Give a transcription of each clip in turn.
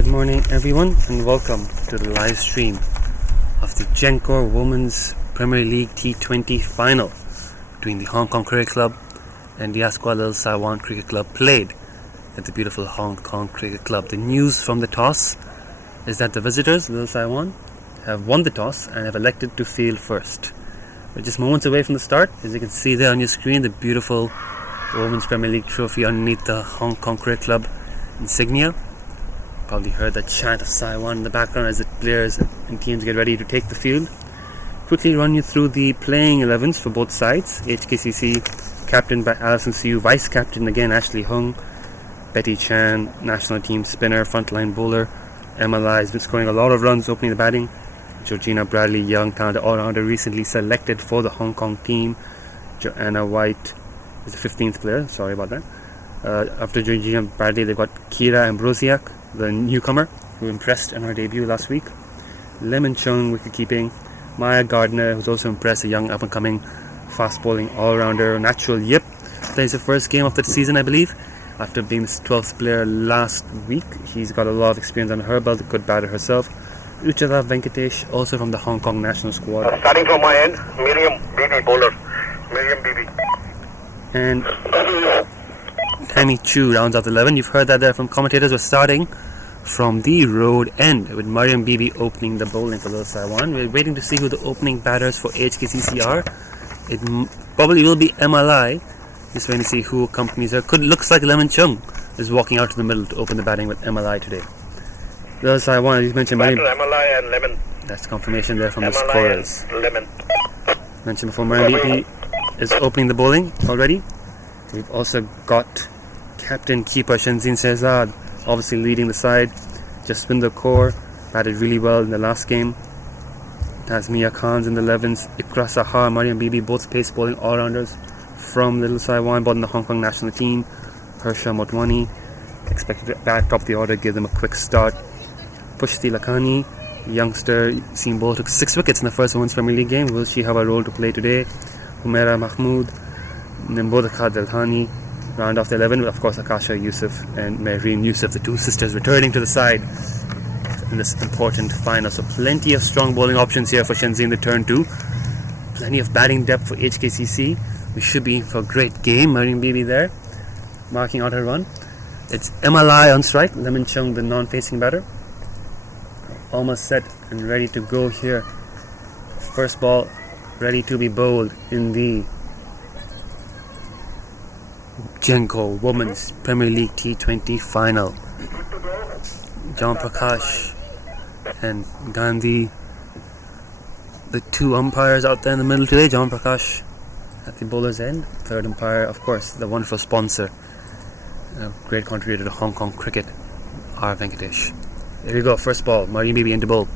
Good morning everyone and welcome to the live stream of the Gencor Women's Premier League T20 final between the Hong Kong Cricket Club and the Little Saiwan Cricket Club played at the beautiful Hong Kong Cricket Club. The news from the toss is that the visitors, Little Saiwan, have won the toss and have elected to field first. We're just moments away from the start. As you can see there on your screen, the beautiful Women's Premier League trophy underneath the Hong Kong Cricket Club insignia. Probably heard the chant of Saiwan in the background as the players and teams get ready to take the field. Quickly run you through the playing 11s for both sides. HKCC captained by Alison Siu, vice captain again Ashley Hung, Betty Chan, national team spinner, frontline bowler. Emma Lai has been scoring a lot of runs opening the batting. Georgina Bradley, young talented all-rounder, recently selected for the Hong Kong team. Joanna White is the 15th player, sorry about that. After Georgina Bradley, they've got Kira Ambrosiak, the newcomer, who impressed in her debut last week. Lemon Chung wicket keeping. Maya Gardner, who's also impressed, a young up-and-coming fast bowling all-rounder. Natural Yip plays the first game of the season, I believe, after being the 12th player last week. She's got a lot of experience under her belt, a good batter herself. Uchala Venkatesh, also from the Hong Kong national squad. Starting from my end, Miriam Bibi bowler. Miriam Bibi. And Tammy Chu rounds out the 11. You've heard that there from commentators. We're starting from the road end with Mariam Bibi opening the bowling for Little Saiwan. We're waiting to see who the opening batters for HKCC are. It probably will be Emma Lai. Just waiting to see who accompanies her. Looks like Lemon Chung is walking out to the middle to open the batting with Emma Lai today. Little Saiwan, as you mentioned, Emma Lai and Lemon. That's confirmation there from Emma the scorers. Lemon. Mentioned before, Mariam Bibi is opening the bowling already. We've also got captain keeper Shenzin Shehzad obviously leading the side. Jaswinder Kaur batted really well in the last game. Tasmia Khan's in the 11s. Ikra Sahar, Mariam Bibi, both pace bowling all-rounders from Little Saiwan, both in the Hong Kong national team. Harsha Motwani expected to bat top the order, give them a quick start. Pushti Lakhani, youngster, seen bowl, took 6 wickets in the first Women's Premier League game. Will she have a role to play today? Humaira Mahmood, Nimbodaka Delhani round off the 11, of course Akasha Yusuf and Mehreen Yusuf, the two sisters, returning to the side in this important final. So plenty of strong bowling options here for Shenzhen in the turn 2. Plenty of batting depth for HKCC. We should be in for a great game. Mariam Bibi there marking out her run. It's Emma Lai on strike, Lemon Chung the non-facing batter. Almost set and ready to go here. First ball ready to be bowled in the Gencor Women's Premier League T20 final. John Prakash and Gandhi, the two umpires out there in the middle today. John Prakash at the bowler's end. Third umpire, of course, the wonderful sponsor, a great contributor to Hong Kong cricket, R. Venkatesh. There we go, first ball, Mariam Bibi into bowl.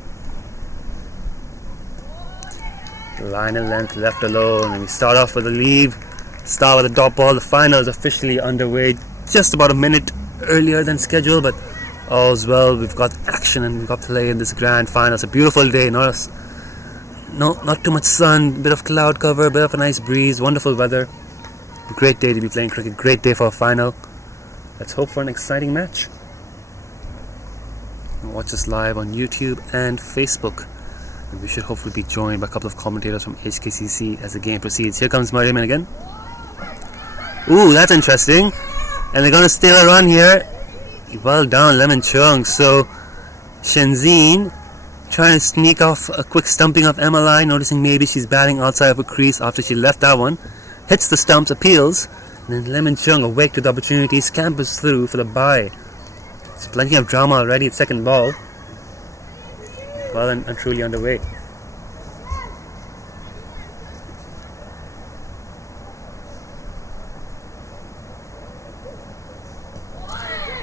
Line and length left alone, and we start off with a leave. Start with a dot ball. The final is officially underway just about a minute earlier than scheduled, but all's well. We've got action and we've got play in this grand final. It's a beautiful day, not too much sun, bit of cloud cover, bit of a nice breeze, wonderful weather. Great day to be playing cricket, great day for a final. Let's hope for an exciting match. Watch us live on YouTube and Facebook. And we should hopefully be joined by a couple of commentators from HKCC as the game proceeds. Here comes Mariam in again. Ooh, that's interesting. And they're going to steal a run here. Well done, Lemon Chung. So, Shenzhen trying to sneak off a quick stumping of Emma Lai, noticing maybe she's batting outside of a crease after she left that one. Hits the stumps, appeals. And then Lemon Chung, awake to the opportunity, scampers through for the bye. There's plenty of drama already at second ball. Well and truly underway.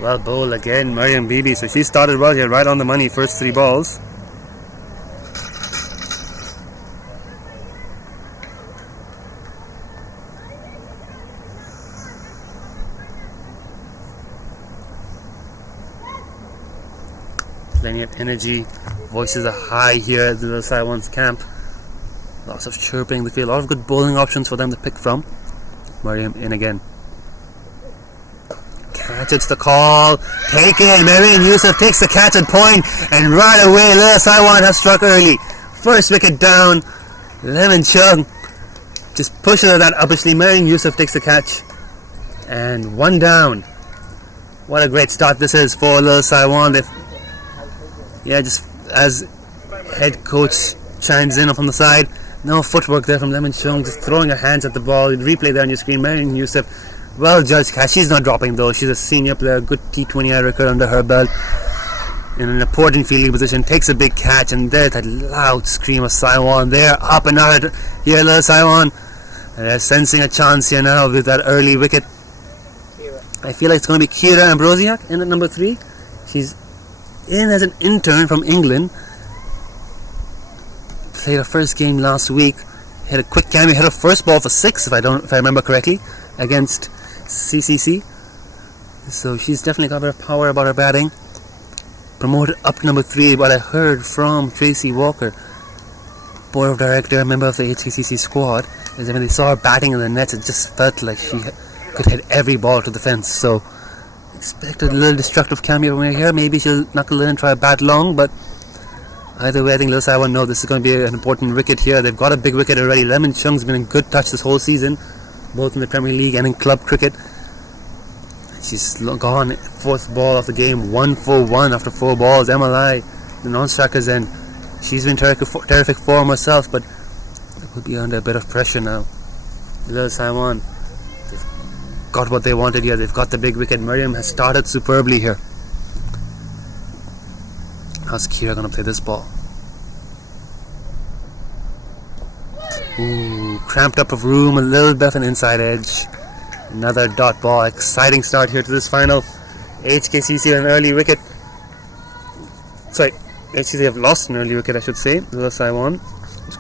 Well bowled again, Mariam Bibi. So she started well here, right on the money, first 3 balls. Plenty of energy, voices are high here at the Little Saiwan's camp. Lots of chirping in the field, a lot of good bowling options for them to pick from. Mariam in again. Catch, it's the call. Taken. Marion Youssef takes the catch at point, and right away, Lil Saiwan has struck early. First wicket down. Lemon Chung just pushes that uppishly. Marion Youssef takes the catch, and one down. What a great start this is for Lil Saiwan. Just as head coach chimes in from the side. No footwork there from Lemon Chung, just throwing her hands at the ball. Replay there on your screen. Marion Youssef, well judged catch. She's not dropping though. She's a senior player, good T20I record under her belt. In an important fielding position, takes a big catch, and there's that loud scream of Saiwan. They're up and out here, Lil Saiwan. And they're sensing a chance here now with that early wicket. I feel like it's going to be Kira Ambrosiak in at number 3. She's in as an intern from England. Played her first game last week. Hit a quick cameo. Hit her first ball for 6, if I remember correctly, against CCC. So she's definitely got a bit of power about her batting. Promoted up to number 3. What I heard from Tracy Walker, board of director, member of the HKCC squad, is that when they saw her batting in the nets, it just felt like she could hit every ball to the fence. So expect a little destructive cameo from her here. Maybe she'll knuckle in and try a bat long, but either way, I think Lil Saiwan knows this is going to be an important wicket here. They've got a big wicket already. Lemon Chung's been in good touch this whole season, both in the Premier League and in club cricket. She's gone 4th ball of the game, 1 for 1 after 4 balls. MLI, the non-strikers, and she's been terrific form herself, but will be under a bit of pressure now. Lil Saiwan, they've got what they wanted here. They've got the big wicket. Mariam has started superbly here. How's Kira going to play this ball? Ooh, cramped up of room, a little bit of an inside edge. Another dot ball. Exciting start here to this final. HKCC an early wicket. Sorry, HKCC have lost an early wicket, I should say. Lil Saiwan.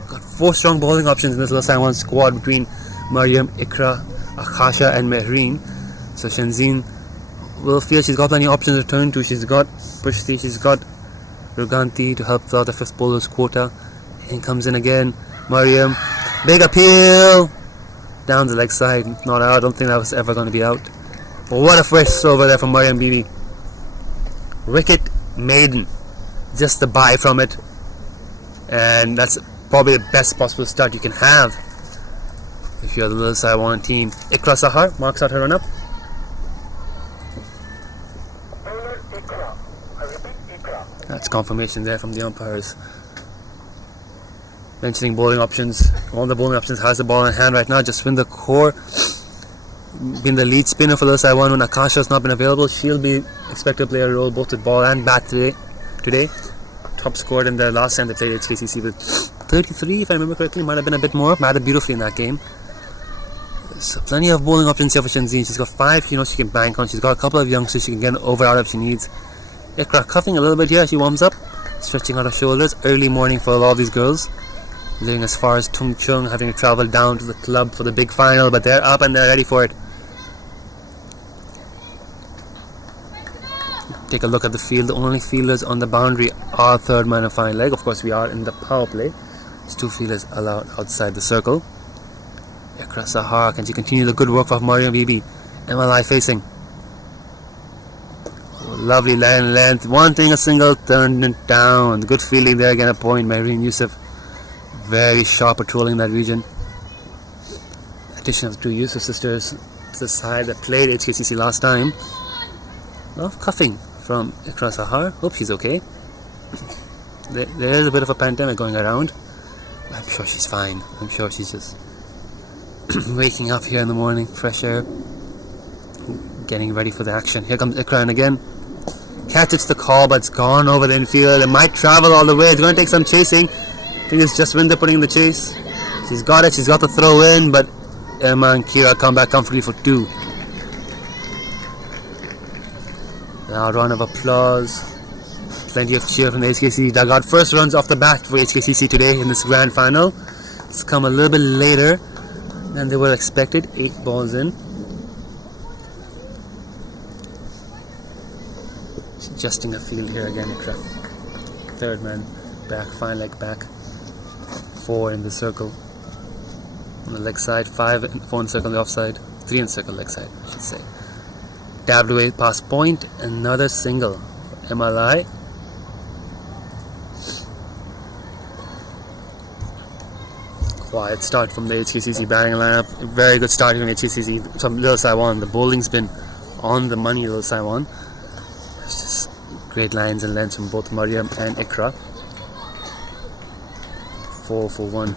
Got 4 strong bowling options in this Lil Saiwan squad between Mariam, Ikra, Akasha and Mehreen. So Shenzin will feel she's got plenty of options to turn to. She's got Pushti, she's got Ruganti to help out the 5th bowler's quota. In comes in again Mariam. Big appeal! Down the leg side, not out. I don't think that was ever going to be out. But what a fresh over there from Mariam Bibi. Wicket maiden. Just the bye from it. And that's probably the best possible start you can have if you're the Lil Saiwan team. Ikra Sahar marks out her run up. That's confirmation there from the umpires. Mentioning bowling options. All the bowling options has the ball in hand right now. Jaswinder Kaur been the lead spinner for Lil Saiwan when Akasha has not been available. She'll be expected to play a role both with ball and bat today. Top scored in the last time they played HKCC with 33, if I remember correctly. Might have been a bit more. Batted beautifully in that game. So plenty of bowling options here for Shenzin. She's got 5 she can bank on. She's got a couple of youngsters she can get over out if she needs. Ikra cuffing a little bit here as she warms up, stretching out her shoulders. Early morning for a lot of these girls, living as far as Tung Chung, having to travel down to the club for the big final, but they're up and they're ready for it. Take a look at the field. The only fielders on the boundary are 3rd man and final leg. Of course, we are in the power play. There's 2 fielders allowed outside the circle. Ikra Sahar, can she continue the good work of Mariam Bibi? MLI facing. Lovely line length, wanting a single, turned it down. Good fielding there, again a point. Mehreen Youssef, very sharp patrolling that region. Addition of 2 Youssef sisters to the side that played HKCC last time. Of cuffing from Ikra Sahar. Hope she's okay. There is a bit of a pandemic going around. I'm sure she's fine. I'm sure she's just waking up here in the morning, fresh air, getting ready for the action. Here comes Ikra, and again catch, it's the call, but it's gone over the infield. It might travel all the way. It's going to take some chasing. I think it's just Jaswinder putting in the chase. She's got it. She's got the throw in, but Emma and Kira come back comfortably for 2. Now round of applause. Plenty of cheer from the HKCC dugout. First runs off the bat for HKCC today in this grand final. It's come a little bit later than they were expected. 8 balls in. Adjusting a field here again, Ikra. 3rd man back, fine leg back. 4 in the circle on the leg side, 5 and 4 in the circle on the offside, 3 in the circle leg side, I should say. Dabbed away past point. Another single. MLI. Quiet start from the HKCC batting lineup. Very good start from HKCC. Some little Saiwan. The bowling's been on the money, little Saiwan. It's just great lines and lengths from both Mariam and Ikra. 4 for 1.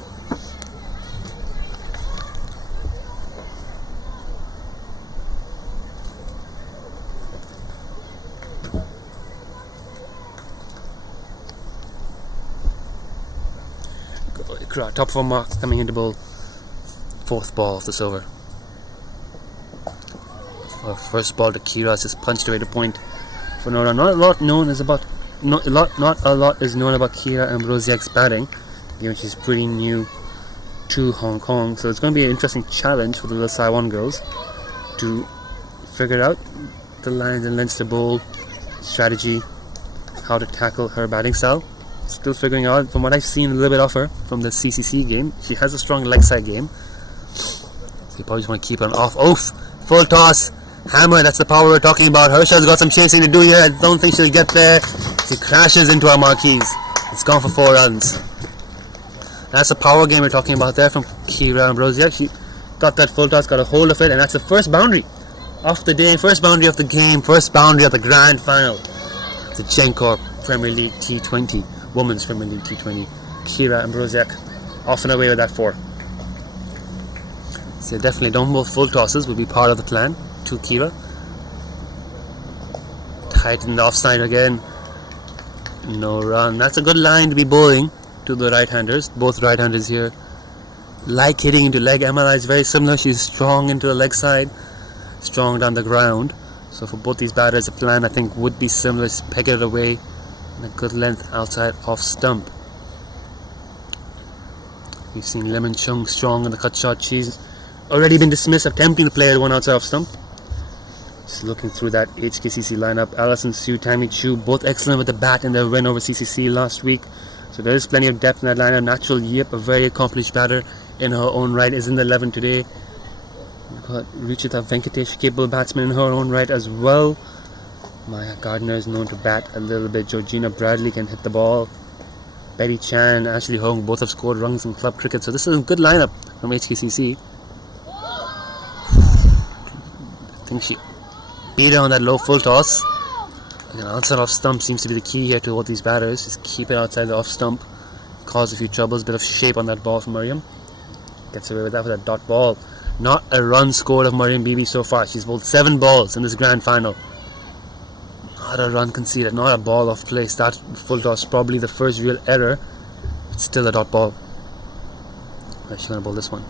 Ikra, top 4 mark coming into bowl. 4th ball of this over. First ball to Kira, just punched away to point for no run. Not a lot is known about Kira Ambrosiak's batting, given she's pretty new to Hong Kong. So it's going to be an interesting challenge for the little Saiwan girls to figure out the lines and lengths to bowl, strategy, how to tackle her batting style. Still figuring out. From what I've seen a little bit of her from the CCC game, she has a strong leg side game. So you probably just want to keep her off. Oof! Full toss. Hammer, that's the power we're talking about. Harsha's got some chasing to do here. I don't think she'll get there. She crashes into our marquees. It's gone for 4 runs. That's the power game we're talking about there from Kira Ambrosiak. She got that full toss, got a hold of it, and that's the first boundary of the day, first boundary of the game, first boundary of the grand final. The Gencor Premier League T20, Women's Premier League T20. Kira Ambrosiak off and away with that 4. So definitely don't bowl full tosses, will be part of the plan. To Kira. Tightened offside again. No run. That's a good line to be bowling to the right-handers. Both right-handers here like hitting into leg. MLI is very similar. She's strong into the leg side, strong down the ground. So for both these batters, the plan I think would be similar. Just peg it away in a good length outside off stump. We've seen Lemon Chung strong in the cut shot. She's already been dismissed, attempting to play at one outside off stump. Just looking through that HKCC lineup, Alison Sue, Tammy Chu, both excellent with the bat in their win over CCC last week. So there is plenty of depth in that lineup. Natural Yip, a very accomplished batter in her own right, is in the 11 today. We've got Ruchita Venkatesh, capable batsman in her own right as well. Maya Gardner is known to bat a little bit. Georgina Bradley can hit the ball. Betty Chan, Ashley Hong, both have scored runs in club cricket. So this is a good lineup from HKCC. I think she beat her on that low full toss. Again, outside off stump seems to be the key here to all these batters. Just keep it outside the off stump. Cause a few troubles. Bit of shape on that ball from Mariam. Gets away with that with a dot ball. Not a run scored of Mariam Bibi so far. She's bowled 7 balls in this grand final. Not a run conceded. Not a ball off place. That full toss probably the first real error. But still a dot ball. She's going to bowl this one.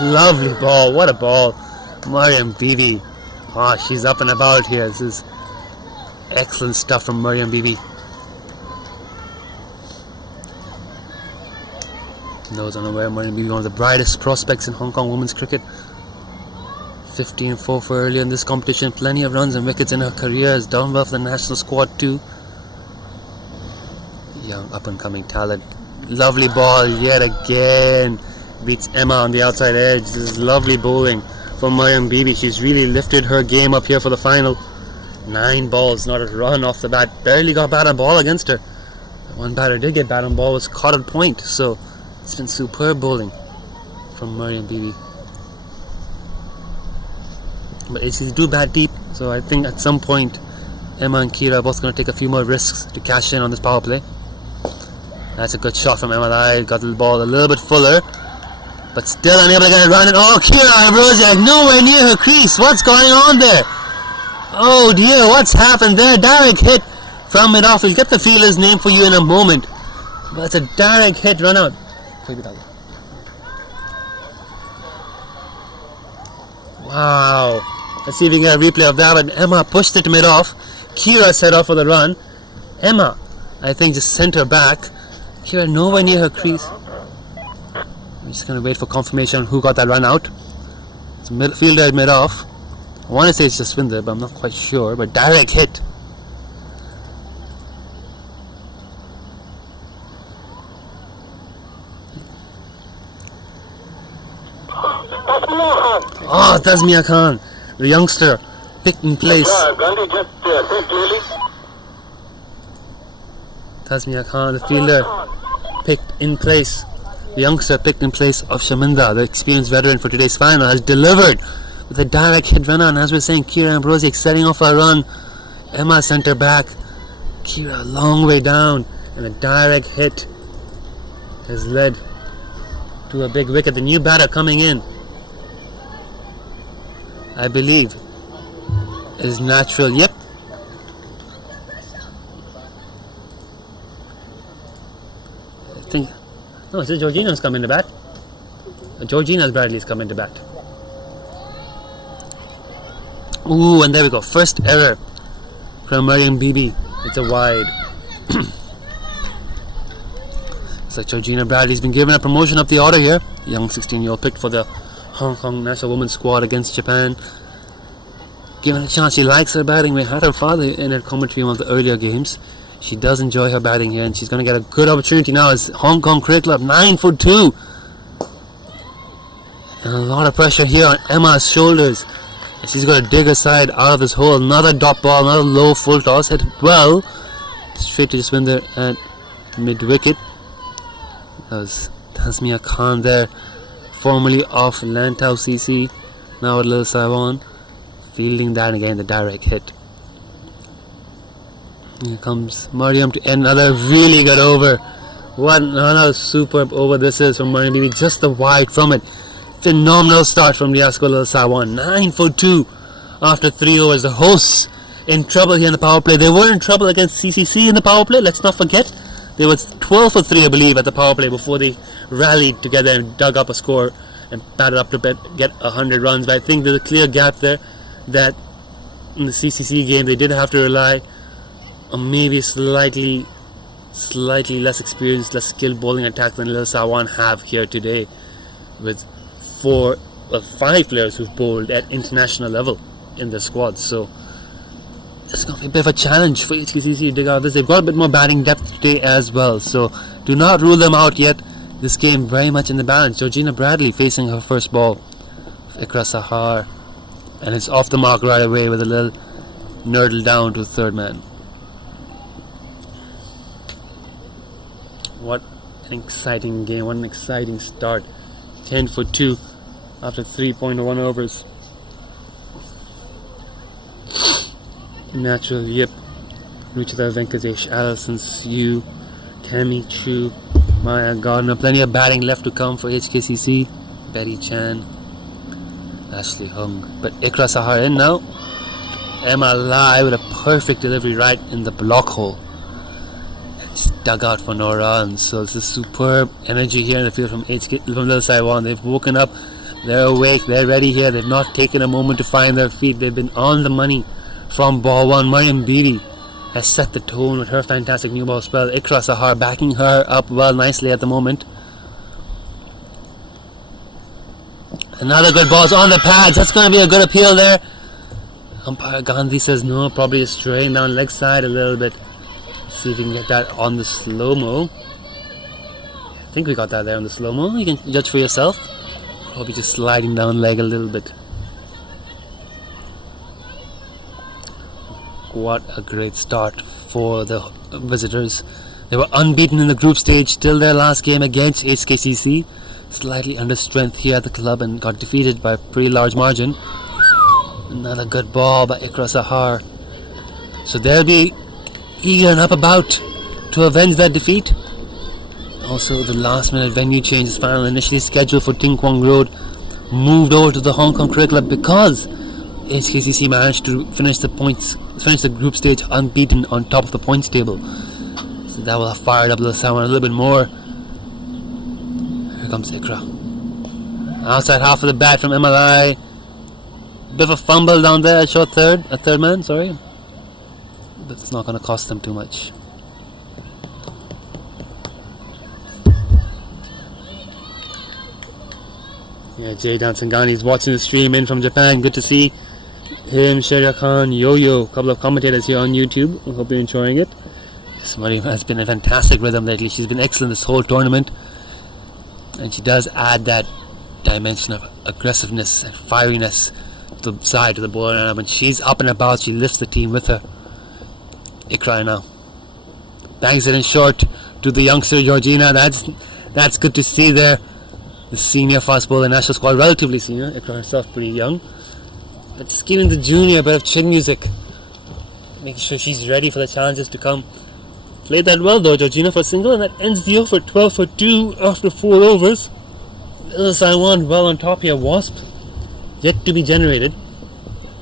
Lovely ball. What a ball. Mariam Bibi. Oh, she's up and about here. This is excellent stuff from Mariam Bibi. Those unaware, Mariam Bibi, one of the brightest prospects in Hong Kong women's cricket. 15-4 for earlier in this competition. Plenty of runs and wickets in her career. Has done well for the national squad too. Young up-and-coming talent. Lovely ball yet again. Beats Emma on the outside edge. This is lovely bowling from Mariam Bibi. She's really lifted her game up here for the final. 9 balls, not a run off the bat. Barely got bat on ball against her. One batter did get bat on ball, was caught at point. So it's been superb bowling from Mariam Bibi. But HKCC do bat deep, so I think at some point Emma and Kira are both going to take a few more risks to cash in on this power play. That's a good shot from MLI. Got the ball a little bit fuller, but still unable to get it running. Oh, Kira Ambrosiak nowhere near her crease. What's going on there? Oh dear, what's happened there? Direct hit from mid-off. We'll get the fielder's name for you in a moment. But it's a direct hit run out. Wow. Let's see if we can get a replay of that. But Emma pushed it mid-off. Kira set off for the run. Emma, I think, just sent her back. Kira nowhere near her crease. I'm just going to wait for confirmation on who got that run out. It's a midfielder at mid-off. I want to say it's just Swinder, but I'm not quite sure. But direct hit. Oh, Tasmia Khan, the youngster picked in place. Gandhi, just say clearly. Tasmia Khan, the fielder, picked in place. The youngster picked in place of Shaminda, the experienced veteran for today's final, has delivered with a direct hit run on. As we're saying, Kira Ambrosiak setting off a run. Emma centre back. Kira a long way down, and a direct hit has led to a big wicket. The new batter coming in, I believe, is natural. Yep. I think. No, it's Georgina's coming to bat. Georgina's Bradley's coming to bat. Ooh, and there we go. First error from Mariam Bibi. It's a wide. It's like Georgina Bradley's been given a promotion up the order here. Young 16-year-old picked for the Hong Kong national women's squad against Japan. Given a chance, she likes her batting. We had her father in her commentary in one of the earlier games. She does enjoy her batting here, and she's going to get a good opportunity now as Hong Kong Cricket Club 9-2. And a lot of pressure here on Emma's shoulders. And she's got to dig her side out of this hole. Another dot ball, another low full toss. Hit well. Straight to Jaswinder at mid-wicket. That was Tasmia Khan there, formerly of Lantau CC, now at Little Saiwan. Fielding that again, the direct hit. Here comes Mariam to end another really good over. What another superb over this is from Mariam Bibi. Just the wide from it. Phenomenal start from Riasco Little Saiwan. 9-2 after 3 overs. The hosts in trouble here in the power play. They were in trouble against CCC in the power play. Let's not forget. They were 12-3, I believe, at the power play before they rallied together and dug up a score and batted up to get 100 runs. But I think there's a clear gap there that in the CCC game they did have to rely on maybe slightly less experienced, less skilled bowling attack than Little Saiwan have here today, with 5 players who've bowled at international level in the squad. So it's going to be a bit of a challenge for HKCC to dig out this. They've got a bit more batting depth today as well, so do not rule them out yet. This game very much in the balance. Georgina Bradley facing her first ball. Ikra Sahar, and it's off the mark right away with a little nurdle down to third man. What an exciting game, what an exciting start. 10-2 after 3.1 overs. Natural Yip, Ruchita Venkatesh, Alison Siu, Tammy Chu, Maya Gardner. Plenty of batting left to come for HKCC. Betty Chan, Ashley Hung. But Ikra Sahar in now. Emma Lai with a perfect delivery right in the block hole. It's dug out for no runs. So it's a superb energy here in the field from Little Saiwan. They've woken up, they're awake, they're ready here. They've not taken a moment to find their feet. They've been on the money from ball one. Mariam Bibi has set the tone with her fantastic new ball spell. Ikra Sahar backing her up well nicely at the moment. Another good ball's on the pads. That's going to be a good appeal there. Umpire Gandhi says no, probably just straying down leg side a little bit. See if we can get that on the slow-mo. I think we got that there on the slow-mo. You can judge for yourself. Probably just sliding down leg a little bit. What a great start for the visitors. They were unbeaten in the group stage till their last game against HKCC. Slightly under strength here at the club and got defeated by a pretty large margin. Another good ball by Ikra Sahar. So they'll be eager and up about to avenge that defeat. Also, the last minute venue change is final, initially scheduled for Ting Kwong Road, moved over to the Hong Kong Cricket Club because HKCC managed to finish the group stage unbeaten on top of the points table. So that will have fired up Little Saiwan a little bit more. Here comes Ikra. Outside half of the bat from MLI. Bit of a fumble down there, a third man, sorry. But it's not going to cost them too much. Yeah, Jay Dansangani is watching the stream in from Japan. Good to see him, Sharia Khan, Yo-Yo, a couple of commentators here on YouTube. I hope you're enjoying it. Yes, Mariam has been a fantastic rhythm lately. She's been excellent this whole tournament. And she does add that dimension of aggressiveness and fieriness up the side to the bowler, and when she's up and about, she lifts the team with her. Ikra now bangs it in short to the youngster Georgina. That's good to see there. The senior fast bowler national squad, relatively senior. Ikra herself pretty young, but just giving the junior a bit of chin music, making sure she's ready for the challenges to come. Played that well though, Georgina, for a single, and that ends the over. 12 for 2 after 4 overs. Little Saiwan well on top here. Wasp yet to be generated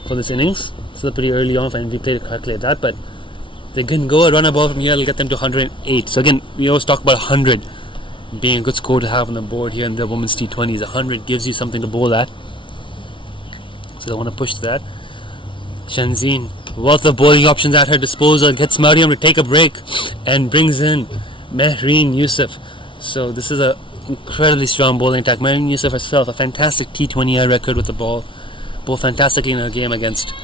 for this innings. Still pretty early on, if I didn't play to calculate that, but they can go a run above from here. It'll get them to 108. So again, we always talk about 100 being a good score to have on the board here in the women's T20s. 100 gives you something to bowl at, so they want to push that. Shenzhen, wealth of bowling options at her disposal, gets Mariam to take a break and brings in Mehreen Yusuf. So this is a incredibly strong bowling attack. Mehreen Yusuf herself, a fantastic T20I record with the ball. Bowled fantastically in her game against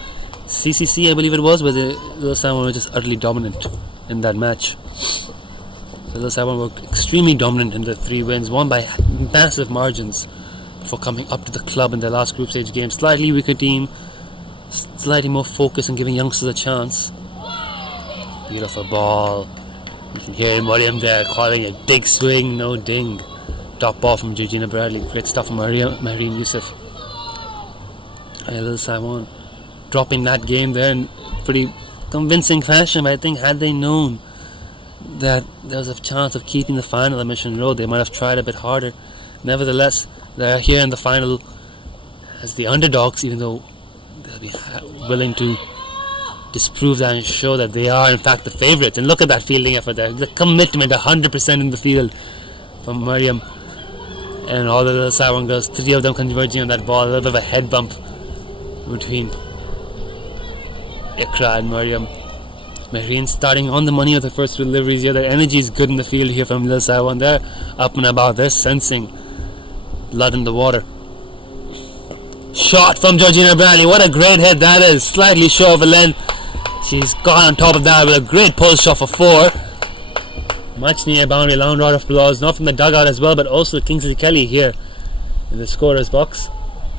CCC, I believe it was, where the Little Saiwan were just utterly dominant in that match. The Little Saiwan were extremely dominant in the 3 wins, won by massive margins before coming up to the club in their last group stage game. Slightly weaker team, slightly more focus and giving youngsters a chance. Beautiful ball. You can hear Mariam there calling a big swing, no ding. Top ball from Georgina Bradley. Great stuff from Mehreen Yusuf. Little Saiwan dropping that game there in pretty convincing fashion, but I think had they known that there was a chance of keeping the final at Mission Road, they might have tried a bit harder. Nevertheless, they're here in the final as the underdogs, even though they'll be willing to disprove that and show that they are in fact the favourites. And look at that fielding effort there, the commitment, 100% in the field from Mariam and all the Little Saiwan girls. 3 of them converging on that ball. A little bit of a head bump between Ikra and Mariam. Mehreen starting on the money with her first deliveries here. Their energy is good in the field here from Little Saiwan. They're up and about. They're sensing blood in the water. Shot from Georgina Bradley. What a great hit that is. Slightly short of a length. She's got on top of that with a great pull shot for 4. Much near boundary. Long round of applause. Not from the dugout as well, but also Kingsley Kelly here in the scorer's box,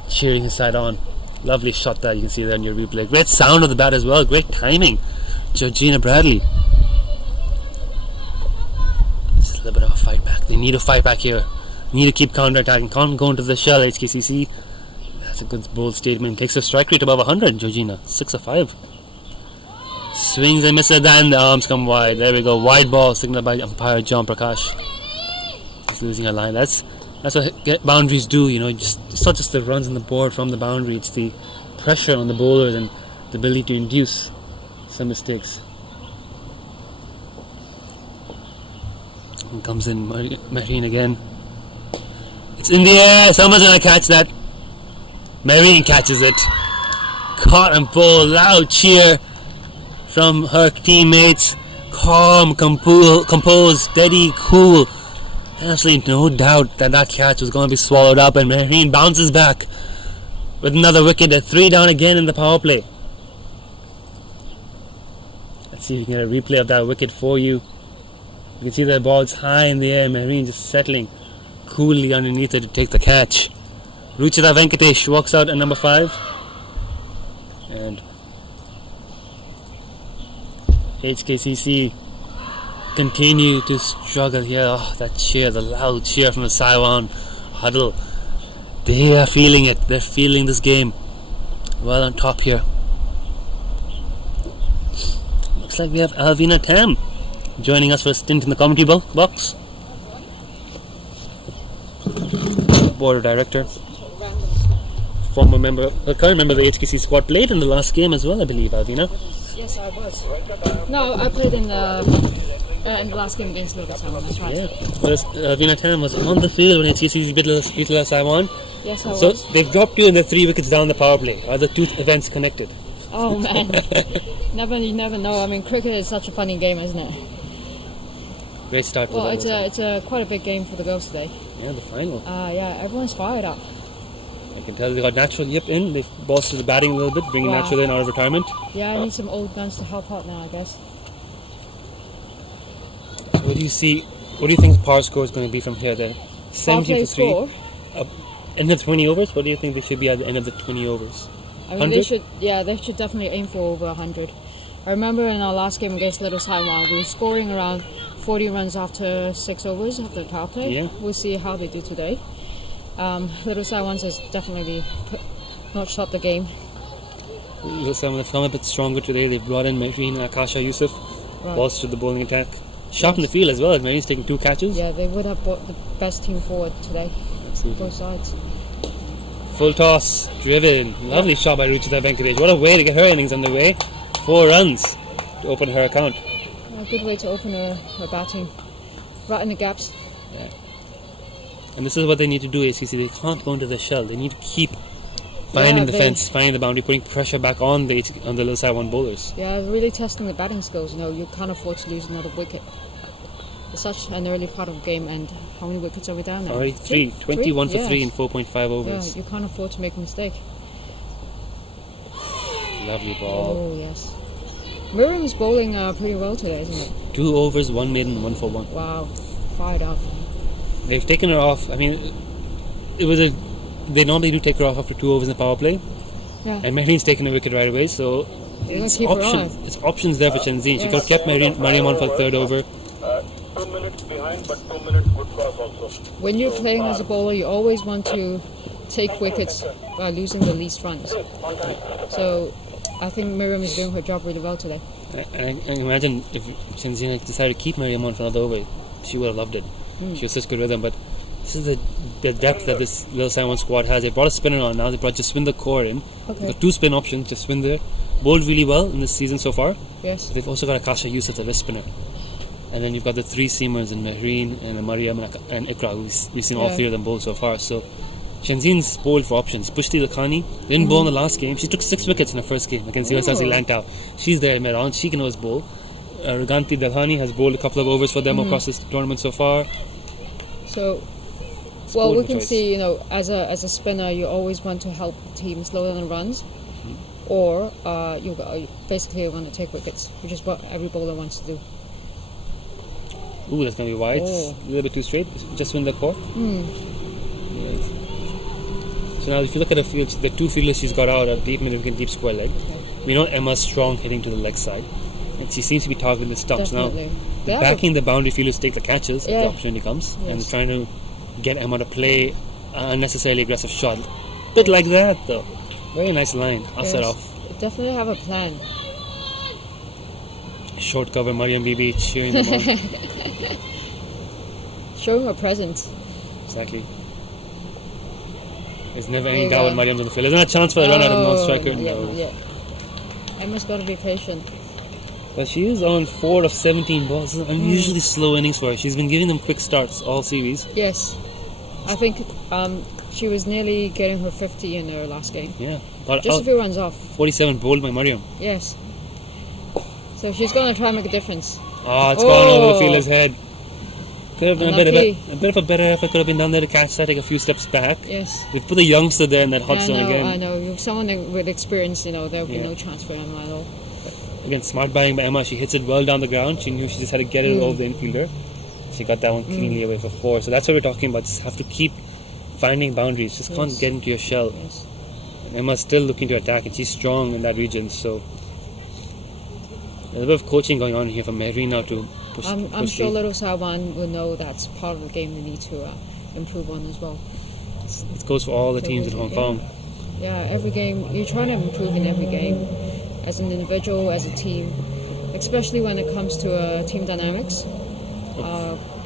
cheering his side on. Lovely shot that you can see there in your replay. Great sound of the bat as well. Great timing. Georgina Bradley. Just a little bit of a fight back. They need a fight back here. Need to keep counter-attacking. Can't go into the shell, HKCC. That's a good bold statement. Takes her strike rate above 100, Georgina. 6 of 5. Swings and misses, then the arms come wide. There we go. Wide ball signaled by umpire John Prakash. He's losing a line. That's what boundaries do, you know. It's not just the runs on the board from the boundary. It's the pressure on the bowlers and the ability to induce some mistakes. And comes in Mehreen again. It's in the air. Someone's gonna catch that. Mehreen catches it. Caught and bowled. Loud cheer from her teammates. Calm, composed, steady, cool. Absolutely no doubt that catch was going to be swallowed up, and Mehreen bounces back with another wicket. At 3 down again in the power play. Let's see if we can get a replay of that wicket for you. You can see the ball's high in the air. Mehreen just settling coolly underneath it to take the catch. Ruchita Venkatesh walks out at number 5. And HKCC continue to struggle here. Oh, that cheer, the loud cheer from the Saiwan huddle. They are feeling it. They're feeling this game. Well on top here. Looks like we have Alvina Tam joining us for a stint in the commentary box. Board director. Former member, current member of the HKC squad, played in the last game as well, I believe, Alvina. Yes, I was. No, I played in the last game against Little Saiwan, that's right. Yeah, whereas Alvina Tam was on the field when HKC beat Little Saiwan. Yes, I was. So they've dropped you in the 3 wickets down the power play. Are the 2 events connected? Oh man, you never know. I mean, cricket is such a funny game, isn't it? Great start. Well, it's a quite a big game for the girls today. Yeah, the final. Yeah, everyone's fired up. I can tell they got Natural Yip in. They've bolstered the batting a little bit, bringing Natural in out of retirement. Yeah, I need some old guns to help out now, I guess. What do you see? What do you think the power score is going to be from here? Then 17 for 3. End of 20 overs. What do you think they should be at the end of the 20 overs? I mean, 100? they should definitely aim for over 100. I remember in our last game against Little Saiwan, we were scoring around 40 runs after 6 overs after the power play. Yeah. We'll see how they do today. Little Saiwan has definitely notched up the game. Little Saiwan have come a bit stronger today. They've brought in Mehreen and Akasha Yusuf, bolstered the bowling attack. Sharp in the field as well. Mehreen's taking 2 catches. Yeah, they would have brought the best team forward today. Absolutely. Both sides. Full toss, driven. Lovely shot by Ruchita Venkatesh. What a way to get her innings underway. 4 runs to open her account. A good way to open her batting. Right in the gaps. Yeah. And this is what they need to do, HKCC. They can't go into the shell. They need to keep finding the fence, finding the boundary, putting pressure back on the Little Saiwan bowlers. Yeah, really testing the batting skills. You can't afford to lose another wicket. It's such an early part of the game, and how many wickets are we down now? Already 3. 21 for 3 in 4.5 overs. Yeah, you can't afford to make a mistake. Lovely ball. Oh, yes. Miriam's bowling pretty well today, isn't it? 2 overs, 1 maiden, 1 for 1. Wow, fired up. They've taken her off. I mean, they normally do take her off after 2 overs in the power play. Yeah. And Mehreen's taken a wicket right away, so it's options there for Shenzhen. She could have kept Mariam on for the 3rd over. 2 minutes behind, but 2 minutes good cross also. When you're playing as a bowler, you always want to take wickets by losing the least runs. So I think Miriam is doing her job really well today. I imagine if Shenzhen had decided to keep Mariam on for another over, she would have loved it. She was such good with them, but this is the depth that this Little Saiwan squad has. They brought a spinner on now. They brought Jaswinder Kaur in. Okay. They've got 2 spin options. Jaswinder bowled really well in this season so far. Yes. They've also got Akasha Yusuf, the wrist spinner. And then you've got the 3 seamers in Mehreen and Mariam and Ikra. We've seen all 3 of them bowl so far. So Shenzhen's bowled for options. Pushti Lakhani didn't bowl in the last game. She took 6 wickets in her first game against USRC Langtao. She's there in Meran. She can always bowl. Raganti Dalhani has bowled a couple of overs for them across this tournament so far. So, well, we can see, as a spinner, you always want to help the team slow down the runs, or you basically want to take wickets, which is what every bowler wants to do. Ooh, that's going to be wide. Oh. A little bit too straight. Just win the core. Yes. So now if you look at the field, the 2 fielders she's got out are deep mid and deep square leg. We know Emma's strong hitting to the leg side. And she seems to be targeting the stumps. Definitely. Now. Backing the boundary fielders to take the catches if the opportunity comes. Yes. And trying to get Emma to play an unnecessarily aggressive shot. Bit like that though. Very nice line. I'll set off. Definitely have a plan. Short cover, Mariam Bibi cheering them on. Showing her presence. Exactly. There's never any doubt when Mariam's on the field. There's not a chance for a run out of non-striker. No. Yeah. Emma's got to be patient. But she is on 4 of 17 balls. This is an unusually slow innings for her. She's been giving them quick starts all series. Yes. I think she was nearly getting her 50 in her last game. Yeah. Just a few runs off. 47 bowled by Mariam. Yes. So she's going to try and make a difference. Oh, it's gone over the fielder's head. Could have been a bit of a better effort. Could have been done there to catch that, take a few steps back. Yes. They've put the youngster there in that hot zone again. I know. If someone with experience, there would be no chance for Emma at all. Again, smart batting by Emma. She hits it well down the ground. She knew she just had to get it over the infielder. She got that one cleanly away for 4. So that's what we're talking about. Just have to keep finding boundaries. Just can't get into your shell. Yes. And Emma's still looking to attack, and she's strong in that region. So there's a bit of coaching going on here from Mehreen now to push. I'm sure Little Saiwan will know that's part of the game they need to improve on as well. It goes for all the teams in Hong Kong. Yeah, every game you're trying to improve in every game, as an individual, as a team, especially when it comes to team dynamics,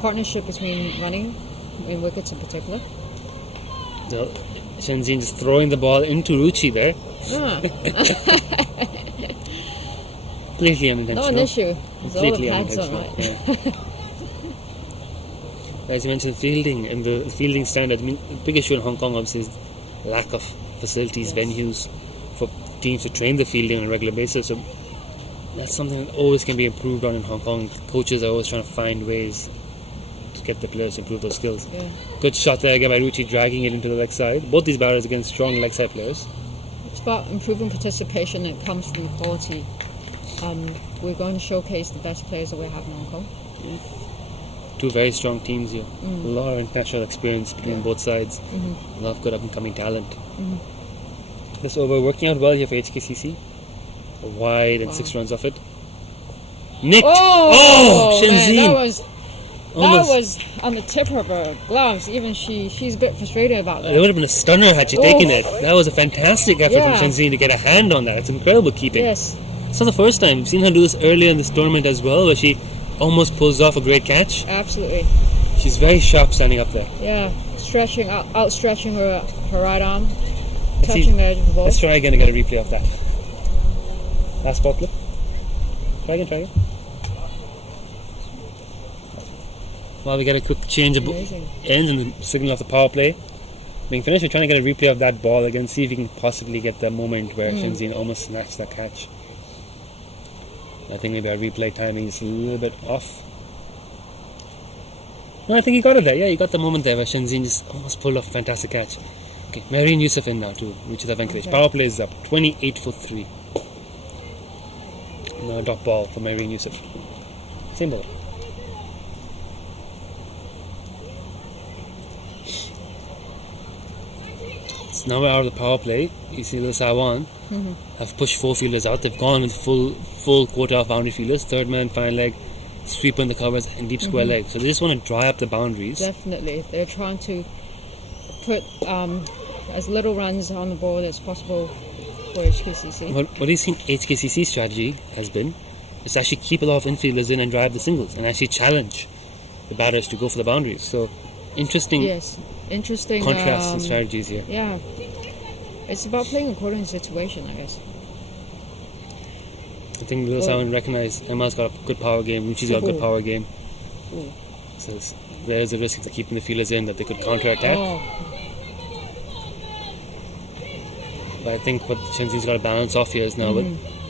partnership between running and wickets in particular. Shenzhen just throwing the ball into Ruchi there. Completely unintentional. Not an issue. It's Completely all the pads on, right? Yeah. As you mentioned, fielding and the fielding standard. I mean, the big issue in Hong Kong obviously is lack of facilities, venues for teams to train the fielding on a regular basis. So that's something that always can be improved on in Hong Kong. Coaches are always trying to find ways to get the players to improve those skills. Yeah. Good shot there again by Ruchi, dragging it into the leg side. Both these batters against strong leg side players. It's about improving participation. It comes from the quality. We're going to showcase the best players that we have in Hong Kong. Yeah. 2 very strong teams here. A lot of international experience between both sides. A lot of good up and coming talent. This over working out well here for HKCC. Wide and 6 runs off it. Nicked! Oh, Shenzhen! man, that was on the tip of her gloves. Even she's a bit frustrated about that. It would have been a stunner had she taken it. That was a fantastic effort from Shenzhen to get a hand on that. It's incredible keeping. Yes. It's not the first time. We've seen her do this earlier in this tournament as well, where she almost pulls off a great catch. Absolutely. She's very sharp standing up there. Yeah, outstretching her right arm, touching the edge of the ball. Let's try again to get a replay of that. Last ball clip. Try again. Well, we get a quick change of ends and the signal of the power play. Being finished, we're trying to get a replay of that ball again, see if we can possibly get the moment where Shenzhen almost snatched that catch. I think maybe our replay timing is a little bit off. No, I think he got it there. Yeah, he got the moment there where Shenzhen just almost pulled off a fantastic catch. Okay, Marian Yusuf in now too, which is advantage. Okay. Power play is up, 28 for 3. No, dot ball for Marian Yusuf. Same ball. So now we're out of the power play. You see the Saiwan have pushed 4 fielders out. They've gone with full quota of boundary fielders. Third man, fine leg, sweeper in the covers, and deep square leg. So they just want to dry up the boundaries. Definitely. They're trying to put as little runs on the board as possible for HKCC. What do you think HKCC's strategy has been? Is to actually keep a lot of infielders in and drive the singles and actually challenge the batters to go for the boundaries. So interesting. Yes, interesting contrasts and strategies here. Yeah, it's about playing according to the situation, I guess. I think Lil Saiwan recognized Emma's got a good power game, Ruchi's got a good power game. So there's a risk of keeping the fielders in that they could counter-attack. But I think what Shenzhen's got to balance off here is now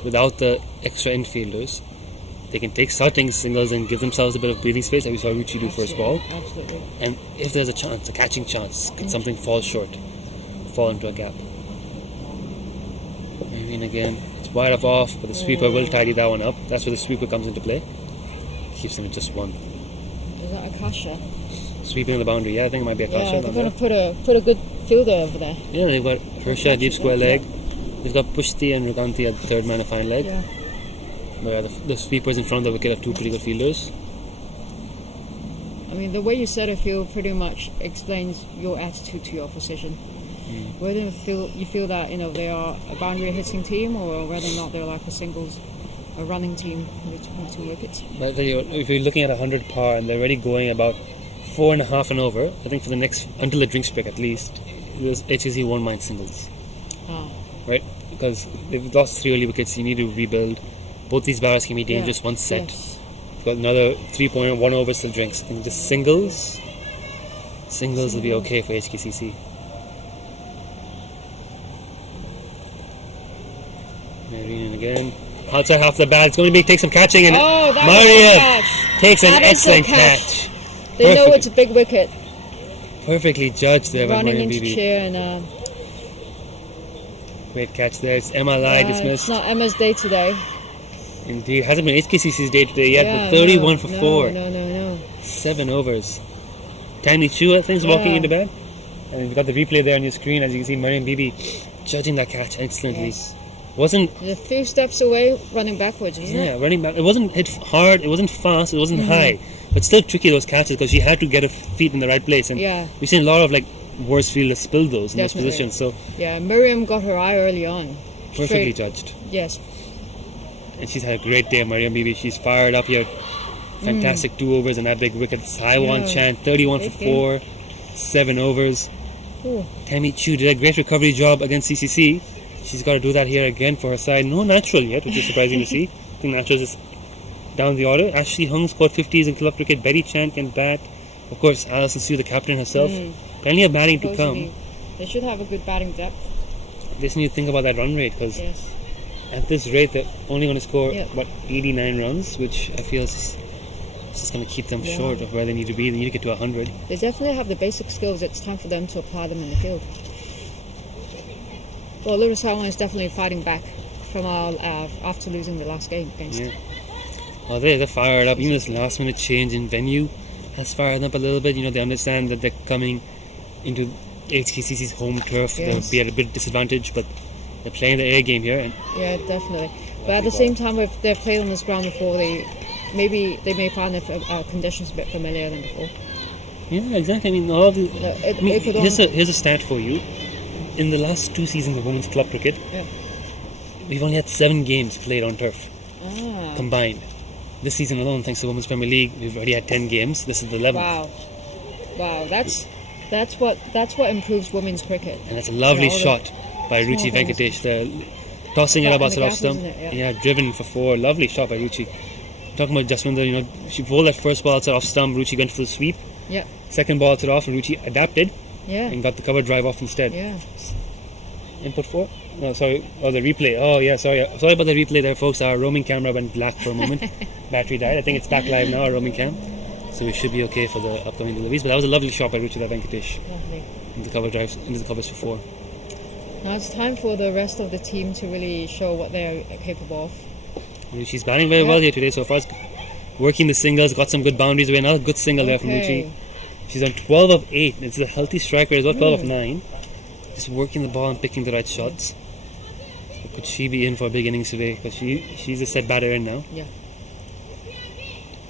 without the extra infielders, they can take starting singles and give themselves a bit of breathing space, like we saw Ruchi do first ball. Absolutely. And if there's a chance, a catching chance, can something fall short, fall into a gap. Maybe again, it's wide off, but the sweeper will tidy that one up. That's where the sweeper comes into play. Keeps them at just 1. Is that Akasha? Sweeping on the boundary, yeah, I think it might be Akasha. Yeah, they're going to put a good fielder over there. Yeah, they've got Harsha deep square leg. They've got Pushti and Ruganti at third man, a fine leg. Yeah. Where the sweepers in front of the wicket are 2 pretty good fielders. I mean, the way you said it, feel pretty much explains your attitude to your opposition. Whether you feel that they are a boundary hitting team, or whether or not they're like a running team with 2 wickets. But if you're looking at 100 par and they're already going about 4.5 and over, I think for the next until the drinks break at least, HKC won't mind singles. Right? Because they've lost 3 early wickets, you need to rebuild. Both these batters can be dangerous once set. Yes. Got another 3.1 over still drinks. And just singles will be okay for HKCC. Marian again. Outside half the bat. It's going to take some catching, and Marian takes an excellent catch. They know it's a big wicket. Perfectly judged there by running Marian into Bibi. chair and great catch there. It's Emma Lai dismissed. It's not Emma's day today. Indeed, hasn't been HKCC's day today yet, but 31 for 4. No. 7 overs. Tiny Chu, I think, is walking into bat. And you've got the replay there on your screen, as you can see Marian Bibi judging that catch excellently. Yes. Wasn't a few steps away, running backwards, wasn't it? Yeah, running back. It wasn't hit hard, it wasn't fast, it wasn't high. But still tricky, those catches, because she had to get her feet in the right place. And we've seen a lot of worse fielders spill those in those positions. So yeah, Miriam got her eye early on. Perfectly judged. Yes. And she's had a great day, Marian Bibi. She's fired up here. Fantastic 2 overs and that big wicket. Saiwan Chan, 31 for 4, 7 overs. Tammy Chu did a great recovery job against CCC. She's got to do that here again for her side. No natural yet, which is surprising to see. I think natural is down the order. Ashley Hung scored 50s in club cricket. Betty Chan can bat. Of course, Alison Sue, the captain herself. Plenty of batting to come. They should have a good batting depth. They just need to think about that run rate, because at this rate, they're only going to score, 89 runs, which I feel is just going to keep them short of where they need to be. They need to get to 100. They definitely have the basic skills. It's time for them to apply them in the field. Well, Little Saiwan is definitely fighting back from after losing the last game against. Well, they're fired up. Even this last minute change in venue has fired them up a little bit. They understand that they're coming into HKCC's home turf. They'll be at a bit disadvantage, but They're playing the air game here. And Yeah, definitely. But at the same time, if they've played on this ground before, they may find the conditions a bit familiar than before. yeah, exactly. I mean, all of the. Here's a stat for you. In the last 2 seasons of women's club cricket, Yeah. we've only had 7 games played on turf Ah. combined. This season alone, thanks to Women's Premier League, we've already had 10 games. This is the 11th. Wow. That's what improves women's cricket. And that's a lovely all the shot by small Ruchi things. Venkatesh. Tossing it Caught up in outside the off gap, stump. isn't it? Yeah, driven for 4. Lovely shot by Ruchi. Talking about Jaswinder, she bowled that first ball outside off stump. Ruchi went for the sweep. Yeah. Second ball outside off, and Ruchi adapted Yeah. and got the cover drive off instead. Yeah. Input 4? No, sorry. Oh, the replay. Oh, yeah, sorry. Sorry about the replay there, folks. Our roaming camera went black for a moment. Battery died. I think it's back live now, our roaming cam. So we should be okay for the upcoming deliveries. But that was a lovely shot by Ruchita Venkatesh Lovely. into the covers for 4. Now it's time for the rest of the team to really show what they're capable of. Ruchi's batting very well here today so far. Working the singles, got some good boundaries away. Another good single there from Ruchi. She's on 12 of 8. It's a healthy striker as well, 12 of 9. Just working the ball and picking the right shots. Could she be in for a big innings today? Because she's a set batter in now. Yeah.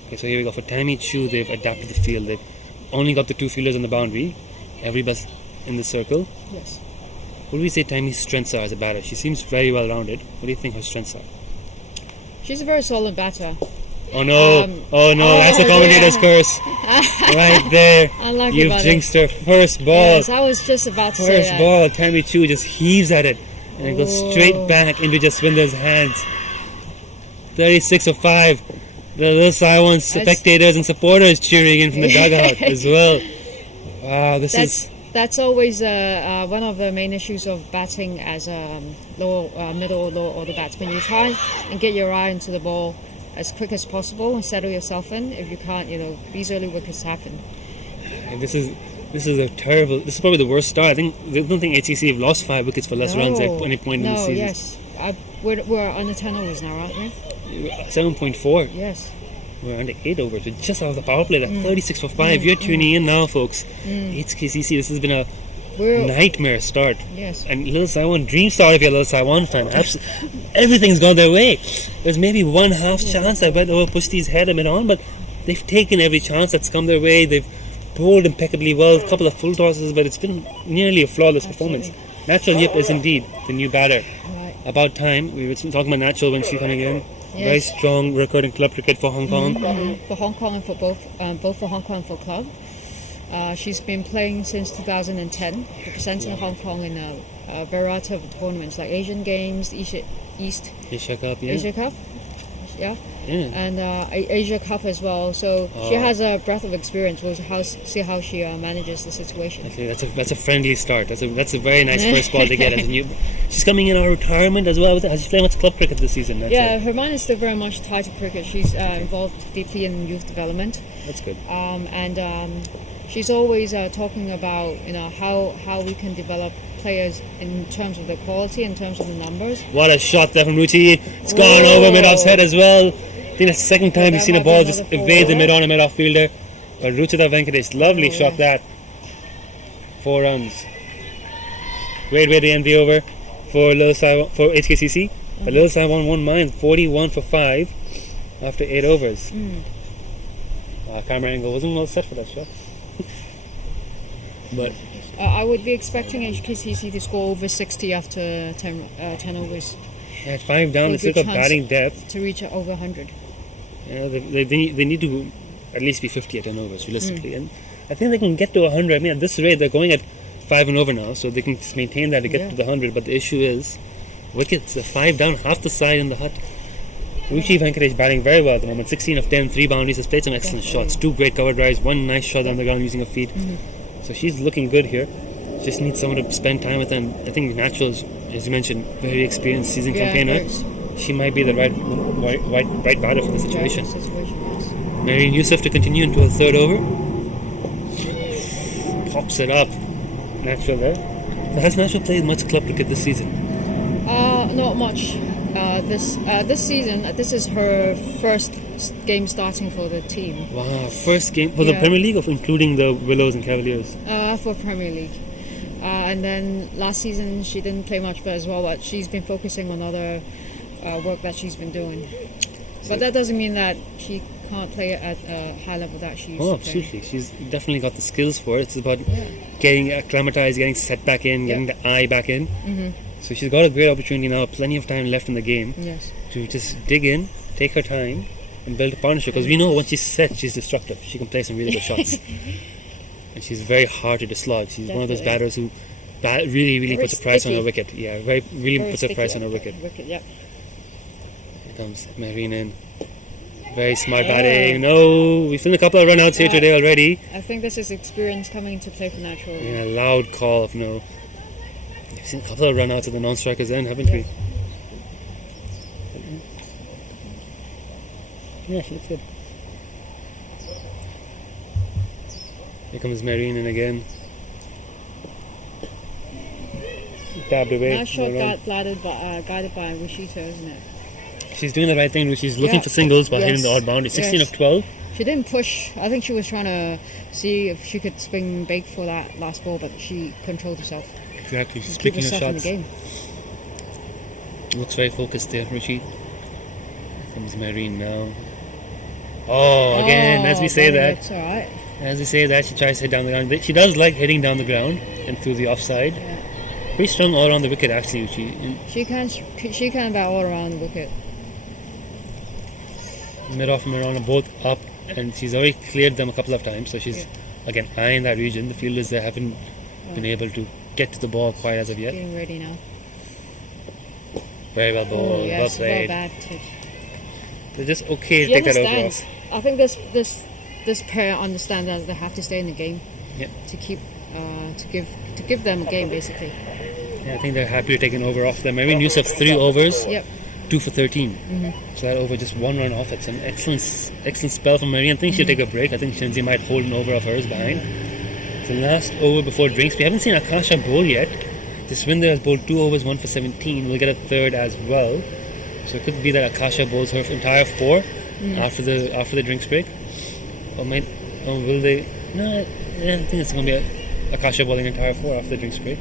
Okay, so here we go. For Tammy Chu, they've adapted the field. They've only got the 2 fielders on the boundary. Everybody's in the circle. Yes. What do we say Tammy's strengths are as a batter? She seems very well rounded. What do you think her strengths are? She's a very solid batter. Oh no! That's the commentator's curse. Right there. Unlucky You've about jinxed her. First ball. Yes, I was just about to say First that. ball. Tammy Chu just heaves at it. And it goes straight back into Jaswinder's hands. 36 of 5. The little Saiwan spectators and supporters cheering in from the dugout as well. Wow, That's always one of the main issues of batting as a middle or lower order batsman. You try and get your eye into the ball as quick as possible and settle yourself in. If you can't, these early wickets happen. And this is probably the worst start. I don't think HKCC have lost 5 wickets for less runs at any point in the season. Yes. We're under 10 overs now, aren't we? 7.4. Yes. We're under 8 overs. We're just off the power play. 36 for 5. You're tuning in now, folks. HKCC, this has been a nightmare start. Yes. And Little Saiwan, dream start if you're a Little Saiwan fan. Everything's gone their way. There's maybe one half chance that they'll push these head a bit on, but they've taken every chance that's come their way. They've bowled impeccably well, a couple of full tosses, but it's been nearly a flawless performance. Natural Yip is indeed the new batter. Right. About time. We were talking about Natural when she's coming in. Yes. Very strong record in club cricket for Hong Kong. For Hong Kong and for both for Hong Kong and for club. She's been playing since 2010, representing Hong Kong in a variety of tournaments like Asian Games, Asia Cup, yeah. And Asia Cup as well. So she has a breadth of experience. We'll see how she manages the situation. Okay, that's a friendly start. That's a very nice first ball to get. She's coming in on retirement as well. She's playing much club cricket this season. Her mind is still very much tied to cricket. She's involved deeply in youth development. That's good. She's always talking about how we can develop players in terms of their quality, in terms of the numbers. What a shot there from Ruchi. It's gone over mid-off's head as well. I think that's the second time we've seen a ball just evade the mid-on and mid-off fielder. But Ruchita Venkatesh, lovely shot that. 4 runs. Great way to end the over for HKCC. But Little Saiwan won mine, 41 for 5 after 8 overs. Camera angle wasn't well set for that shot. But I would be expecting HKCC to score over 60 after 10 overs. At 5 down, they still got batting depth to reach over 100. Yeah, they need to at least be 50 at 10 overs, realistically. And I think they can get to 100. I mean, at this rate, they're going at 5 and over now, so they can just maintain that to get to the 100. But the issue is wickets. They're 5 down, half the side in the hut. Ruchi Venkatesh batting very well at the moment. 16 of 10, 3 boundaries. Has played some excellent shots. 2 great cover drives, 1 nice shot on the ground using her feet. So she's looking good here. Just needs someone to spend time with them. I think Natural is, as you mentioned, very experienced season campaigner. She might be the right batter for the situation. Marian Youssef to continue into a 3rd over. Pops it up. Natural there. So has Natural played much club cricket this season? Not much. This season, this is her first game starting for the team. Wow, first game for the Premier League, or including the Willows and Cavaliers? For Premier League. And then last season she didn't play much as well, but she's been focusing on other work that she's been doing. But that doesn't mean that she can't play at a high level that she used to play. Absolutely. She's definitely got the skills for it. It's about getting acclimatized, getting set back in, getting the eye back in. So she's got a great opportunity now, plenty of time left in the game to just dig in, take her time, and build a partnership. Because we know once she's set, she's destructive. She can play some really good shots. And she's very hard to dislodge. She's one of those batters who really puts a price on her wicket. Yeah, really puts a price on her wicket. Here comes Marine in. Very smart batting. No, we've seen a couple of run-outs here today already. I think this is experience coming into play for natural. Yeah, loud call of no. We've seen a couple of run-outs at the non-strikers end, haven't we? Yeah, she looks good. Here comes Marine in again. Tabbed away. That shot got guided by Rishita, isn't it? She's doing the right thing. She's looking for singles while hitting the odd boundary. 16 of 12. She didn't push. I think she was trying to see if she could swing big for that last ball, but she controlled herself. Exactly. She's picking her shots. In the game. Looks very focused there, Rishi. Here comes Marine now. Oh, again, as we say that. It's alright. As we say that, she tries to hit down the ground. She does like hitting down the ground and through the offside. Pretty strong all around the wicket, actually. She can bat all around the wicket. Mid-off and Miranda both up, and she's already cleared them a couple of times. So she's again eyeing that region. The fielders there haven't been able to get to the ball quite as of yet. Getting ready now. Very well bowled, well played. Well batted. They're just okay to take that over off. I think this pair understand that they have to stay in the game to keep to give them a game basically. Yeah, I think they're happy to take an over off them. Marine Yusuf 3 overs, 2 for 13. So that over just 1 run off. It's an excellent spell from Marine. I think she'll take a break. I think Shenzi might hold an over of hers behind. So last over before drinks. We haven't seen Akasha bowl yet. Jaswinder has bowled 2 overs, 1 for 17. We'll get a third as well. So it could be that Akasha bowls her entire 4 after the drinks break. Or will they? No, I think it's going to be Akasha bowling entire 4 after the drinks break.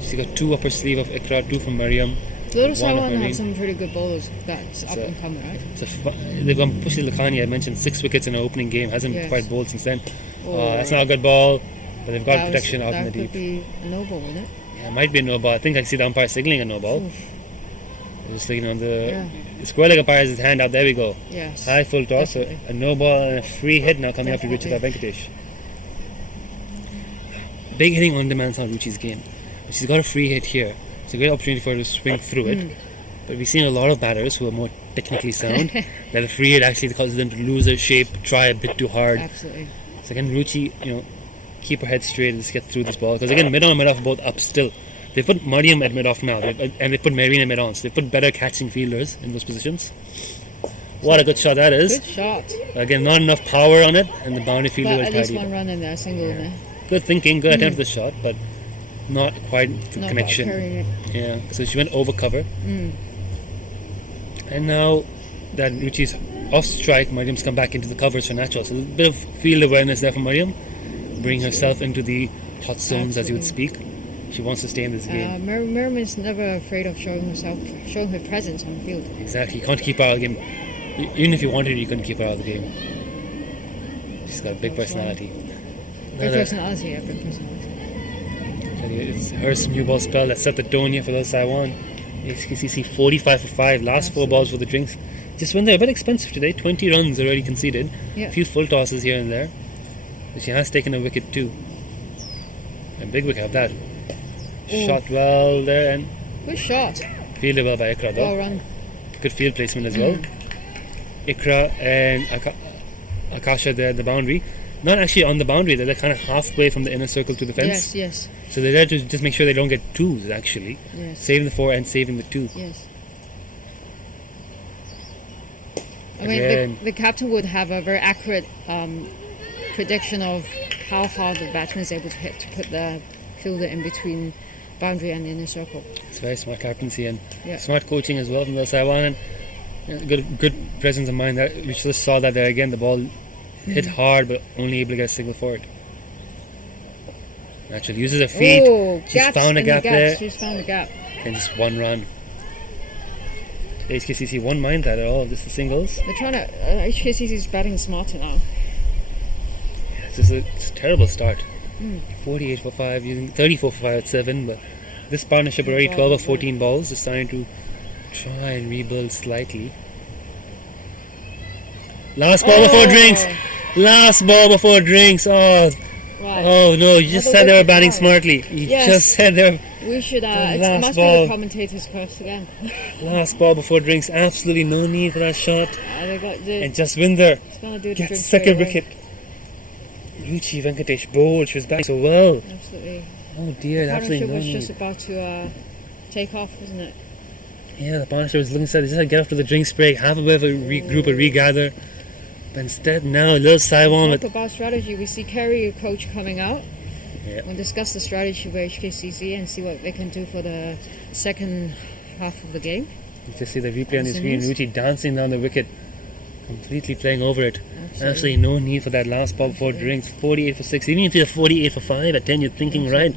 She's got 2 up her sleeve of Ikra, 2 from Mariam. Little Saiwan has some pretty good bowlers that's up and coming, right? They've got Pushil Lakhani, I mentioned 6 wickets in her opening game, hasn't quite bowled since then. That's not a good ball, but they've got protection out in the deep. That could be a no ball, wouldn't it? Yeah, it might be a no ball. I think I see the umpire signaling a no ball. Just looking on the square leg umpire has his hand out. There we go. Yes. High full toss, a no ball and a free hit now coming up to Ruchita Venkatesh. Big hitting on demand is not Ruchi's game. But she's got a free hit here. It's a great opportunity for her to swing through it. But we've seen a lot of batters who are more technically sound that a free hit actually causes them to lose their shape, try a bit too hard. Absolutely. So again, Ruchi, keep her head straight and just get through this ball. Because again, mid-on and mid-off both up still. They put Mariam at mid-off now, and they put Marine at mid-on. So they put better catching fielders in those positions. What a good shot that is. Good shot. Again, not enough power on it, and the boundary fielder will at tidy. least 1 run in there, single in there. Good thinking, good attempt at the shot, but not quite the connection. Yeah, so she went over cover. And now that Ruchi's off strike, Mariam's come back into the covers for natural. So a bit of field awareness there from Mariam, bring herself into the hot zones, as you would speak. She wants to stay in this game. Mariam is never afraid of showing her presence on the field. Exactly, you can't keep her out of the game. Even if you wanted, you couldn't keep her out of the game. She's got a big personality. Big personality. It's her new ball spell that set the tone here for those Saiwan. HKCC 45 for 5, last 4 balls for the drinks. Just when they're a bit expensive today, 20 runs already conceded. A few full tosses here and there. But she has taken a wicket too. A big wicket of that. Shot well there and good shot. Fielded well by Ikra though. Well run. Good field placement as well. Ikra and Akasha there at the boundary. Not actually on the boundary, they're kind of halfway from the inner circle to the fence. Yes. So they're there to just make sure they don't get 2s actually. Yes. Saving the 4 and saving the 2. Yes. I mean, the captain would have a very accurate prediction of how hard the batsman is able to hit to put the fielder in between boundary and inner circle. It's very smart captaincy and smart coaching as well from the Saiwan, and good presence of mind. That we just saw that there again. The ball hit hard, but only able to get a signal for it. Natural uses her feet. Oh, She's found a gap there. She's found a gap. And just one run. HKCC won't mind that at all, just the singles. They're trying to. HKCC's batting smarter now. Yeah, it's a terrible start. 48 for 5, using 34 for 5 at 7, but this partnership already 12 or 14 balls, just trying to try and rebuild slightly. Last ball before drinks! Last ball before drinks! Oh, Right. oh no, you just said they were batting smartly. You just said they were. We should, it last must ball. be the commentator's curse again. Last ball before drinks, absolutely no need for that shot. They got the, And Jaswinder it's gonna do the gets drink second straight away. wicket. Ruchi Venkatesh bowled, she was batting so well. Absolutely. Oh dear, The absolutely partnership no was need. just about to take off, wasn't it? Yeah, the partnership was looking sad. They just had to get after the drinks break, have a bit of a regroup, a regather. But instead, now little Saiwan Talk with. about strategy. We see Kerry, coach, coming out. Yeah. We'll discuss the strategy for HKCC and see what they can do for the second half of the game. You just see the replay on the screen. Innings. Ruchi dancing down the wicket, completely playing over it. Absolutely no need for that last ball before drinks. 48 for 6. Even if you're 48 for 5 at 10, you're thinking, right,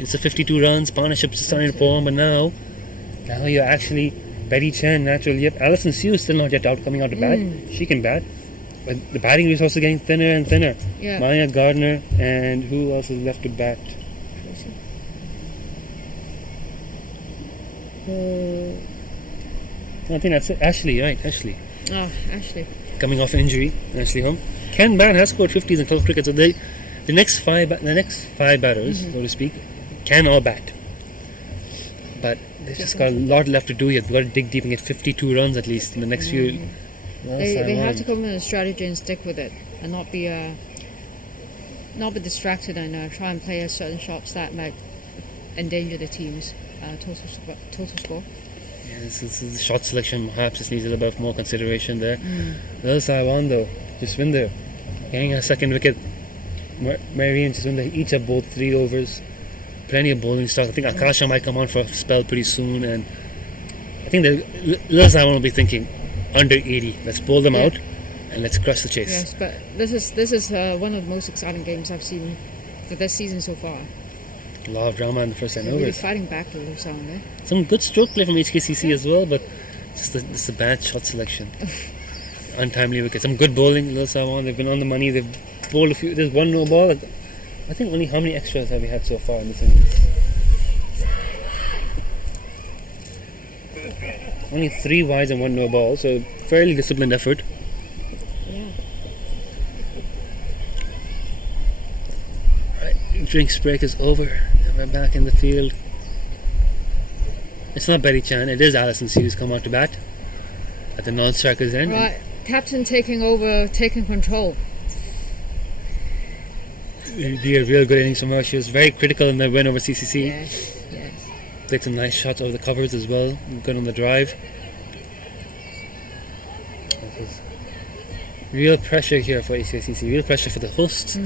it's a 52 runs, partnership's starting to form, but now you're actually Betty Chen, natural. Yep, Alison Sue is still not yet out, coming out to bat. She can bat. But the batting is also getting thinner and thinner. Yeah. Maya Gardner, and who else is left to bat? I think that's it. Ashley, right? Ashley. Oh, Ashley. Coming off injury, Ashley Home. Ken Ban has scored 50s in club cricket, so the next five batters, so to speak, can all bat. But they've just got a lot left to do here. They've got to dig deep and get 52 runs at least in the next few. They have to come with a strategy and stick with it, and not be distracted and try and play a certain shots that might endanger the team's total score. Yeah, this is shot selection perhaps just needs a little bit more consideration there. Little Saiwan though, Jaswinder getting a second wicket. Mary and Jaswinder each have bowled 3 overs. Plenty of bowling stock. I think Akasha might come on for a spell pretty soon, and I think that Little Saiwan will be thinking under 80. Let's bowl them out and let's crush the chase. Yes, but this is one of the most exciting games I've seen for this season so far. A lot of drama in the first 10 They're really overs. fighting back a little sound there. Some good stroke play from HKCC as well, but just a bad shot selection. Untimely wicket. Some good bowling. Little Saiwan, they've been on the money. They've bowled a few. There's one no ball. I think only how many extras have we had so far in this innings? Only 3 wides and 1 no ball, so fairly disciplined effort. Yeah. Right, drinks break is over. And we're back in the field. It's not Betty Chan, it is Alison Sue who's come out to bat at the non-striker's end. Right, captain taking over, taking control. It'd be a real good innings from her. She was very critical in the win over CCC. Yes. Played some nice shots over the covers as well. Good on the drive. Real pressure here for HKCC. Real pressure for the hosts.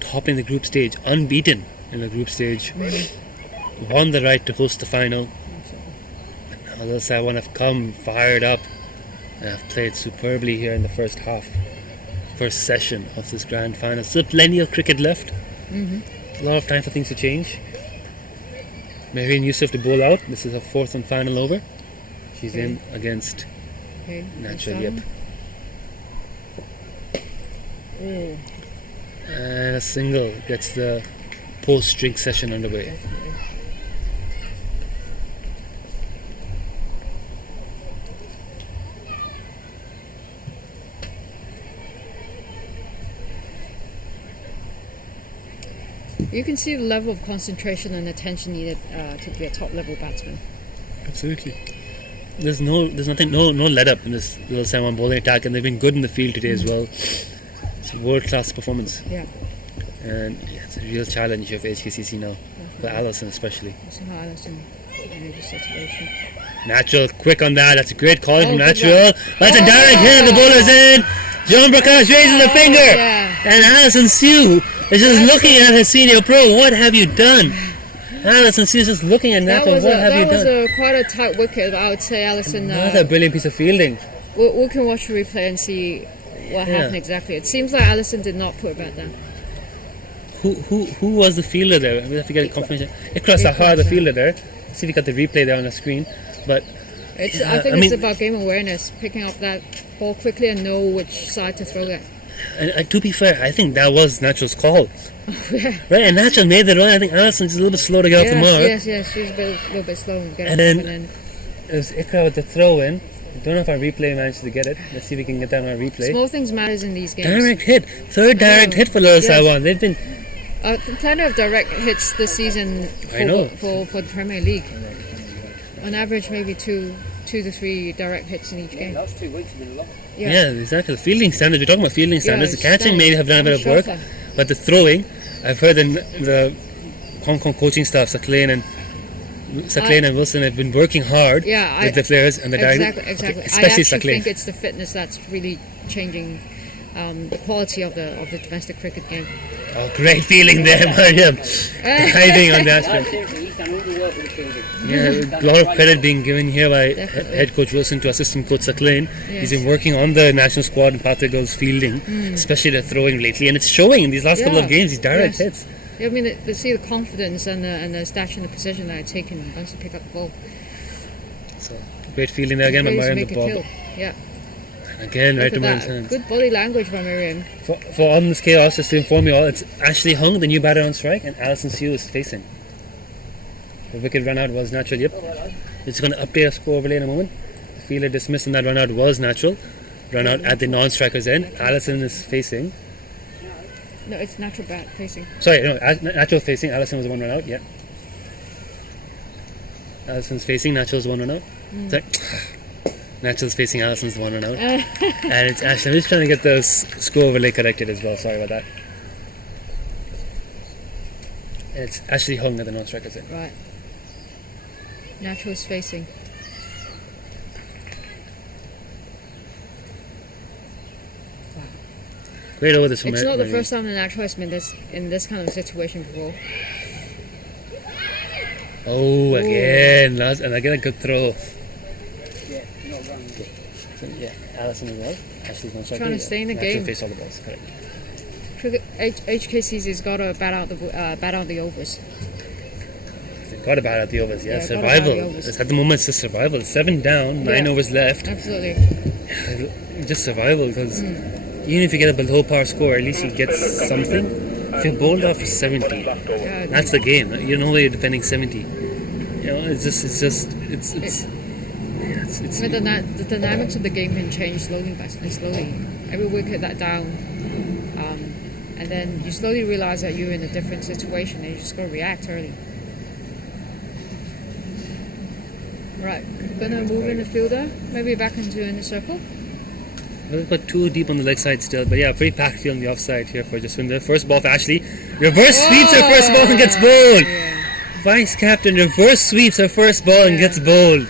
Topping the group stage. Unbeaten in the group stage. Won the right to host the final. And now Little Saiwan have come fired up and have played superbly here in the first half. First session of this grand final. Still plenty of cricket left. A lot of time for things to change. Marian Yusuf to bowl out. This is her 4th and final over. She's in against Natural Yep. And a single gets the post-drink session underway. You can see the level of concentration and attention needed to be a top level batsman. Absolutely. There's no let up in this Little Saiwan bowling attack, and they've been good in the field today as well. It's a world-class performance. Yeah. And it's a real challenge of HKCC now, for Alison especially. That's how Alison managed the situation. Natural, quick on that. That's a great call from good Natural. That's a direct hit. The bowler's in. John Prakash raises the finger, and Alison Sue is just looking at her senior pro. What have you done? Alison Sue is just looking at Natural. What have you done? That was quite a tight wicket. I would say Alison. Another brilliant piece of fielding. We can watch the replay and see what happened exactly. It seems like Alison did not put it back down. Who was the fielder there? I mean, if we get a confirmation, Ikra Sahar, the fielder there. See if we got the replay there on the screen, but I think it's about game awareness, picking up that ball quickly and know which side to throw it. And to be fair, I think that was Natural's call. Right, and Natural made the run. I think Alison's a little bit slow to get off the mark. Yes, she was a little bit slow to get And off. then it was Ikra with the throw in. I don't know if our replay managed to get it. Let's see if we can get that on our replay. Small things matters in these games. Direct hit. Third direct hit for Little Saiwan. They've been... plenty of direct hits this season for the Premier League. On average, maybe two to three direct hits in each game. Last 2 weeks have been long. Yeah, exactly. The fielding standards. We're talking about fielding standards. The catching maybe have done a bit of work. Sharper. But the throwing, I've heard the Hong Kong coaching staff, Sakleen and Wilson, have been working hard with the players and the exactly. especially I actually Sakleen. think it's the fitness that's really changing the quality of the domestic cricket game. Oh, great feeling there, Mariam. Diving on that one. Yeah, a lot of credit being given here by head coach Wilson to assistant coach Sakleen. He's been working on the national squad and Pathway Girls fielding, especially the throwing lately, and it's showing in these last couple of games. These direct hits. Yeah, I mean, they see the confidence and the stash and the position that they're taking once they pick up the ball. So great feeling there again by Mariam the ball. Yeah. Again, right to Mariam's hands. Good body language by Mariam. For on this chaos, just to inform you all, it's Ashley Hung, the new batter on strike, and Alison Sue is facing. The wicket run out was Natural. Yep. It's going to update our score overlay in a moment. The fielder dismissed and that run out was Natural. Run out at the non-striker's end. Alison is facing. No, it's Natural bat facing. Sorry, no, Natural facing. Alison was the one run out. Yeah. Alison's facing. Natural's the one run out. Sorry. Natural's facing. Alison's the one run out. And it's Ashley. I'm just trying to get the score overlay corrected as well. Sorry about that. And it's Ashley Hung at the non-striker's end. Right. Natural's facing. Great over this. It's not the first time the Natural has been in this kind of situation before. Oh, again, and again a good throw. Yeah, not wrong. So, yeah, Alison as well. Ashley's not Trying to stay in the game. Face all the balls, correct. HKCC's got to bat out the overs. They've got to bat out the overs, yeah. Yeah, Survival. the overs. At the moment, it's just survival. 7 down, 9 overs left. Absolutely. Just survival, because even if you get a below par score, at least you get something. If you're bowled off for 70, that's the game. You know you're defending 70. You know, the dynamics of the game can change slowly. Every wicket that down, and then you slowly realize that you're in a different situation and you just got to react early. Right, gonna move in the fielder, maybe back in the circle. We'll put 2 deep on the leg side still, but yeah, pretty packed field on the offside here for Jaswinder. First ball for Ashley. Reverse sweeps her first ball and gets bowled. Yeah. Vice captain reverse sweeps her first ball and gets bowled.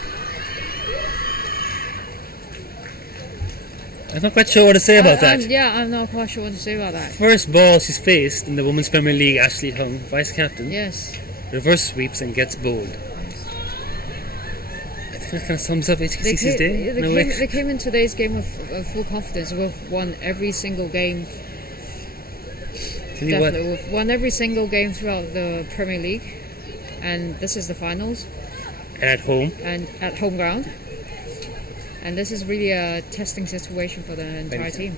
I'm not quite sure what to say about that. I'm not quite sure what to say about that. First ball she's faced in the Women's Premier League, Ashley Hung, vice captain. Yes. Reverse sweeps and gets bowled. I think that kind of sums up HKCC's day. They came in today's game with full confidence. We've won every single game. Definitely, we've won every single game throughout the Premier League, and this is the finals. And at home. And at home ground. And this is really a testing situation for the entire team.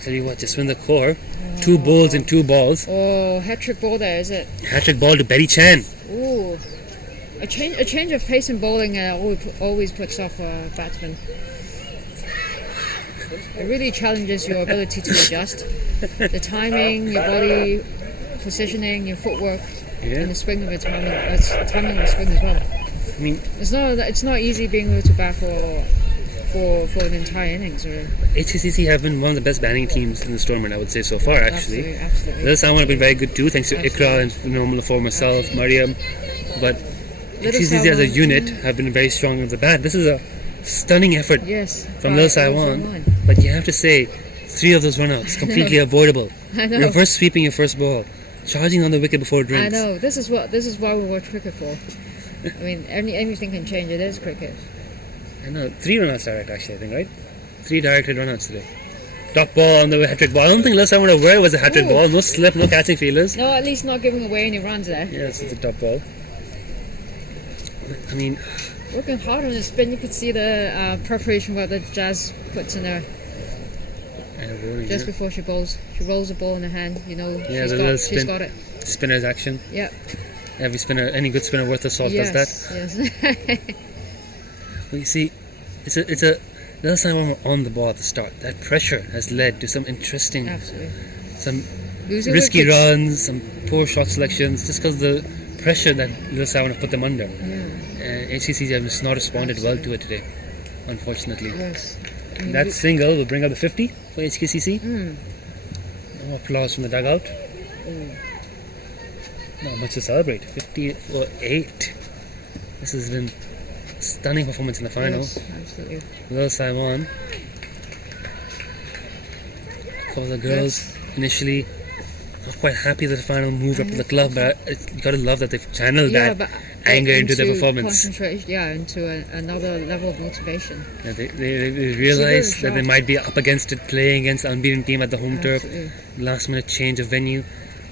Tell you what, Jaswinder Kaur, 2 bowls and 2 balls. Oh, hat-trick ball there, is it? Hat-trick ball to Betty Chan. Ooh. A change of pace in bowling always puts off a batsman. It really challenges your ability to adjust. The timing, your body positioning, your footwork, and the swing of it, timing of the swing as well. I mean, it's not easy being able to bat for an entire innings. HKCC have been one of the best batting teams in this tournament, I would say, so far, actually. Absolutely. Little Saiwan have been very good too, thanks to Ikra and phenomenal for myself, Mariam. But HKCC as a unit have been very strong on the bat. This is a stunning effort from Little Saiwan. But you have to say, 3 of those runouts completely avoidable. I know. Reverse sweeping your first ball, charging on the wicket before it drinks. I know. This is why we watch cricket for. I mean, anything can change. It is cricket. I know. 3 runouts direct, actually, I think, right? 3 directed runouts today. Dot ball on the hat-trick ball. I don't think last time I aware it was a hat-trick ball. No slip, no catching feelers. No, at least not giving away any runs there. Yes, it's a dot ball. I mean, working hard on the spin. You could see the preparation what the Jazz puts in there just before she bowls. She rolls the ball in her hand. You know, she's got it. Spinner's action. Yeah. Every spinner, any good spinner worth a salt does that. Yes. Well, you see, it's a. The last time we were on the ball at the start, that pressure has led to some interesting, some risky runs, some poor shot selections, just because the pressure that Little Saiwan have put them under. HKCC have just not responded well to it today, unfortunately. Yes. That single will bring up the 50 for HKCC. No applause from the dugout. Not much to celebrate. 50 for 8. This has been a stunning performance in the final. Yes, absolutely. Little Saiwan. A couple of the girls initially not quite happy that the final moved up to the club, but you gotta love that they've channeled that anger into their performance. Into another level of motivation. Yeah, they realised that they might be up against it, playing against the unbeaten team at the home turf. Last minute change of venue,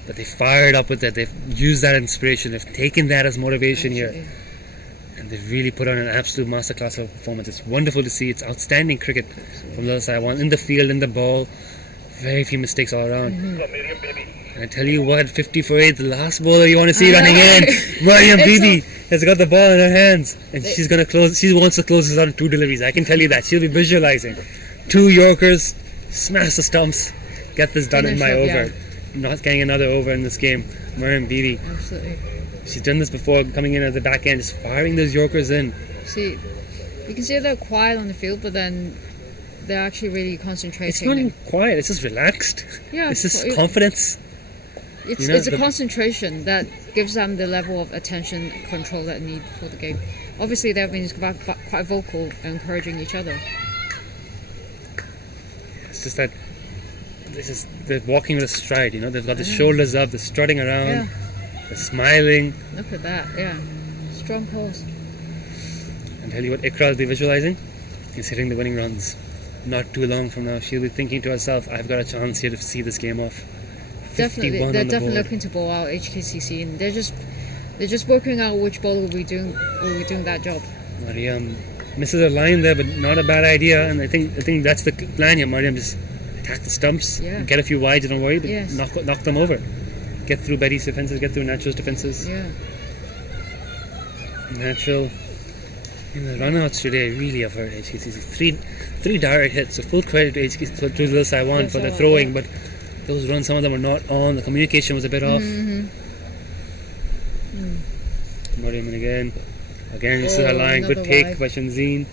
but they fired up with that. They've used that inspiration. They've taken that as motivation here, and they've really put on an absolute masterclass of performance. It's wonderful to see. It's outstanding cricket from Little Saiwan in the field, in the ball. Very few mistakes all around. And I tell you what, 50 for 8, the last bowler you want to see running in, Mariam Bibi has got the ball in her hands, and she's going to close. She wants to close this out in 2 deliveries. I can tell you that. She'll be visualizing 2 Yorkers, smash the stumps, get this done in my over. Not getting another over in this game. Mariam Bibi. Absolutely. She's done this before, coming in at the back end, just firing those Yorkers in. See, you can see they're quiet on the field, but then they're actually really concentrating. It's not even quiet, it's just relaxed. Yeah, it's just confidence. It's a concentration that gives them the level of attention and control that they need for the game. Obviously, they've been quite vocal, encouraging each other. It's just that they're walking with a stride, they've got the shoulders up, they're strutting around, they're smiling. Look at that, strong pose. And tell you what Ikra will be visualizing is hitting the winning runs. Not too long from now, she'll be thinking to herself, I've got a chance here to see this game off. Definitely, they're definitely looking to bowl out HKCC, and they're just working out which bowler will be doing that job. Mariam misses a line there, but not a bad idea, and I think that's the plan here. Mariam just attack the stumps, get a few wides, don't worry, but knock them over. Get through Betty's defenses, get through Natural's defenses. Natural. The runouts today really have hurt HKCC. Three direct hits, so full credit to Little Saiwan for their throwing, but those runs, some of them were not on. The communication was a bit off. Mariam again. This is her line. Good take by Shanzeen.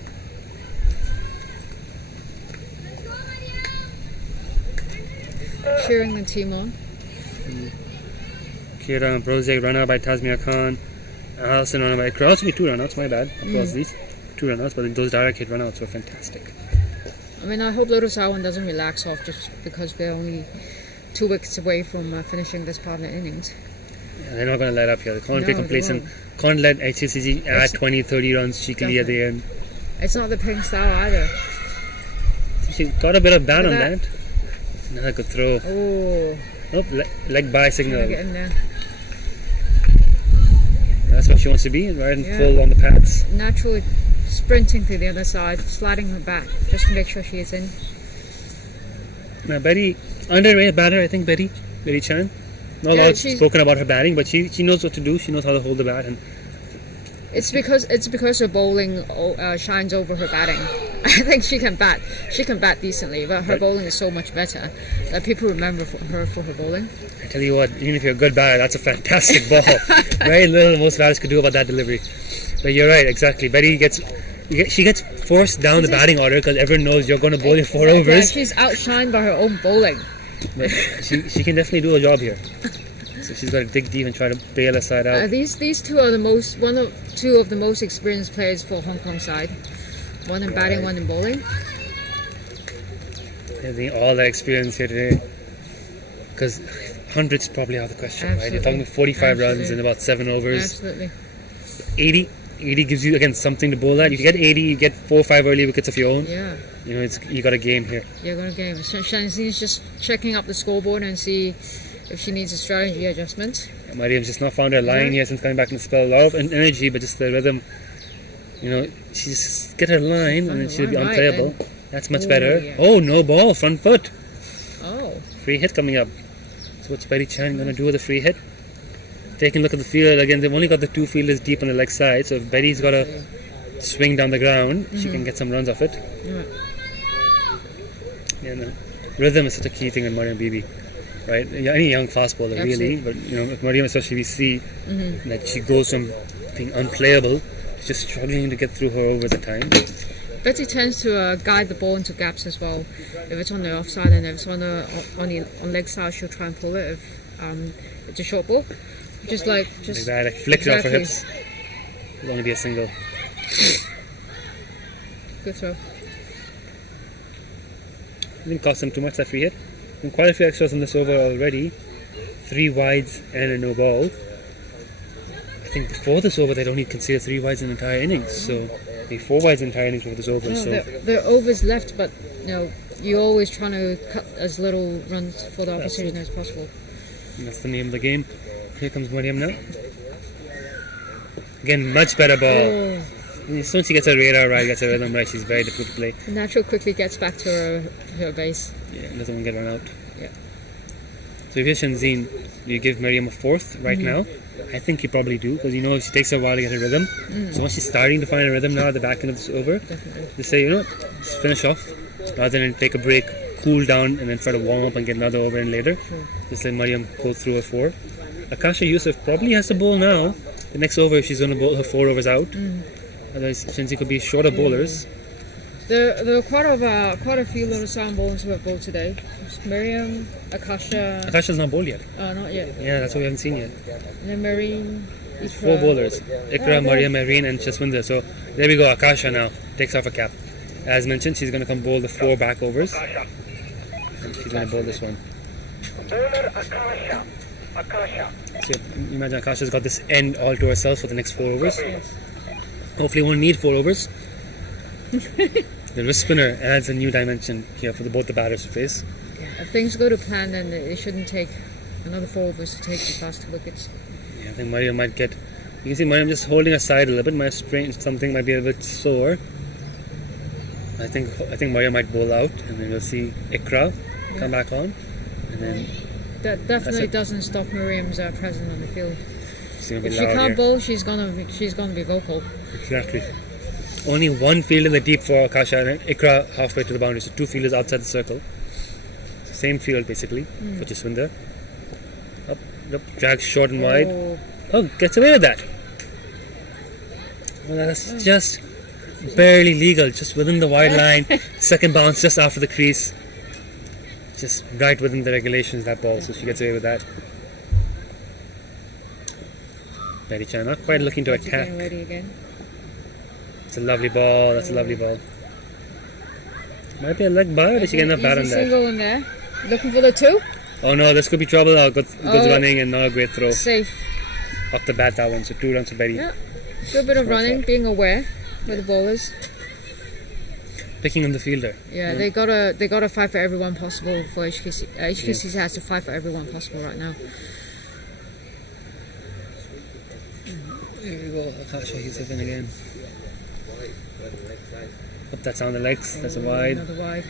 Cheering the team on. Kira and Brozek run out by Tasmia Khan. Alison run out by Ikra. Also be 2 runouts, my bad. Across these 2 runouts, but those direct hit runouts were fantastic. I mean, I hope Little Saiwan doesn't relax off just because they're only 2 wickets away from finishing this part of the innings. They're not going to let up here. They can't be complacent. Can't let HKCC add 20-30 runs cheekily at the end. It's not the pink style either. She got a bit of bat on that. Another good throw. Leg by signal. Get in there. That's what she wants to be, right and full on the pads. Naturally sprinting to the other side, sliding her back, just to make sure she is in. Now Betty, underrated batter, I think Betty Chan. Not a lot spoken about her batting, but she knows what to do. She knows how to hold the bat, and it's because her bowling shines over her batting. I think she can bat. She can bat decently, but her bowling is so much better that people remember her for her bowling. I tell you what, even if you're a good batter, that's a fantastic ball. Very little most batters could do about that delivery. But you're right, exactly. Betty gets forced down the batting order because everyone knows you're going to bowl your 4 overs. She's outshined by her own bowling. But she can definitely do a job here. So she's got to dig deep and try to bail her side out. These 2 are two of the most experienced players for Hong Kong side. One in batting, one in bowling. I think all that experience here today. Because 100's probably out of the question, right? You're talking 45 runs in about 7 overs. Absolutely. 80 80 gives you again something to bowl at. You get 80, you get 4 or 5 early wickets of your own. Yeah. You know, you got a game here. Yeah, got a game. Shanzi's just checking up the scoreboard and see if she needs a strategy adjustment. Mariam's just not found her line here since coming back in the spell. A lot of energy, but just the rhythm. You know, she just get her line and then she'll be unplayable. Right, that's much better. Yeah. Oh, no ball, front foot. Oh. Free hit coming up. So what's Betty Chan going to do with the free hit? Taking a look at the field again, they've only got the 2 fielders deep on the leg side, so if Betty's got to swing down the ground, she can get some runs off it. Yeah, no. Rhythm is such a key thing in Mariam Bibi, right? Any young fast bowler, really, but you know, with Mariam especially, we see that she goes from being unplayable to just struggling to get through her overs at times. Betty tends to guide the ball into gaps as well. If it's on the offside and if it's on leg side, she'll try and pull it. If it's a short ball. Just like that, like flick it off her hips. It'll only be a single. Good throw. Didn't cost them too much, that free hit. And quite a few extras on this over already. 3 wides and a no ball. I think before this over they'd only consider 3 wides in the entire innings. So maybe 4 wides in the entire innings before this over. No, so there are overs left, but you know, you're always trying to cut as little runs for the opposition as possible. And that's the name of the game. Here comes Mariam now. Again, much better ball. As soon as she gets her radar right, gets her rhythm right, she's very difficult to play. The natural quickly gets back to her base. Yeah, doesn't want to get run out. Yeah. So if you're Shanzeen, do you give Mariam a 4th right now? I think you probably do, because you know she takes a while to get her rhythm. So once she's starting to find her rhythm now at the back end of this over, just say, you know, just finish off, rather than take a break, cool down, and then try to warm up and get another over in later. Just let Mariam go through her 4. Akasha Yusuf probably has to bowl now. The next over, if she's going to bowl her 4 overs out. Otherwise, Shanzi could be shorter bowlers. There are quite a few little Saiwan bowlers who have bowled today. Miriam, Akasha. Akasha's not bowled yet. Oh, not yet. Yeah, that's what we haven't seen yet. And then Marine. 4 bowlers. Ikra, Mariam, Marine, and Jaswinder. So there we go. Akasha now takes off her cap. As mentioned, she's going to come bowl the 4 back overs. And she's going to bowl this one. Bowler Akasha. So imagine Akasha's got this end all to herself for the next 4 overs. Hopefully won't need 4 overs. The wrist spinner adds a new dimension here for both the batters to face. If things go to plan, then it shouldn't take another 4 overs to take the last 2 wickets. Yeah, I think Mariam might get... You can see Mariam just holding her side a little bit. Might sprain something, might be a bit sore. I think Mariam might bowl out, and then we'll see Ikra come back on, and then... That definitely doesn't stop Miriam's presence on the field. If she can't bowl, she's gonna be vocal. Exactly. Only 1 field in the deep for Akasha and Ikra halfway to the boundary, so 2 fielders outside the circle. Same field basically for Jaswinder. Up, drags short and wide. Oh, gets away with that. Well, that's just barely legal, just within the wide line. Second bounce just after the crease. Just right within the regulations, that ball, so she gets away with that. Betty Chan not quite looking to attack. Ready again. It's a lovely ball, that's a lovely ball. Might be a leg bar, but she get enough bat on that. Single in there. Looking for the 2? Oh no, this could be trouble now. Good running and not a great throw. Safe. Off the bat, that one, so 2 runs for Betty. Yeah. Good bit of running, being aware with the bowlers. Picking on the fielder. Yeah, they gotta fight for everyone possible for HKC. HKCC has to fight for everyone possible right now. Here we go, Akasha Yusuf in again. Up, that's on the legs, that's a wide. Another wide.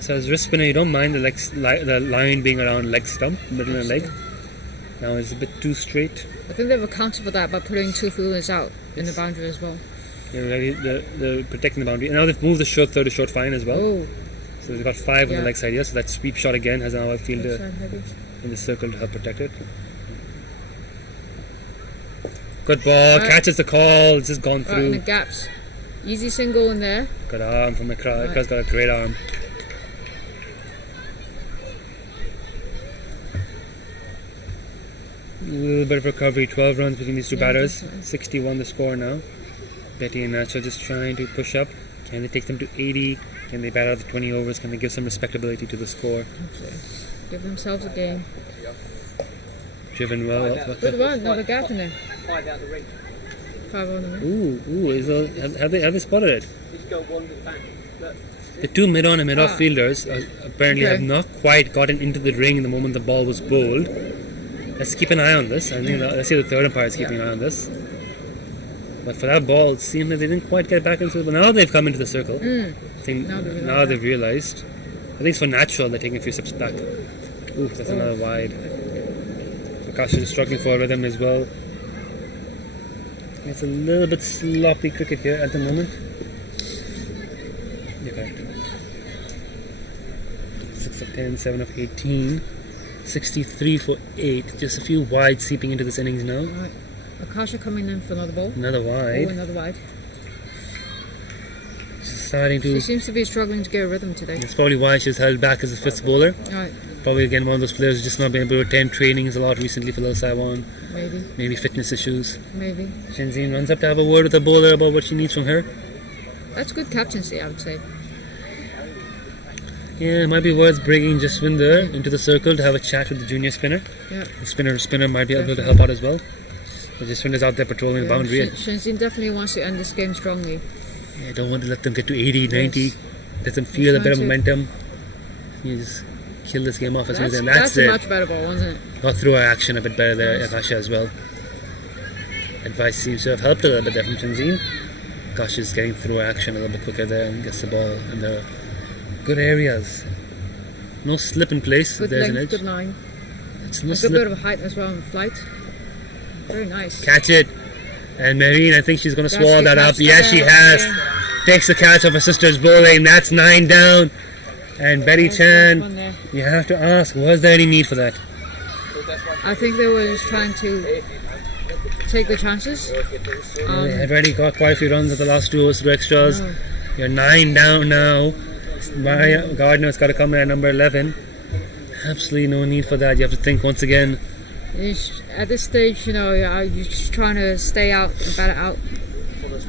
So as wrist spinner, you don't mind the line being around leg stump, middle of the leg. Now it's a bit too straight. I think they've accounted for that by putting 2 fielders out in the boundary as well. They're protecting the boundary. And now they've moved the short third to short fine as well. Oh. So they've got 5 on the leg side here, so that sweep shot again has now a fielder in the circle to help protect it. Good ball, catches the call, it's just gone through. In the gaps. Easy single in there. Good arm from Ikra. Ikra's got a great arm. A little bit of recovery, 12 runs between these 2 batters. 61 the score now. Betty and Nacho just trying to push up. Can they take them to 80? Can they bat out the 20 overs? Can they give some respectability to the score? Give themselves a game. Driven well. Good run, another gap in there. 5 on the mid. Have they spotted it? The two mid-on and mid-off fielders apparently have not quite gotten into the ring the moment the ball was bowled. Let's keep an eye on this. I think let's see the third umpire is keeping an eye on this. But for that ball, it seemed that they didn't quite get back into it. But now they've come into the circle. I think now they've realised. I think it's for natural they're taking a few steps back. Ooh, that's another wide. Prakash is struggling for a rhythm as well. It's a little bit sloppy cricket here at the moment. Okay. 6 of 10, 7 of 18, 63 for 8. Just a few wide seeping into this innings now. Right. Akasha coming in for another ball. Another wide. Another wide. She seems to be struggling to get a rhythm today. It's probably why she's held back as a fifth bowler. Right. Probably again one of those players who's just not been able to attend trainings a lot recently for little Saiwan. Maybe fitness issues. Maybe. Shenzhen runs up to have a word with the bowler about what she needs from her. That's good captaincy, I would say. Yeah, it might be worth bringing Jaswinder into the circle to have a chat with the junior spinner. Yeah. The spinner might be able to help out as well. But Jaswinder's out there patrolling the boundary. Shenzhen definitely wants to end this game strongly. Yeah, don't want to let them get to 80, 90. Doesn't feel a bit of momentum. You just kill this game off as soon as that's a much better ball, wasn't it? Got through our action a bit better there, Akasha as well. Advice seems to have helped a little bit there from Shenzhen. Akasha's getting through our action a little bit quicker there and gets the ball in the good areas. No slip in place. Good There's length, an edge. good line. It's no a slip. good bit of height as well in flight. Very nice. Catch it. And Marine, I think she's going to swallow that up. Yes, she has. Takes the catch of her sister's bowling. That's 9 down. And Betty Chan, you have to ask, was there any need for that? I think they were just trying to take the chances. They had already got quite a few runs at the last 2 overs through extras. You're 9 down now. Maria Gardner's got to come in at number 11. Absolutely no need for that. You have to think once again. At this stage, you're just trying to stay out and bat it out.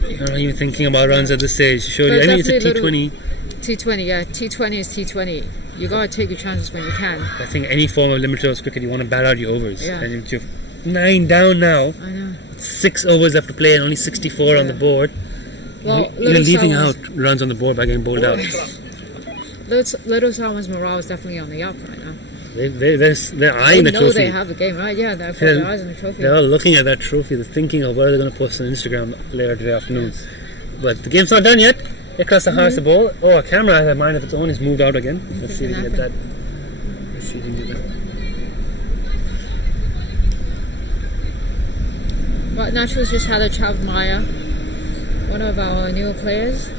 You're not even thinking about runs at this stage. Surely, I mean, it's a T20. T20, yeah. T20 is T20. You got to take your chances when you can. I think any form of limited overs cricket, you want to bat out your overs. Yeah. And you're 9 down now. I know. 6 overs left to play and only 64 on the board. Well, you're leaving out runs on the board by getting bowled out. Little Saiwan's morale is definitely on the up right now. They're eyeing the trophy. They have the game, right? Yeah, they've got their eyes on the trophy. They're all looking at that trophy. They're thinking of what they're going to post on Instagram later today afternoon. But the game's not done yet. Across the house, the ball. Oh, a camera has a mind of its own. Is moved out again. Let's see if we can get that. Let's see if we can get that. Right, Natural's just had a chat with Maya, one of our newer players.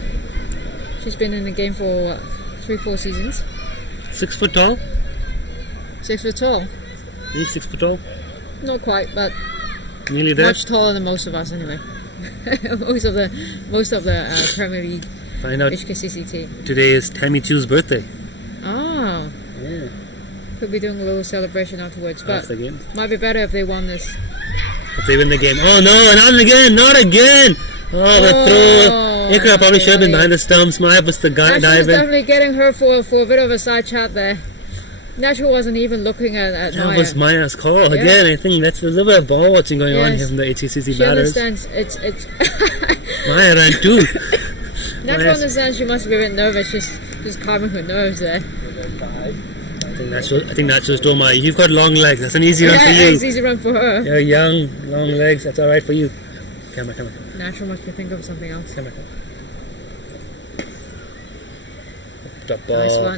She's been in the game for 3-4 seasons. 6 foot tall? 6 foot tall. Really 6 foot tall? Not quite, but nearly there. Much taller than most of us, anyway. most of the Premier League HKCC team. Today is Tammy Chu's birthday. Oh. Yeah. Could be doing a little celebration afterwards, but after the game. Might be better if they won this. If they win the game. Oh no! Not again! Not again! Oh, the throw. Ikra probably should have been behind the stumps. Maya was the guy diving. Was definitely getting her for a bit of a side chat there. Natural wasn't even looking at Maya. That was Maya's call. Yeah. Again, I think that's a little bit of ball watching going on here from the HKCC batters. She understands. It's Maya ran too. Natural understands she must be a bit nervous. She's just calming her nerves there. I think Natural's told Maya, you've got long legs. That's an easy run for you. It's an easy run for her. You're young, long legs. That's all right for you. Camera. Natural must be thinking of something else. Camera.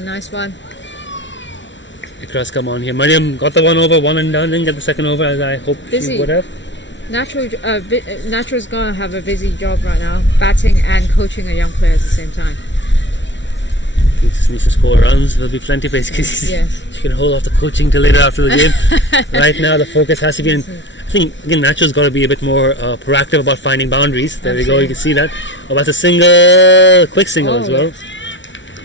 Nice one. Ikra's come on here. Mariam got the one over, one and done, didn't get the second over as I hoped she would have. Natural's going to have a busy job right now, batting and coaching a young player at the same time. He just needs to score runs. There'll be plenty for HKCC. Yes. She can hold off the coaching till later after the game. Right now, the focus has to be in. I think again, Natural's got to be a bit more proactive about finding boundaries. There we go. You can see that. Oh, that's a single, quick single as well. Yes.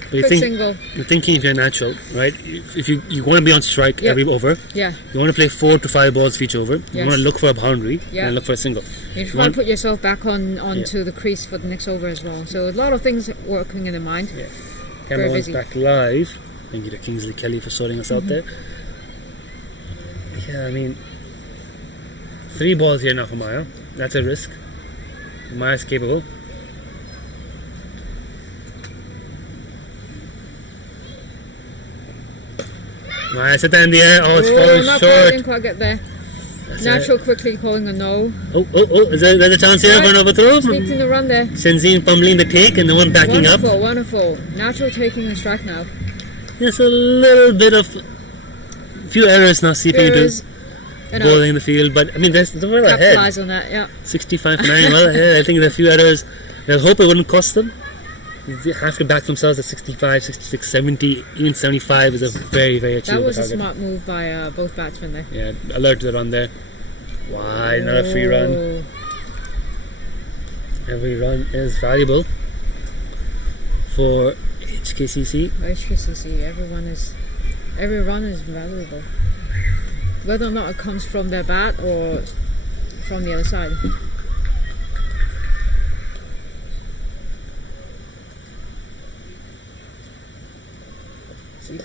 Quick single. You're thinking if you're Natural, right? If you want to be on strike every over. Yeah. You want to play 4 to 5 balls for each over. Yes. You want to look for a boundary and look for a single. You just want to put yourself back onto the crease for the next over as well. So a lot of things working in the mind. Yeah. Camera one's back live. Thank you to Kingsley Kelly for sorting us out there. Yeah, I mean, 3 balls here now for Maya. That's a risk. Maya's capable. Maya set that in the air. Oh, it's falling not short. quite, didn't quite get there. That's Natural it. quickly calling a no. Oh, is there a chance here for an overthrow? Sneaked in the run there. Shenzhen fumbling the take and the one backing up. Wonderful. Natural taking a strike now. Just a little bit of few errors now seeping into bowling in the field, but I mean they're well ahead. Capitalize on that, yeah. 65 for 9, well ahead. I think there are a few errors. I hope it wouldn't cost them. They have to back themselves at 65, 66, 70, even 75 is a very, very achievable That was target. a smart move by both batsmen there. Yeah, alert to the run there. Wide, not a free run. Every run is valuable for HKCC. HKCC, every run is valuable. Whether or not it comes from their bat or from the other side.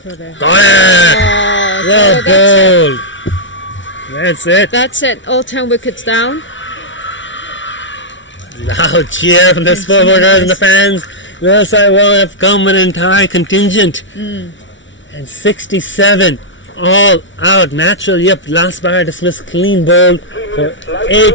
There. Well bowled. That's it. That's it. All 10 wickets down. Loud cheer from the supporters and the fans. Well, Saiwan have come with an entire contingent. And 67 all out. Natural. Yep. Last bar dismissed clean bowl for 8.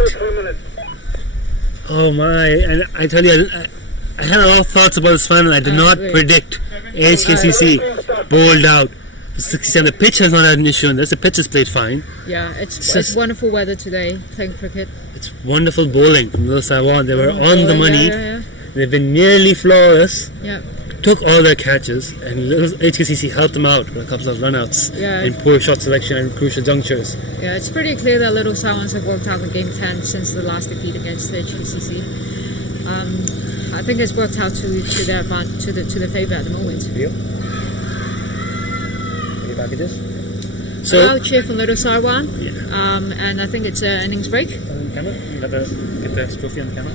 Oh my! And I tell you, I had a lot of thoughts about this final. I did not predict HKCC bowled out for 67. The pitch has not had an issue in this. The pitch is played fine. Yeah, it's wonderful weather today playing cricket. It's wonderful bowling from Little Saiwan. They were on the money. Yeah. They've been nearly flawless. Yeah. Took all their catches, and Little HKCC helped them out with a couple of runouts in poor shot selection and crucial junctures. Yeah, it's pretty clear that Little Saiwans have worked out the game 10 since the last defeat against HKCC. I think it's worked out to their favour at the moment. Any packages? So loud cheer from Little Saiwan, and I think it's an innings break. Camera? Get the trophy on the camera.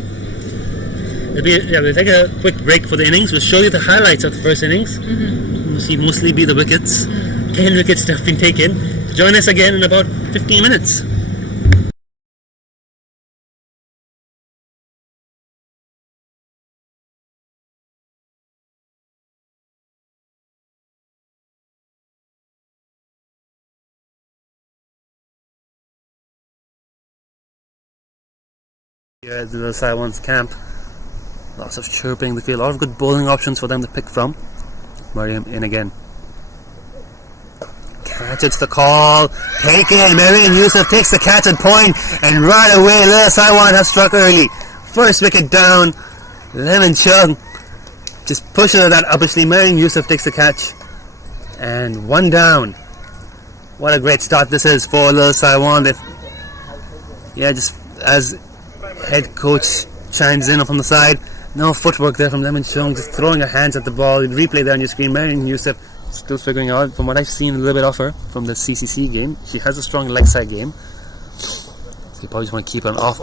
We'll take a quick break for the innings. We'll show you the highlights of the first innings. You'll see mostly be the wickets. 10 wickets have been taken. Join us again in about 15 minutes. Here at the Saiwan's camp, lots of chirping in the field, a lot of good bowling options for them to pick from. Mariam in again. Catch, it's the call. Taken. Mariam Yusuf takes the catch at point, and right away Little Saiwan has struck early. First wicket down. Lemon Chung just pushing it that uppishly. Mariam Yusuf takes the catch, and 1 down. What a great start this is for Little Saiwan. Just as head coach chimes in from the side. No footwork there from Lemon Chung, just throwing her hands at the ball. Replay there on your screen. Mariam Yusuf still figuring out, from what I've seen a little bit of her from the CCC game. She has a strong leg side game. So you probably just want to keep her off.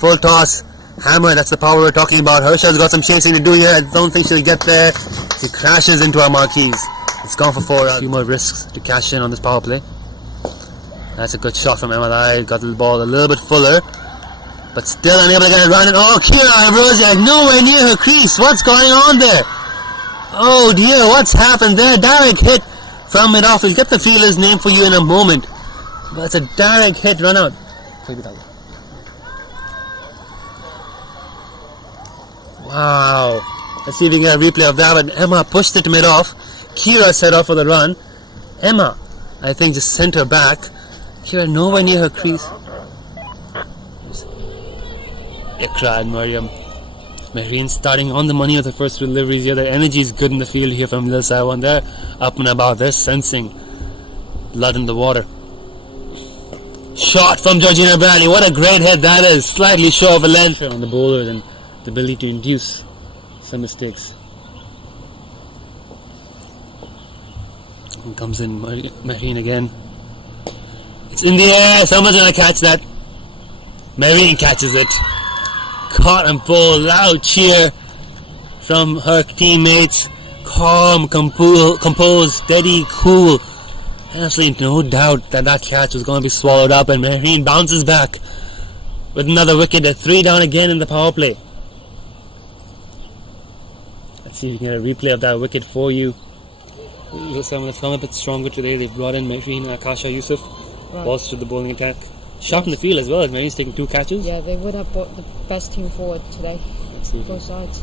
Full toss. Hammer, that's the power we're talking about. Hershel's got some chasing to do here. I don't think she'll get there. She crashes into our marquees. It's gone for 4. A few more risks to cash in on this power play. That's a good shot from MLI. Got the ball a little bit fuller, but still unable to get it running. Oh, Kira Ambrosiak nowhere near her crease. What's going on there? Oh dear, what's happened there? Direct hit from mid-off. We'll get the fielder's name for you in a moment. But it's a direct hit run out. Wow. Let's see if we can get a replay of that. But Emma pushed it mid-off. Kira set off for the run. Emma, I think, just sent her back. Kira nowhere near her crease. Ikra and Mariam. Mehreen starting on the money with the first deliveries here. Their energy is good in the field here from Little Saiwan. They're up and about. They're sensing blood in the water. Shot from Georgina Bradley. What a great hit that is. Slightly short of a length on the bowler and the ability to induce some mistakes. And comes in Mehreen again. It's in the air. Someone's going to catch that. Mehreen catches it. Caught and pulled. Loud cheer from her teammates. Calm, composed, steady, cool. Absolutely no doubt that catch was going to be swallowed up, and Mehreen bounces back. with another wicket. A 3 down again in the power play. Let's see if we can get a replay of that wicket for you. Someone that's come a bit stronger today. They've brought in Marine and Akasha Yusuf. Right. Balls to the bowling attack. Sharp in the field as well. Marine's taking 2 catches. Yeah, they would have brought the best team forward today. Let's see. Both sides.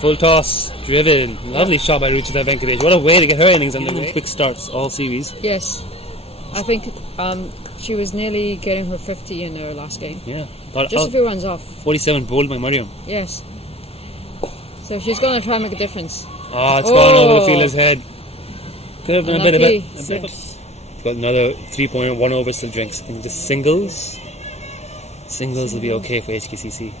Full toss, driven. Lovely shot by Ruchita Venkatesh. What a way to get her innings on the quick starts all series. Yes. I think she was nearly getting her 50 in her last game. Yeah. Just a few runs off. 47 bowled by Mariam. Yes. So she's going to try and make a difference. Oh, it's gone over the fielder's head. Could have been a bit. Got another 3.1 over still drinks. And the singles will be okay for HKCC.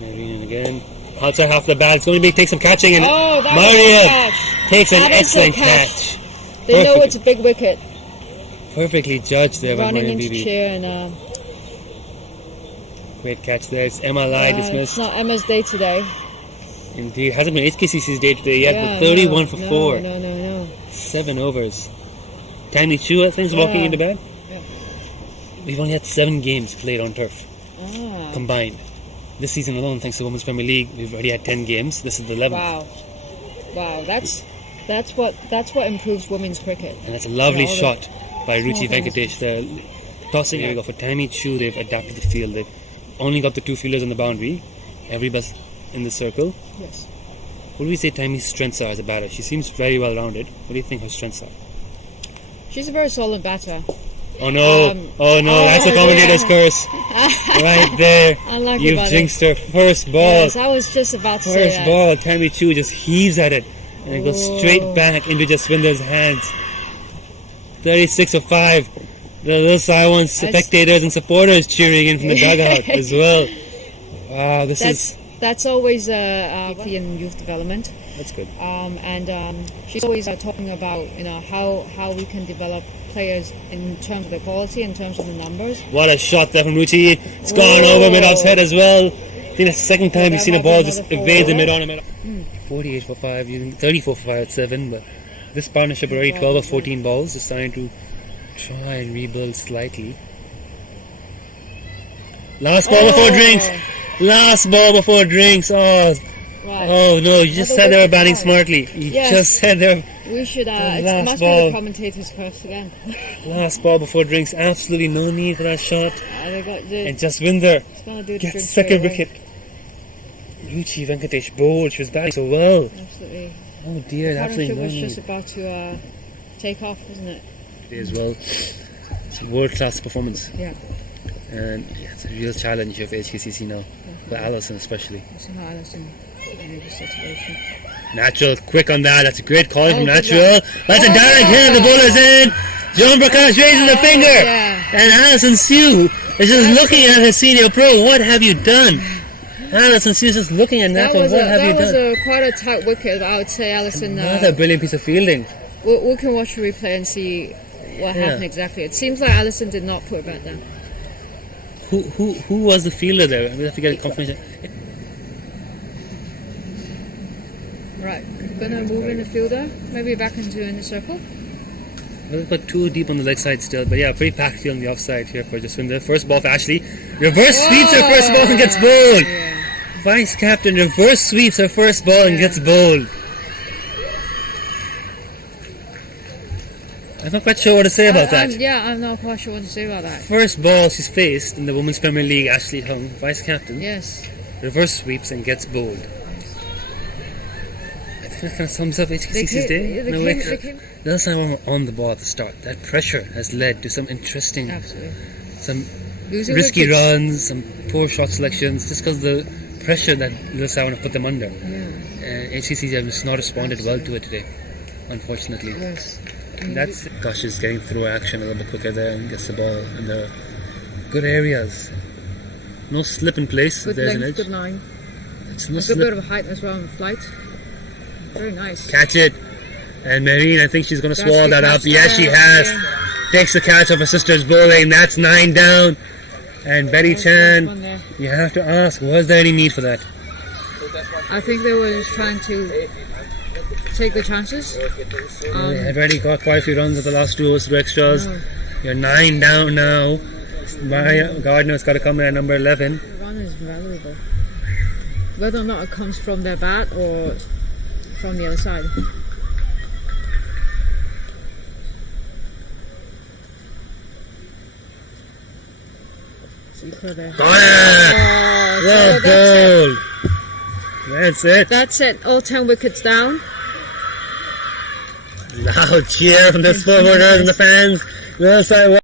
Marine again. Outside half the bag. It's going to take some catching. And Maria takes an excellent catch. They know it's a big wicket. Perfectly judged there by running Mariam into Bibi. chair and great catch there. It's Emma Lai dismissed. It's not Emma's day today. Indeed, hasn't been HKCC's day today yet, but 31 for 4. No. 7 overs. Tammy Chu, I think, is walking into bed. Yeah. We've only had 7 games played on turf combined. This season alone, thanks to Women's Premier League, we've already had 10 games. This is the 11th. Wow. That's what improves women's cricket. And that's a lovely shot by Ruchi Venkatesh. The tossing area for Tammy Chu, they've adapted the field. They've only got the 2 fielders on the boundary. Everybody's in the circle. Yes. What do we say Tammy's strengths are as a batter? She seems very well rounded. What do you think her strengths are? She's a very solid batter. Oh no! That's the commentator's curse. Right there. You've jinxed her. First ball. Yes, I was just about to say that. First ball, Tammy Chu just heaves at it. And it goes straight back into Jaswinder's hands. 36 for 5. The little Saiwan spectators and supporters cheering in from the dugout as well. Wow, that's always in youth development. That's good. And she's always talking about how we can develop players in terms of the quality, in terms of the numbers. What a shot there from Ruchi. It's gone over mid-off's head as well. I think that's the second time we've seen a ball just evade the mid-on and mid-off. 48 for 5, 34 for 5 at 7. But this partnership already 12 or 14 balls. Just trying to try and rebuild slightly. Last ball before drinks. Last ball before drinks. Oh no, you just said they were batting smartly. You just said they were. We should, it must be the commentator's curse again. Last ball before drinks, absolutely no need for that shot. And Jaswinder gets second wicket. Ruchi Venkatesh bowled, she was batting so well. Absolutely. Oh dear, absolutely no need. Was just about to take off, wasn't it? It is well. It's a world-class performance. Yeah. And it's a real challenge here for HKCC now, for Alison especially. We'll see how Alison in this situation. Natural, quick on that. That's a great call from Natural. That's a direct hit. The bowler's in. John Prakash raises the finger. And Alison Sue is just looking at his senior pro. What have you done? Alison Sue is just looking at Natural. What have you done? That was quite a tight wicket. I would say Alison. Another brilliant piece of fielding. We can watch the replay and see what happened exactly. It seems like Alison did not put it back down. Who was the fielder there? We have to get confirmation. Right, gonna move in the fielder, maybe back in the circle. We've got 2 deep on the leg side still, but yeah, pretty packed field on the offside here for Jaswinder. First ball for Ashley. Reverse sweeps her first ball and gets bowled. Vice captain reverse sweeps her first ball and gets bowled. I'm not quite sure what to say about that. I'm not quite sure what to say about that. First ball she's faced in the Women's Premier League, Ashley Hung, vice captain. Yes. Reverse sweeps and gets bowled. That kind of sums up HKCC's day. The other side were on the ball at the start. That pressure has led to some interesting, some risky runs, some poor shot selections, just because the pressure that Little Saiwan have put them under. HKCC has just not responded well to it today, unfortunately. Yes. That's Gosh is getting through action a little bit quicker there and gets the ball in the good areas. No slip in place. Good there's length, an edge. good line. It's no a good bit of height as well in flight. Very nice. Catch it. And Marine, I think she's going to swallow that up. Yes, she has. Takes the catch of her sister's bowling. That's 9 down. And Betty Chan, you have to ask, was there any need for that? I think they were just trying to take the chances. I've already got quite a few runs at the last 2 overs through extras. You're 9 down now. Gardner's got to come in at number 11. The run is valuable. Whether or not it comes from their bat or from the other side. There. Got it! Well bowled! That's it. That's it. All 10 wickets down. Loud cheer from the supporters and the fans. Will Saiwan.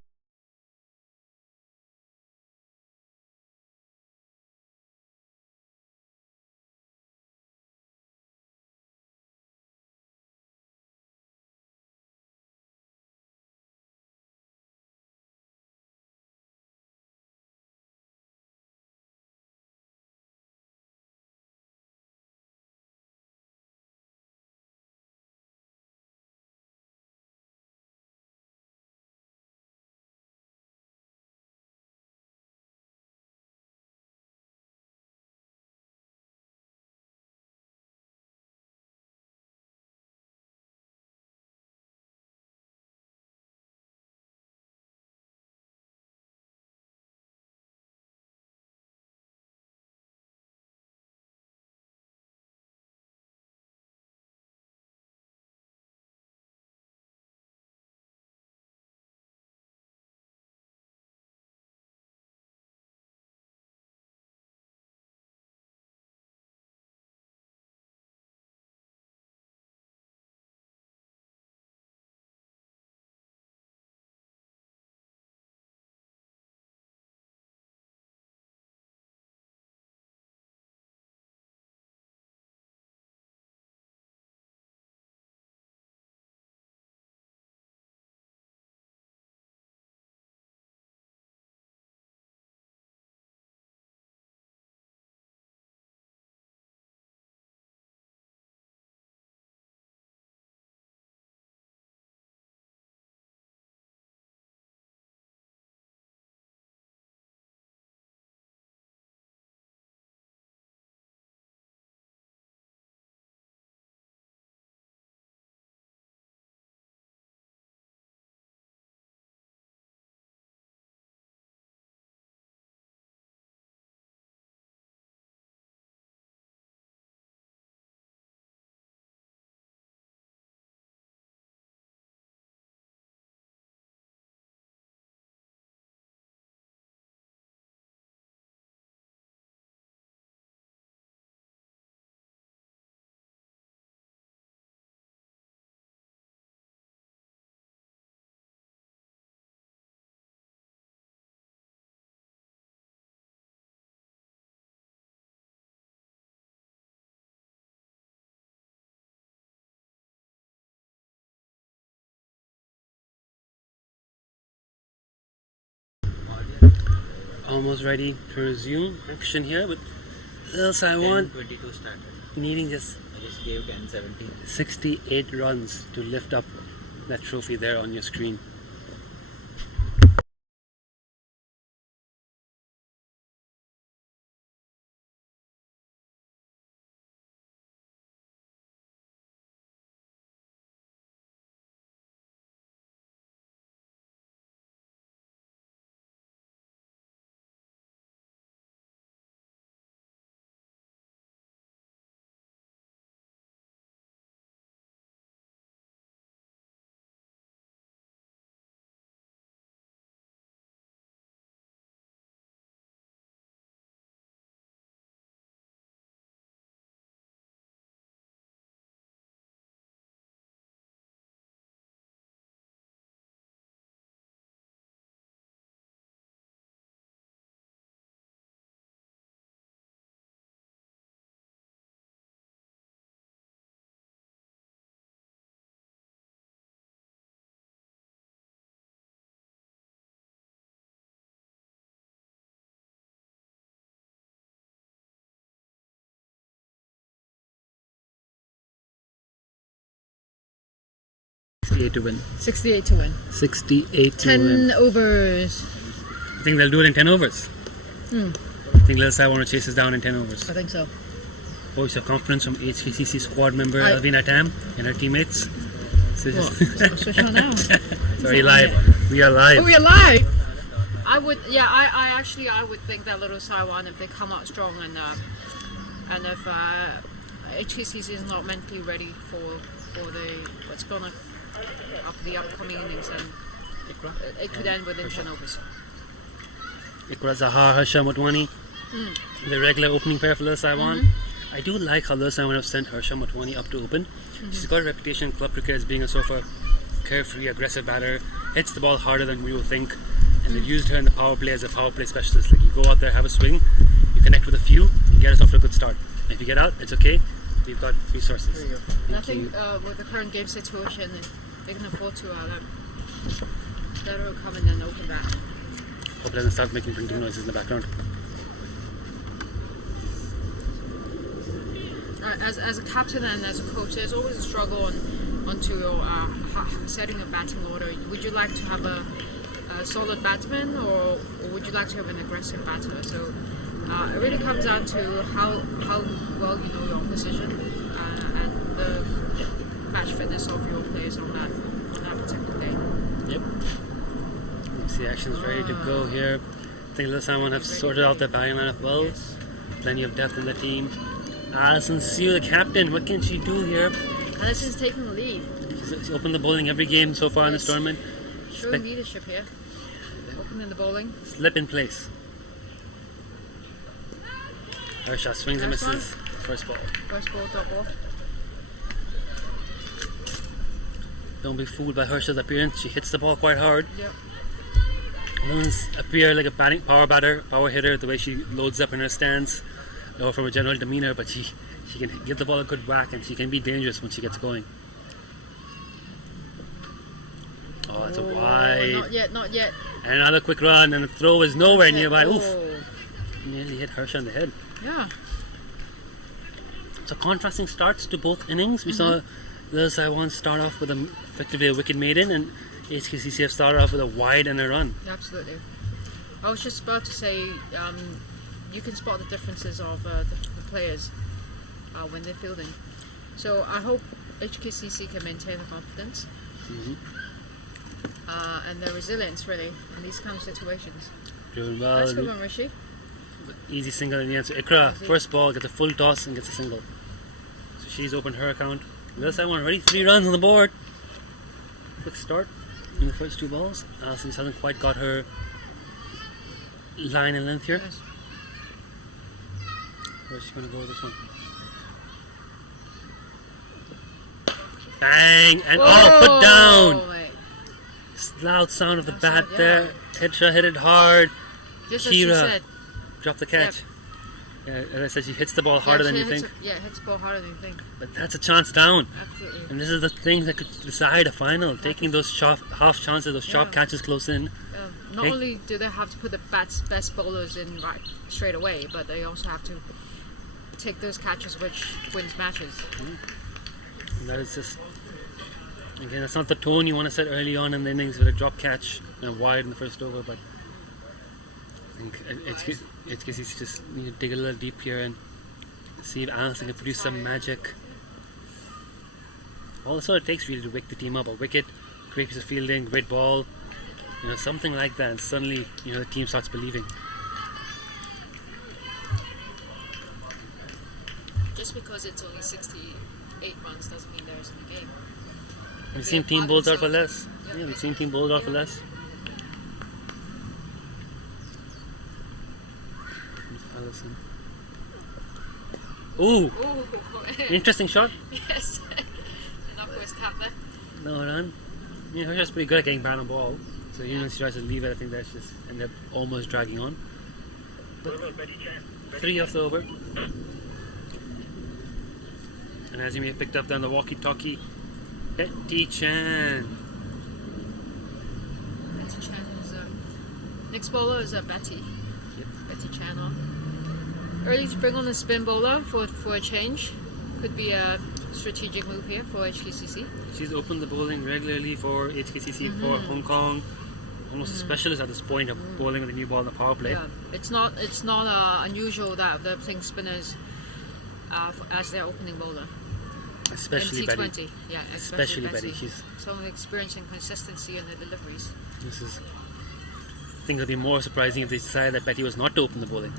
Almost ready to resume action here with Lil Saiwan 22 started. needing just I just gave 10-17. 68 runs to lift up that trophy there on your screen. To win. 68 to win. 68 to 10 win. overs. I think they'll do it in 10 overs. I think Lil Sai want to chase us down in 10 overs. I think so. voice of confidence from HKCC squad member Alvina Tam and her teammates. So Switch on now. Sorry, live. We are live. Oh, we are live. I would think that little Saiwan, if they come out strong and if HKCC is not mentally ready for what's gonna the upcoming innings, and it could end within 10 overs. Ikra Zahar, Harsha Motwani, the regular opening pair for Lil Saiwan. I do like how Lil Saiwan have sent Harsha Motwani up to open. She's got a reputation in club cricket as being a sort of carefree, aggressive batter, hits the ball harder than we would think, and they've used her in the power play as a power play specialist. Like, you go out there, have a swing, you connect with a few, and get us off to a good start. If you get out, it's okay. We've got resources. There you go. And I think with the current game situation, they can afford to let her come in and open that. Hope it doesn't start making printing noises in the background. As a captain and as a coach, there's always a struggle onto your setting a batting order. Would you like to have a solid batsman, or would you like to have an aggressive batter? So it really comes down to how well you know your opposition and the match fitness of your players on that particular day. Yep. You see action's ready to go here. I think Lil Saiwan have sorted out their batting lineup well. Yes. Plenty of depth in the team. Alison Sue, the captain, what can she do here? Alison's taking the lead. She's opened the bowling every game so far in this tournament. Showing leadership here. Opening the bowling. Slip in place. Harsha swings and misses. First ball. First ball, dot ball. Don't be fooled by Harsha's appearance. She hits the ball quite hard. Yep. Doesn't appear like a power batter, power hitter, the way she loads up in her stance, or from a general demeanor, but she can give the ball a good whack, and she can be dangerous when she gets going. Oh, it's a wide. Not yet. And another quick run, and the throw is nowhere nearby. Oof. Nearly hit Harsha on the head. Yeah. So contrasting starts to both innings. We saw Lil Saiwan start off with effectively a wicket maiden, and HKCC have started off with a wide and a run. Absolutely. I was just about to say, you can spot the differences of the players when they're fielding. So I hope HKCC can maintain the confidence and the resilience, really, in these kind of situations. Doing well. That's a good one, Rishi. Easy single in the answer. Ikra, first ball, gets a full toss and gets a single. So she's opened her account. Lil Saiwan already 3 runs on the board. Quick start in the first 2 balls. Alison hasn't quite got her line and length here. Yes. Where's she going to go with this one? Bang! And put down! Mate. Loud sound of the bat there. Headshot hit it hard. Just as she said. Dropped the catch. Yeah, as I said, she hits the ball harder than you think. Hits the ball harder than you think. But that's a chance down. Absolutely. And this is the thing that could decide a final. Taking those half chances, those sharp catches close in. Not only do they have to put the best bowlers in right straight away, but they also have to take those catches which wins matches. And that is just, again, that's not the tone you want to set early on in the innings with a drop catch and wide in the first over, but I think HKCC just need to dig a little deep here and see if Alison can produce some magic. All that's all it takes really to wake the team up. A wicket, great piece of fielding, great ball, something like that, and suddenly the team starts believing. Just because it's only 68 runs doesn't mean there isn't a game. We've seen team bowled out for less. Yeah, we've seen team bowled out for less. Alison. Ooh! Interesting shot. Yes. An upwards tap there. No run. Her just pretty good at getting bad on ball. So even when she tries to leave it, I think that's just ended up almost dragging on. But 3 off the over. And as you may have picked up down the walkie-talkie, Betty Chan. Betty Chan is next bowler is Betty. Yep. Betty Chan on. Early to bring on a spin bowler for a change. Could be a strategic move here for HKCC. She's opened the bowling regularly for HKCC for Hong Kong. Almost a specialist at this point of bowling with a new ball in the power play. Yeah, it's not unusual that they're playing spinners as their opening bowler. Especially in Betty. T20. Yeah, Especially Betty. She's some experience and consistency in the deliveries. This is. I think it would be more surprising if they decided that Betty was not to open the bowling.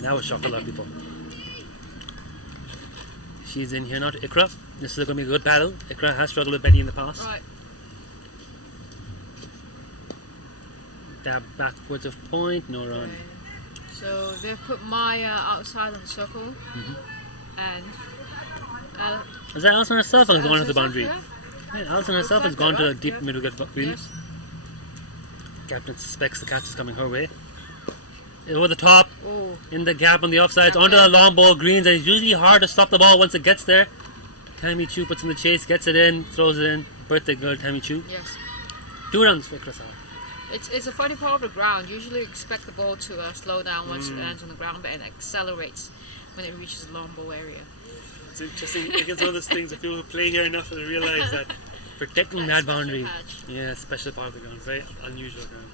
That would shock a lot of people. She's in here now to Ikra. This is going to be a good battle. Ikra has struggled with Betty in the past. Right. Dab backwards of point, no run. Okay. So they've put Maya outside of the circle, and is that Alison herself has gone to the herself, boundary? yeah. Alison herself has gone to the deep middle get field. Yes. Captain suspects the catch is coming her way. Over the top, Oh. in the gap on the offsides, Yeah, onto yeah. the long ball greens, and it's usually hard to stop the ball once it gets there. Tammy Chu puts in the chase, gets it in, throws it in. Birthday girl Tammy Chu. Yes. 2 runs for Chris. It's a funny part of the ground. Usually expect the ball to slow down once it lands on the ground, but it accelerates when it reaches the long ball area. It's interesting. It's one of those things that people who play here enough will realize that protecting that boundary, yeah, special part of the ground, very unusual ground.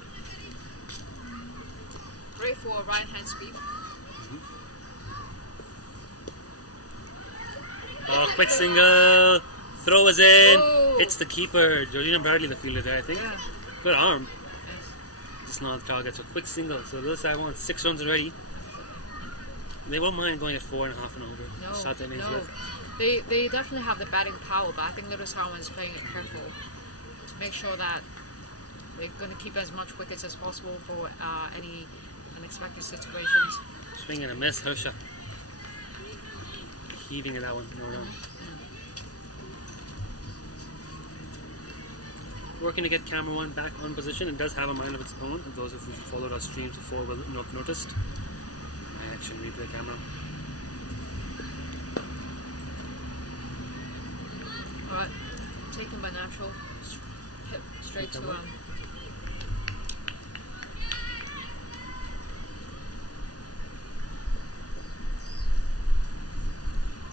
Great for right hand speed. Oh, quick single, throw is in, Oh. hits the keeper. Georgina Bradley, the fielder there, I think. Yeah. Good arm. Yes. Just not the target, so quick single. So this side wants 6 runs already. They won't mind going at 4.5 and over. No, Start the innings no. with. They definitely have the batting power, but I think Little Saiwan is playing it careful to make sure that they're going to keep as much wickets as possible for any unexpected situations. Swing and a miss, Harsha. Heaving at that one, no run. Working to get camera 1 back on position. It does have a mind of its own. And those who've followed our streams before will have noticed. I actually replay camera. Alright, taken by natural, hit straight to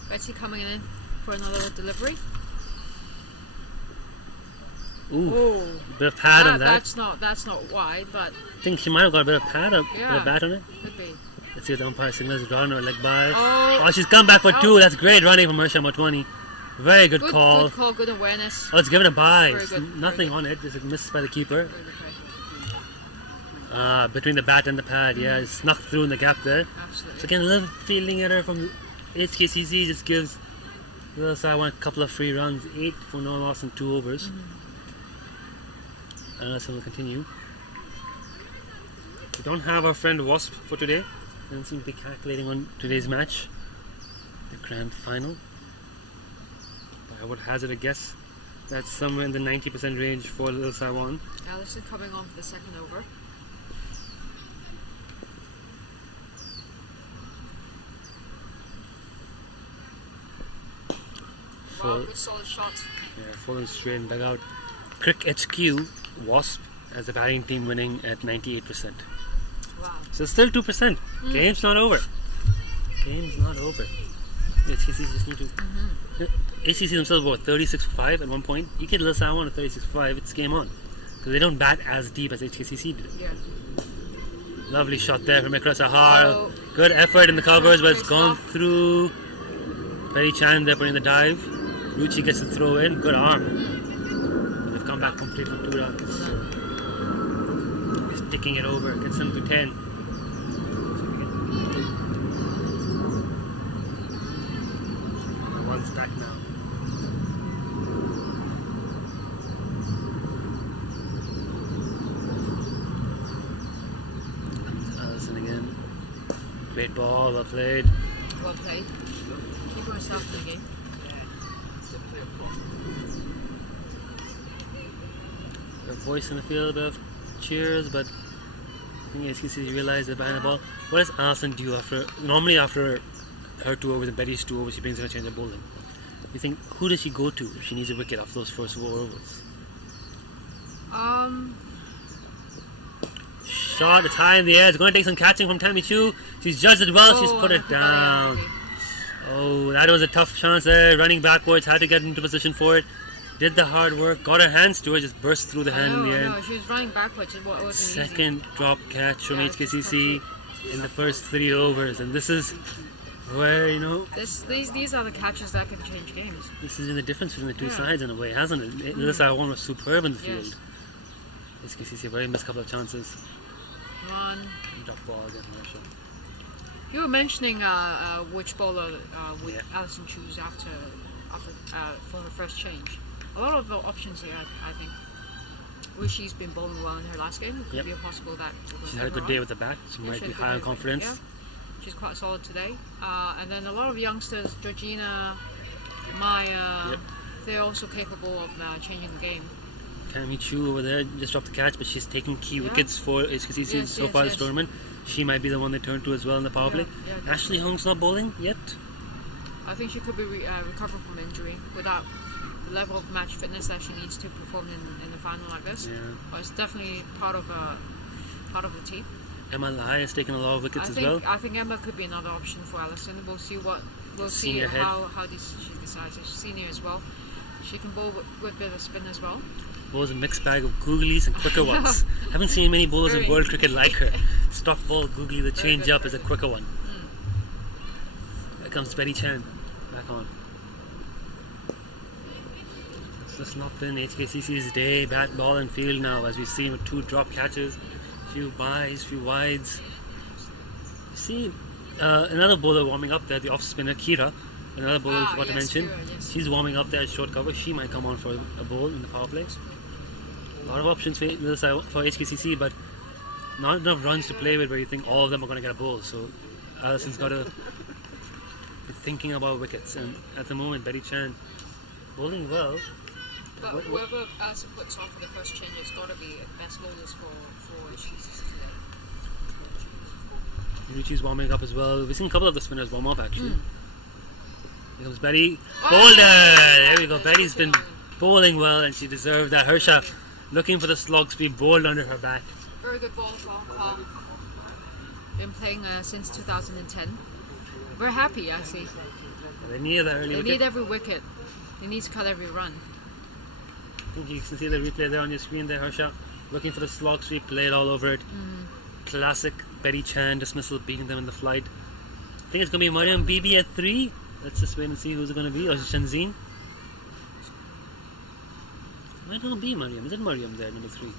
Betty coming in for another delivery. Ooh, Oh, bit of pad on that. That's not wide, but I think she might have got a bit of pad, a bit Yeah. of bat on it. could be. Let's see if the umpire signals drawn or leg by. Oh, Oh, she's come back for Oh. 2. That's great running from Harsha Motwani. Very good call. Good call, good awareness. Oh, it's given a bye. Very good, Nothing very on it. Just missed by the keeper. Very good play. Between the bat and the pad, yeah, it snuck through in the gap there. Absolutely. So again, a little fielding error from HKCC just gives Little Saiwan a couple of free runs. 8 for no loss in 2 overs. So we'll continue. We don't have our friend Wasp for today. Doesn't seem to be calculating on today's match, the grand final. But I would hazard a guess that's somewhere in the 90% range for Little Saiwan. Allison coming on for the second over. Wow, good solid shot. Yeah, full and straight in dugout. Crick HQ Wasp as the batting team winning at 98%. Wow. So still 2%. Game's not over. Game's not over. HKC just need to. HKC themselves were 36 for 5 at one point. You get Little Saiwan at 36 for 5, it's game on. Because they don't bat as deep as HKCC did. Yeah. Lovely shot there from Ikra Sahar. Oh. Good effort in the covers, but it's Great gone stuff. through. Betty Chan there putting the dive. Ruchi gets the throw in. Good arm. They've come back complete for 2 runs. Just ticking it over. Gets them to 10. One's back now. Allison again. Great ball, well played. Well played. Keeper herself in the game. A voice in the field of cheers, but I think HKC realized they're behind the ball. What does Allison do normally after her 2 overs and Betty's 2 overs, she brings in a change of bowling? You think, who does she go to if she needs a wicket off those first 4 overs? Shot, it's high in the air, it's going to take some catching from Tammy Chu. She's judged it well, she's put it down. Oh, that was a tough chance there, running backwards, had to get into position for it. Did the hard work, got her hands to it, just burst through the hand in the end. No, she was running backwards. It wasn't Second easy. drop catch from Yeah, HKCC in the first 3 overs, and this is where, you know, These are the catches that can change games. this is the difference between the two sides in a way, hasn't it? The Saiwan was superb in the field. HKCC very missed a couple of chances. One. Drop ball again, Russia. You were mentioning which bowler would Alison choose after for her first change. A lot of options here, I think. She's been bowling well in her last game. It could be possible that she's had a good day with the bat. She might be high on confidence. Yeah. She's quite solid today. And then a lot of youngsters, Georgina, Maya, they're also capable of changing the game. Kami Chu over there just dropped the catch, but she's taking key wickets for HKCC so far this tournament. She might be the one they turn to as well in the power play. Ashley Hung's not bowling yet. I think she could be recovering from injury without the level of match fitness that she needs to perform in the final like this. But it's definitely part of the team. Emma Lai has taken a lot of wickets as well. I think Emma could be another option for Alison. We'll see how she decides. She's senior as well. She can bowl with a bit of spin as well. Bowls a mixed bag of googlies and quicker ones. I haven't seen many bowlers in world cricket like her. Stock ball, googly, the change up is a quicker one. Here comes Betty Chan back on. It's just not been HKCC's day, bat, ball and field now, as we've seen with 2 drop catches, few byes, few wides. You see another bowler warming up there, the off spinner Kira. Another bowler we forgot to mention. Kira, She's warming up there at short cover. She might come on for a bowl in the power play. A lot of options for HKCC, but not enough runs to play with where you think all of them are going to get a bowl. So Alison's got to be thinking about wickets. And at the moment, Betty Chan bowling well. But whoever Alison puts on for the first change has got to be best bowlers for HKCC today. Yuichi's warming up as well. We've seen a couple of the spinners warm up actually. Here comes Betty. Boulder! There we go. Betty's been bowling well and she deserved that. Harsha looking for the slog speed, bowled under her back. Very good ball for Hong Kong. Been playing since 2010. We're happy, I see. They need that early wicket. They need every wicket. They need to cut every run. I think you can see the replay there on your screen there, Harsha. Looking for the slog sweep, played all over it. Classic Betty Chan dismissal, beating them in the flight. I think it's going to be Mariam Bibi at 3. Let's just wait and see who's it going to be. Or is it Shanzeen? Might not be Mariam. Is it Mariam there, number 3?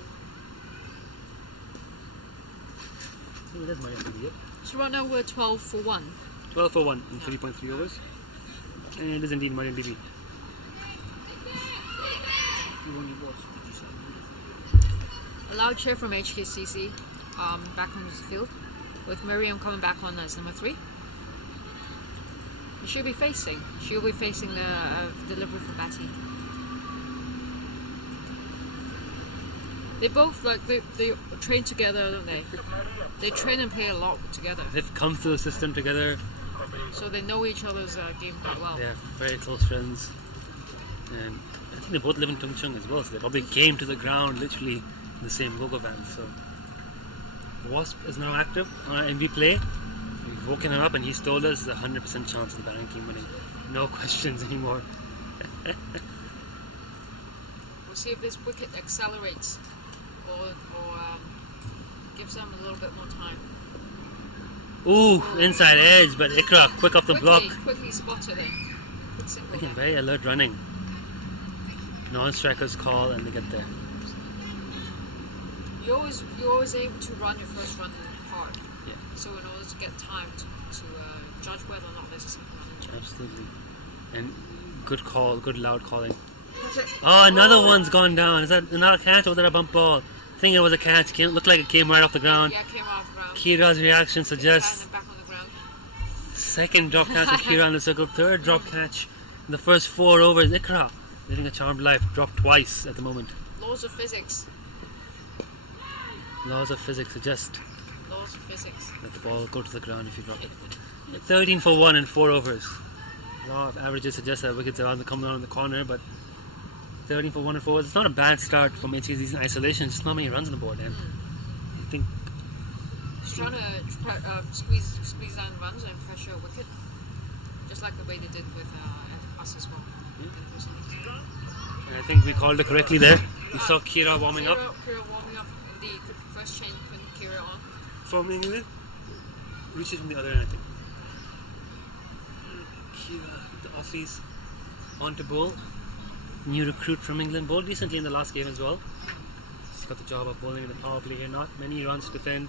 I think it is Mariam Bibi, yep. So right now we're 12 for 1. 12 for 1 in 3.3 overs. And it is indeed Mariam Bibi. A loud cheer from HKCC back on the field, with Miriam coming back on as number 3. She'll be facing the delivery from Betty. They both they train together, don't they? They train and play a lot together. They've come through the system together, so they know each other's game quite well. They're very close friends, and I think they both live in Tung Chung as well, so they probably came to the ground literally in the same go-go van. So Wasp is now active on MV play. We've woken her up and he's told us there's a 100% chance of the batting team winning. No questions anymore. We'll see if this wicket accelerates or gives them a little bit more time. Ooh, inside edge, but Ikra quick off the block. Quickly spotted it. Quick single. Looking very alert running. Non-strikers call and they get there. You're always able to run your first run hard. Yeah. So in order to get time to judge whether or not there's a second run. Absolutely. And good call, good loud calling. Oh, another one's gone down. Is that another catch or was that a bump ball? I think it was a catch. Looked like it came right off the ground. Yeah, it came right off the ground. Kira's reaction suggests back on the ground. Second drop catch for Kira on the circle. Third drop catch in the first 4 overs. Ikra living a charmed life. Dropped twice at the moment. Laws of physics. Laws of physics suggest laws of physics. Let the ball go to the ground if you drop it. 13 for 1 in 4 overs. Law of averages suggest that wickets are on the coming down in the corner, but 13 for 1 in 4 overs. It's not a bad start from HKC's in isolation. Just not many runs on the board. And I think just trying to squeeze down runs and pressure a wicket, just like the way they did with us as well. And I think we called it correctly there. We saw Kira warming up. Kira warming up in the first change, putting Kira on. From England, which is from the other end, I think. Kira, the Aussies, on to bowl. New recruit from England, bowled decently in the last game as well. He's got the job of bowling in the power play here. Not many runs to defend.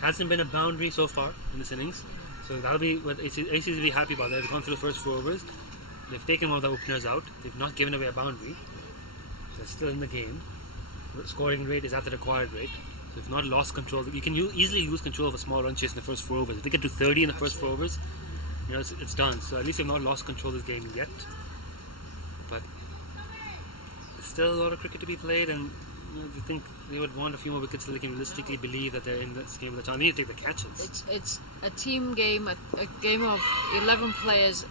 Hasn't been a boundary so far in this innings. So that'll be what ACs will be happy about. They've gone through the first 4 overs. They've taken one of the openers out. They've not given away a boundary. They're still in the game. The scoring rate is at the required rate. So they've not lost control. You can easily lose control of a small run chase in the first 4 overs. If they get to 30 in the first 4 overs, it's done. So at least they've not lost control of this game yet. But there's still a lot of cricket to be played, and they think they would want a few more wickets so they can realistically believe that they're in this game with a chance. They need to take the catches. It's a team game, a game of 11 players,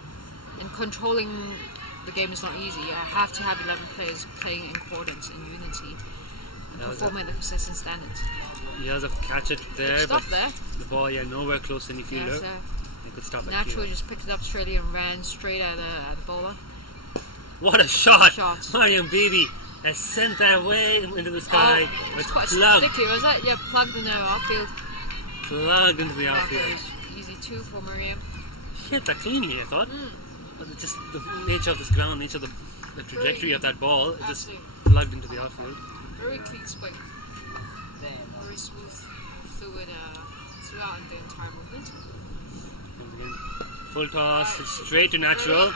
and controlling the game is not easy. You have to have 11 players playing in accordance, in unity, and performing at the consistent standards. He has a catch it there, Stop but there. the ball, nowhere close to any fielder. They could stop that. Natural just picked it up straight and ran straight at the bowler. What a shot! Shot. Mariam Bibi has sent that way into the sky. Oh, it's quite plugged. sticky, was that? Yeah, plugged in the outfield. Plugged into the outfield. Easy 2 for Mariam. She hit that cleanly, I thought. But it's just the nature of this ground, nature of the trajectory of that ball, it just plugged into the outfield. Very clean swing. Very smooth throughout the entire movement. Comes again. Full toss, straight to natural.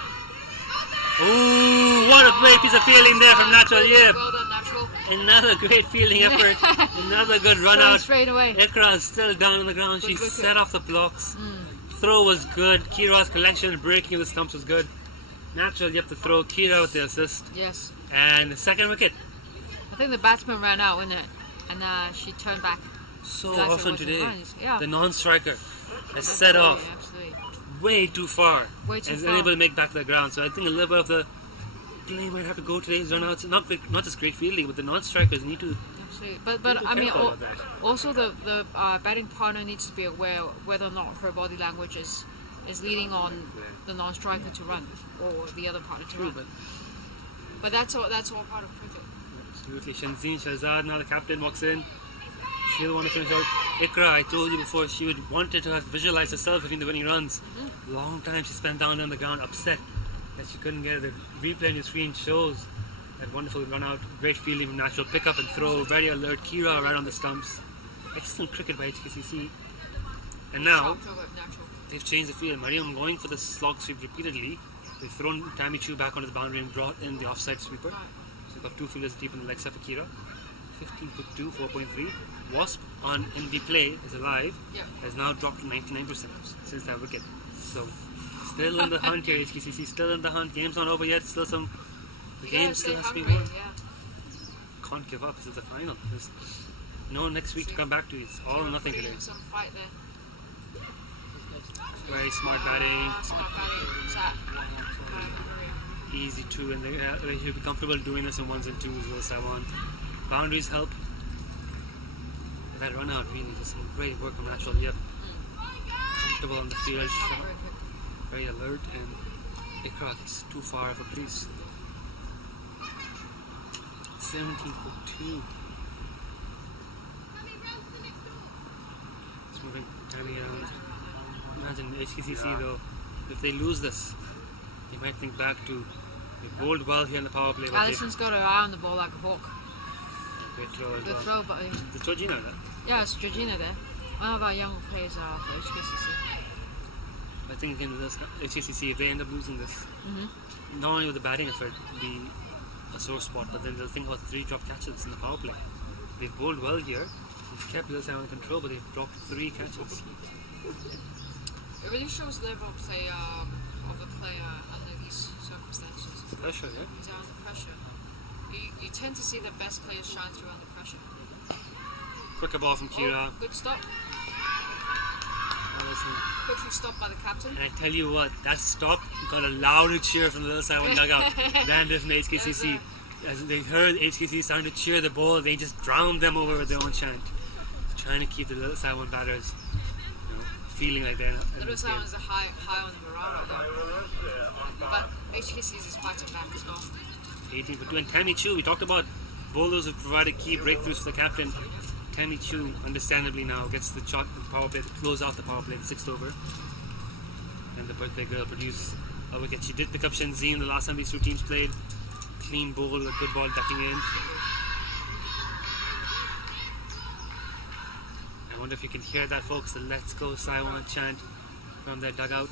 Ooh, what a great piece of fielding there from Natural. Yeah. Well done, Natural. Another great fielding effort. Another good run out. Straight away. Ikra is still down on the ground. She set off the blocks. Throw was good. Kira's collection and breaking of the stumps was good. Natural, the throw. Kira with the assist. Yes. And the second wicket. I think the batsman ran out, wasn't it? And she turned back. So often today. Yeah. The non-striker has set off way too far. And is unable to make back to the ground. So I think a little bit of the blame might have to go today's run outs. Not just great fielding, but the non-strikers need to. Absolutely. But I mean, also the batting partner needs to be aware whether or not her body language is leading on the non-striker to run or the other partner to run. But that's all part of cricket. Absolutely. Shanzeen Shahzad, now the captain, walks in. She'll want to finish out. Ikra, I told you before, she would wanted to have visualized herself hitting the winning runs. Long time she spent down on the ground, upset that she couldn't get it. The replay on your screen shows that wonderful run out, great fielding from Natural, pick up and throw, very alert. Kira right on the stumps. Excellent cricket by HKCC. And now they've changed the field. Mariam going for the slog sweep repeatedly. They've thrown Tammy Chu back onto the boundary and brought in the offside sweeper. So they've got 2 fielders deep in the leg side for Kira. 15-2, 4.3. Wasp in the play is alive. Has now dropped to 99% since that wicket. So still in the hunt here. HKCC still in the hunt. Game's not over yet. Still some. The game still has to be won. Can't give up. This is the final. There's no next week to come back to. It's all or nothing today. Some fight there. Very smart batting. Easy 2, and he'll be comfortable doing this in 1s and 2s with Saiwan. Boundaries help. That run out really just some great work from Natural. Comfortable on the field, very alert, and Ikra gets too far of a crease. 17-2. It's moving, turning around. Imagine HKCC though, if they lose this, they might think back to they bowled well here in the power play. Alison's got her eye on the ball like a hawk. Great throw as Good well. throw, but It's Georgina there. yeah, it's Georgina there. One of our young players for HKCC. I think again with this HKCC, if they end up losing this, not only will the batting effort be a sore spot, but then they'll think about 3 drop catches in the power play. They've bowled well here. They've kept Lil under control, but they've dropped 3 catches. It really shows the level of play of a player under these circumstances. Pressure, yeah? He's under pressure. You tend to see the best players shine through under pressure. Quicker ball from Kira. Good stop. Quickly stopped by the captain. And I tell you what, that stop got a louder cheer from the little Saiwan dugout than from HKCC. As they heard HKCC starting to cheer the ball, they just drowned them over with their own chant. Trying to keep the little Saiwan batters feeling like they're in Little this game. Saiwan's high on the morale right now. But HKCC is fighting back as well. 18-2. And Tammy Chu, we talked about bowlers who provided key breakthroughs for the captain. Tammy Chu, understandably now, gets the shot in the power play to close out the power play, the 6th over. And the birthday girl produced a wicket. She did pick up Shenzhen the last time these two teams played. Clean bowl, a good ball ducking in. I wonder if you can hear that, folks, the Let's Go Saiwan chant from their dugout.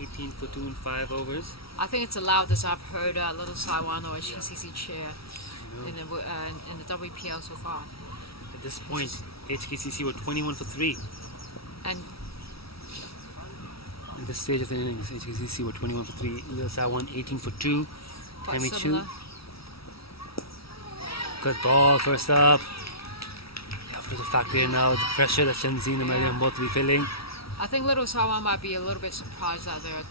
18 for 2 in 5 overs. I think it's the loudest I've heard Little Saiwan or HKCC cheer in the WPL so far. At this point, HKCC were 21 for 3. And at this stage of the innings, HKCC were 21 for 3. Little Saiwan 18 for 2. Tammy Chu. Good ball, first up. You have to factor in now the pressure that Shenzhen and Mariam both will be feeling. I think Little Saiwan might be a little bit surprised that they're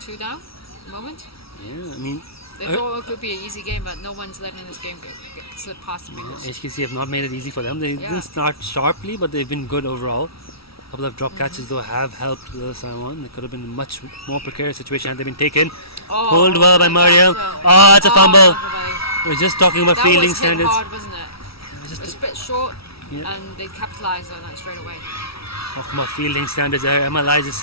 2 down at the moment. Yeah, I mean, they thought it could be an easy game, but no one's letting this game get slip past the fingers. HKC have not made it easy for them. They didn't start sharply, but they've been good overall. A couple of drop catches though have helped Little Saiwan. They could have been in a much more precarious situation had they been taken. Pulled well by Mariam. It's a fumble. We're just talking about fielding standards. That was hit hard, wasn't it? It was a bit short, and they capitalised on that straight away. Talking about fielding standards there. Emma Lai just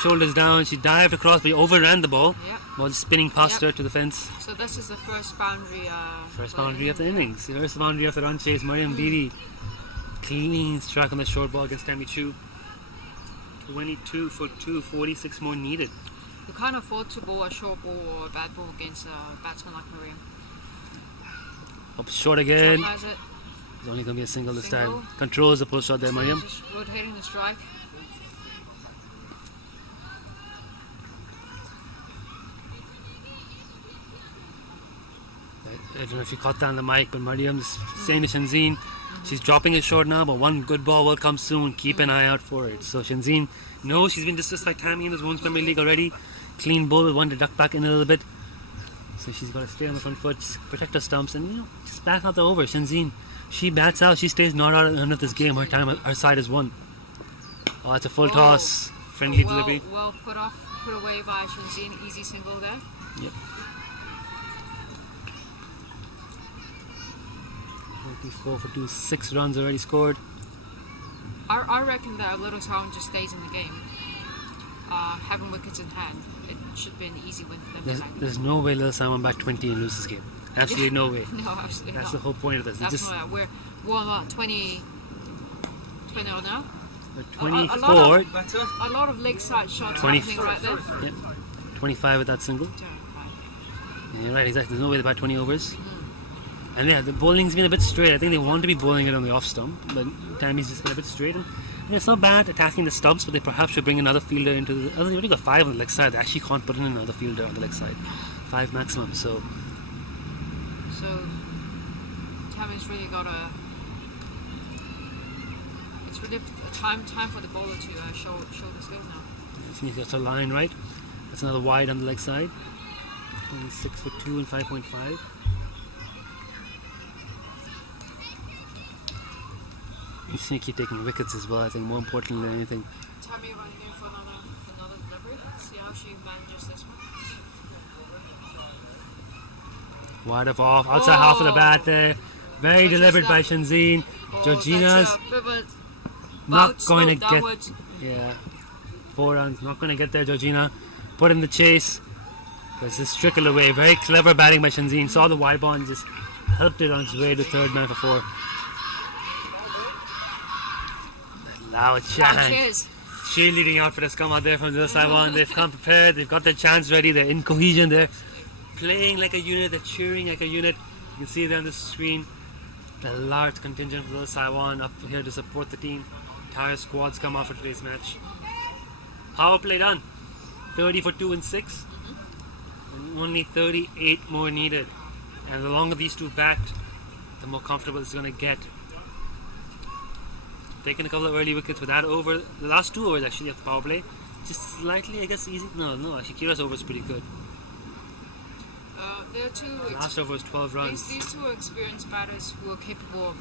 shoulders down. She dived across, but he overran the ball. Ball just spinning past her to the fence. So this is the first boundary. First boundary of the innings. The first boundary of the run chase. Mariam Didi clean strike on the short ball against Tammy Chu. 22 for 2, 46 more needed. You can't afford to bowl a short ball or a bad ball against a batsman like Mariam. Up short again. It's only going to be a single this time. Controls the pull shot there, Mariam. Just rotating the strike. I don't know if you caught that on the mic, but Mariam's saying to Shenzhen, she's dropping it short now, but one good ball will come soon. Keep an eye out for it. So Shenzhen knows she's been dismissed by Tammy in this Women's Premier League already. Clean bowl with one to duck back in a little bit. So she's got to stay on the front foot, protect her stumps, and just back out the over. Shenzhen, she bats out, she stays not out of this game. Her side is won. Oh, it's a full toss. Friendly delivery. Well put away by Shenzhen. Easy single there. Yep. 24 for 2, 6 runs already scored. I reckon that Little Saiwan just stays in the game. Having wickets in hand, it should be an easy win for them. There's no way Little Saiwan back 20 and lose this game. Absolutely no way. No, absolutely That's not. the whole point of this. We're 20 now. 24. A lot of leg side shots happening right there. Yep. 25 with that single. Yeah, right, exactly. There's no way they're about 20 overs. And the bowling's been a bit straight. I think they want to be bowling it on the off stump, but Tammy's just been a bit straight. And it's not bad attacking the stumps, but they perhaps should bring another fielder into the. They already got 5 on the leg side. They actually can't put in another fielder on the leg side. 5 maximum. So Tammy's really got a. It's really time for the bowler to show the skill now. He's got a line right. That's another wide on the leg side. Only 6 for 2 and 5.5. He's going to keep taking wickets as well, I think, more important than anything. Tammy running in for another delivery. See how she manages this one. Wide of off, outside half of the bat there. Very deliberate by Shenzhen. Georgina's not going to get. Yeah, 4 runs, not going to get there. Georgina put in the chase. It's just trickled away. Very clever batting by Shenzhen. Saw the wide ball and just helped it on its way to third man for 4. Loud chant. Cheerleading outfitters come out there from Little Saiwan. They've come prepared. They've got their chants ready. They're in cohesion. They're playing like a unit. They're cheering like a unit. You can see there on the screen the large contingent of Little Saiwan up here to support the team. Entire squads come out for today's match. Power play done. 30 for 2 and 6. And only 38 more needed. And the longer these two bat, the more comfortable it's going to get. Taking a couple of early wickets with that over. The last 2 overs actually of the power play. Just slightly, I guess, easy. No, actually Kira's over is pretty good. There are two. Last over was 12 runs. These 2 are experienced batters who are capable of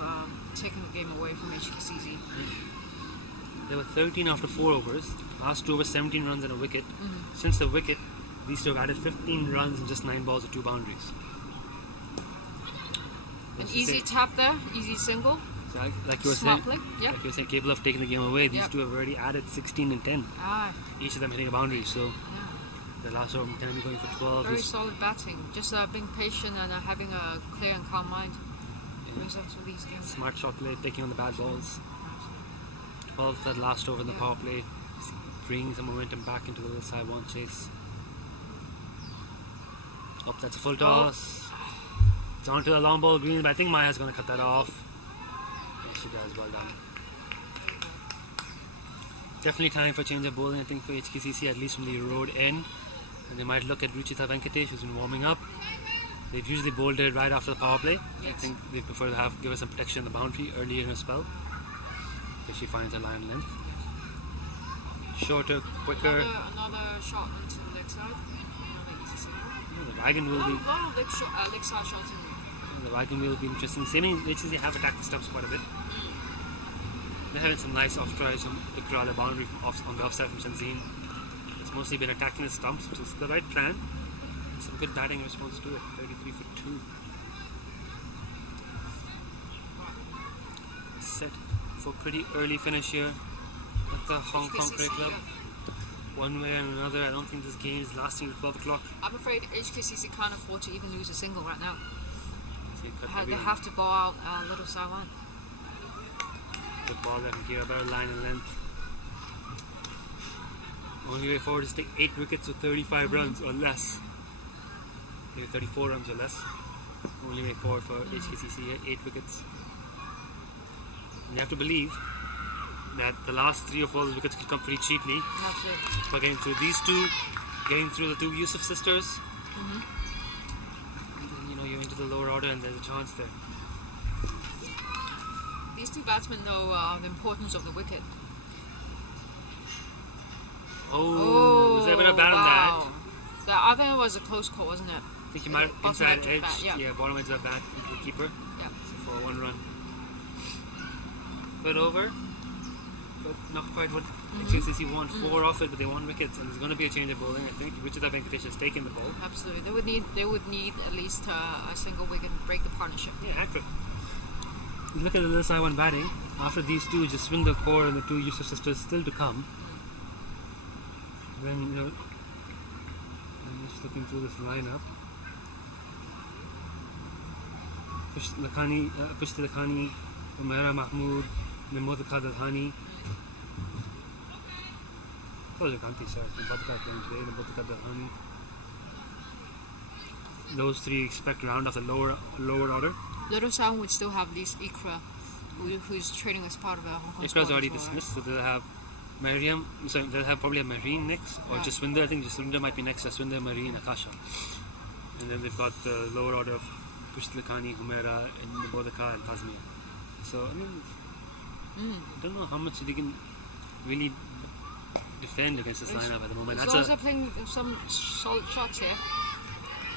taking the game away from HKCC. They were 13 after 4 overs. Last 2 overs, 17 runs and a wicket. Since the wicket, these 2 have added 15 runs in just 9 balls with 2 boundaries. An easy tap there, easy single. So like you were Smart saying, play, yeah. like you were saying, capable of taking the game away. These Yep. two have already added 16 and 10. Ah, Each of them hitting a boundary. So yeah. the last over, Miami going for 12. Very solid batting. Just being patient and having a clear and calm mind brings them to these games. Smart shot play, taking on the bad balls. 12 that last over in the power play, bringing some momentum back into the Saiwan chase. Oh, that's a full toss. It's onto a long ball green, but I think Maya's going to cut that off. Yeah, she does. Well done. Definitely time for change of bowling, I think, for HKCC, at least from the road end. And they might look at Ruchita Venkatesh, who's been warming up. They've usually bowled it right after the power play. Yes. I think they prefer to give us some protection in the boundary earlier in her spell, if she finds her line length. Shorter, quicker. Another shot onto the leg side. Another easy single. The wagon will be. A lot of leg side shots in The wagon will be interesting. Same they have attacked the stumps quite a bit. They're having some nice off tries from Ikra, the boundary on the offside from Shanzeen. It's mostly been attacking the stumps, which is the right plan. Some good batting response to it. 33 for 2. Set for pretty early finish here at the Hong Kong Cricket Club. One way and another, I don't think this game is lasting till 12 o'clock. I'm afraid HKCC can't afford to even lose a single right now. So They have to ball out Little Saiwan. Good ball there from here, better line and length. Only way forward is to take 8 wickets with 35 runs or less. Maybe 34 runs or less. Only way forward for HKCC, 8 wickets. And you have to believe that the last 3 or 4 of those wickets could come pretty cheaply. That's it. But getting through these two, getting through the 2 Yusuf sisters, and then you're into the lower order and there's a chance there. These two batsmen know the importance of the wicket. Was there a bit of bat on that? So I think it was a close call, wasn't it? I think he might have Bottom inside edge edge. bat, yeah. Bottom edge of bat into the keeper. Yeah. So for a 1 run. Good over. But not quite what HKCC want. 4 off it, but they want wickets, and there's going to be a change of bowling. I think Ruchita Venkatesh has taken the ball. Absolutely. They would need at least a single wicket to break the partnership. Yeah, accurate. You look at the Little Saiwan batting. After these two, Jaswinder Kaur and the 2 Yusuf sisters still to come. Then, I'm just looking through this lineup. Pushti Lakhani, Umaira Mahmood, Mimota Dadhani. Those 3 expect round of the lower order. Little Saiwan would still have this Ikra, who's training as part of a Hong Kong Ikra's squad already as well, dismissed, so they'll have Mariam, so they'll have probably a Marine next, or Yeah. Jaswinder. I think Jaswinder might be next, Jaswinder, Marine, Akasha. And then they've got the lower order of Pushti Lakhani, Humaira, and Bodaka and Tasmir. So, I mean, I don't know how much they can really defend against this lineup at the moment. As long as they're playing some solid shots here.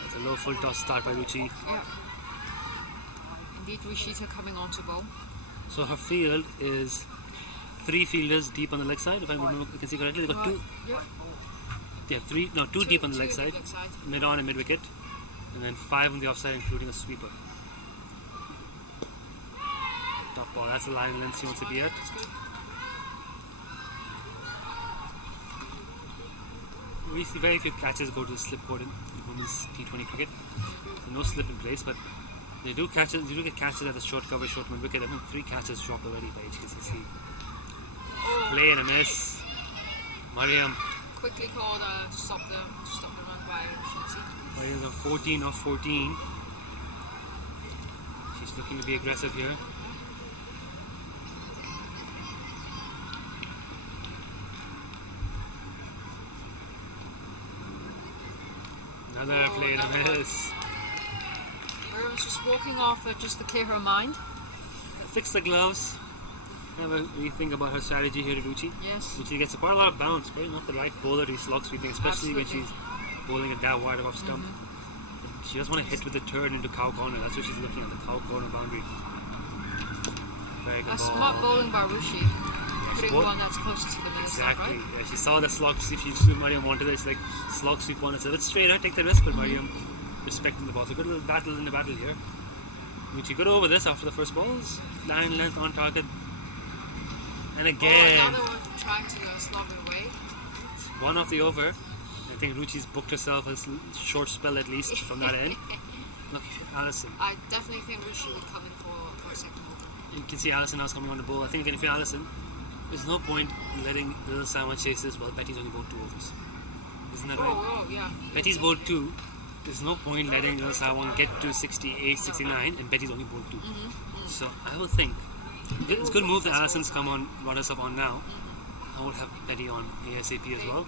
That's a low full toss start by Ruchi. Yeah. Indeed, Rishita coming on to bowl. So her field is 3 fielders deep on the leg side, if I remember, I can see correctly. They've got 2. Yeah. 2 deep on the leg Two side, leg side. mid on and mid wicket, and then 5 on the offside, including a sweeper. Top ball, that's the line length she wants to be at. That's good. We see very few catches go to the slip code in women's T20 cricket. So no slip in place, but you do get catches at the short cover, short mid wicket. I think 3 catches dropped already by HKCC. Play and a miss. Mariam. Quickly called to stop the run by Shansi. Mariam's on 14 off 14. She's looking to be aggressive here. Another play and a miss. Mariam's just walking off just to clear her mind. Fix the gloves. Have a rethink about her strategy here to Ruchi. Yes. Ruchi gets quite a lot of bounce, but not the right bowler to slog sweeping, especially when she's bowling it that wide off stump. But she doesn't want to hit with the turn into cow corner. That's what she's looking at, the cow corner boundary. Very good A ball. smart bowling by Rushi. Putting one that's closest to the middle side, Exactly. right? Yeah, she saw the slog sweep. She threw Mariam onto this, like slog sweep one. It's a bit straighter, take the risk, but Mariam respecting the ball. So good little battle in the battle here. Ruchi got over this after the first balls. Line length on target. And again. Another one trying to slob it away. It's one off the over. I think Ruchi's booked herself a short spell at least from that end. Look, Alison. I definitely think Ruchi would come in for a second over. You can see Alison now is coming on the ball. I think if you're Alison, there's no point letting little Saiwan chase this while Betty's only bowled 2 overs. Isn't that right? Oh, yeah. Betty's bowled 2. There's no point letting little Saiwan get to 68, 69, and Betty's only bowled 2. So I would think it's a good move that Alison's come on, brought us up on now. I would have Betty on ASAP as well.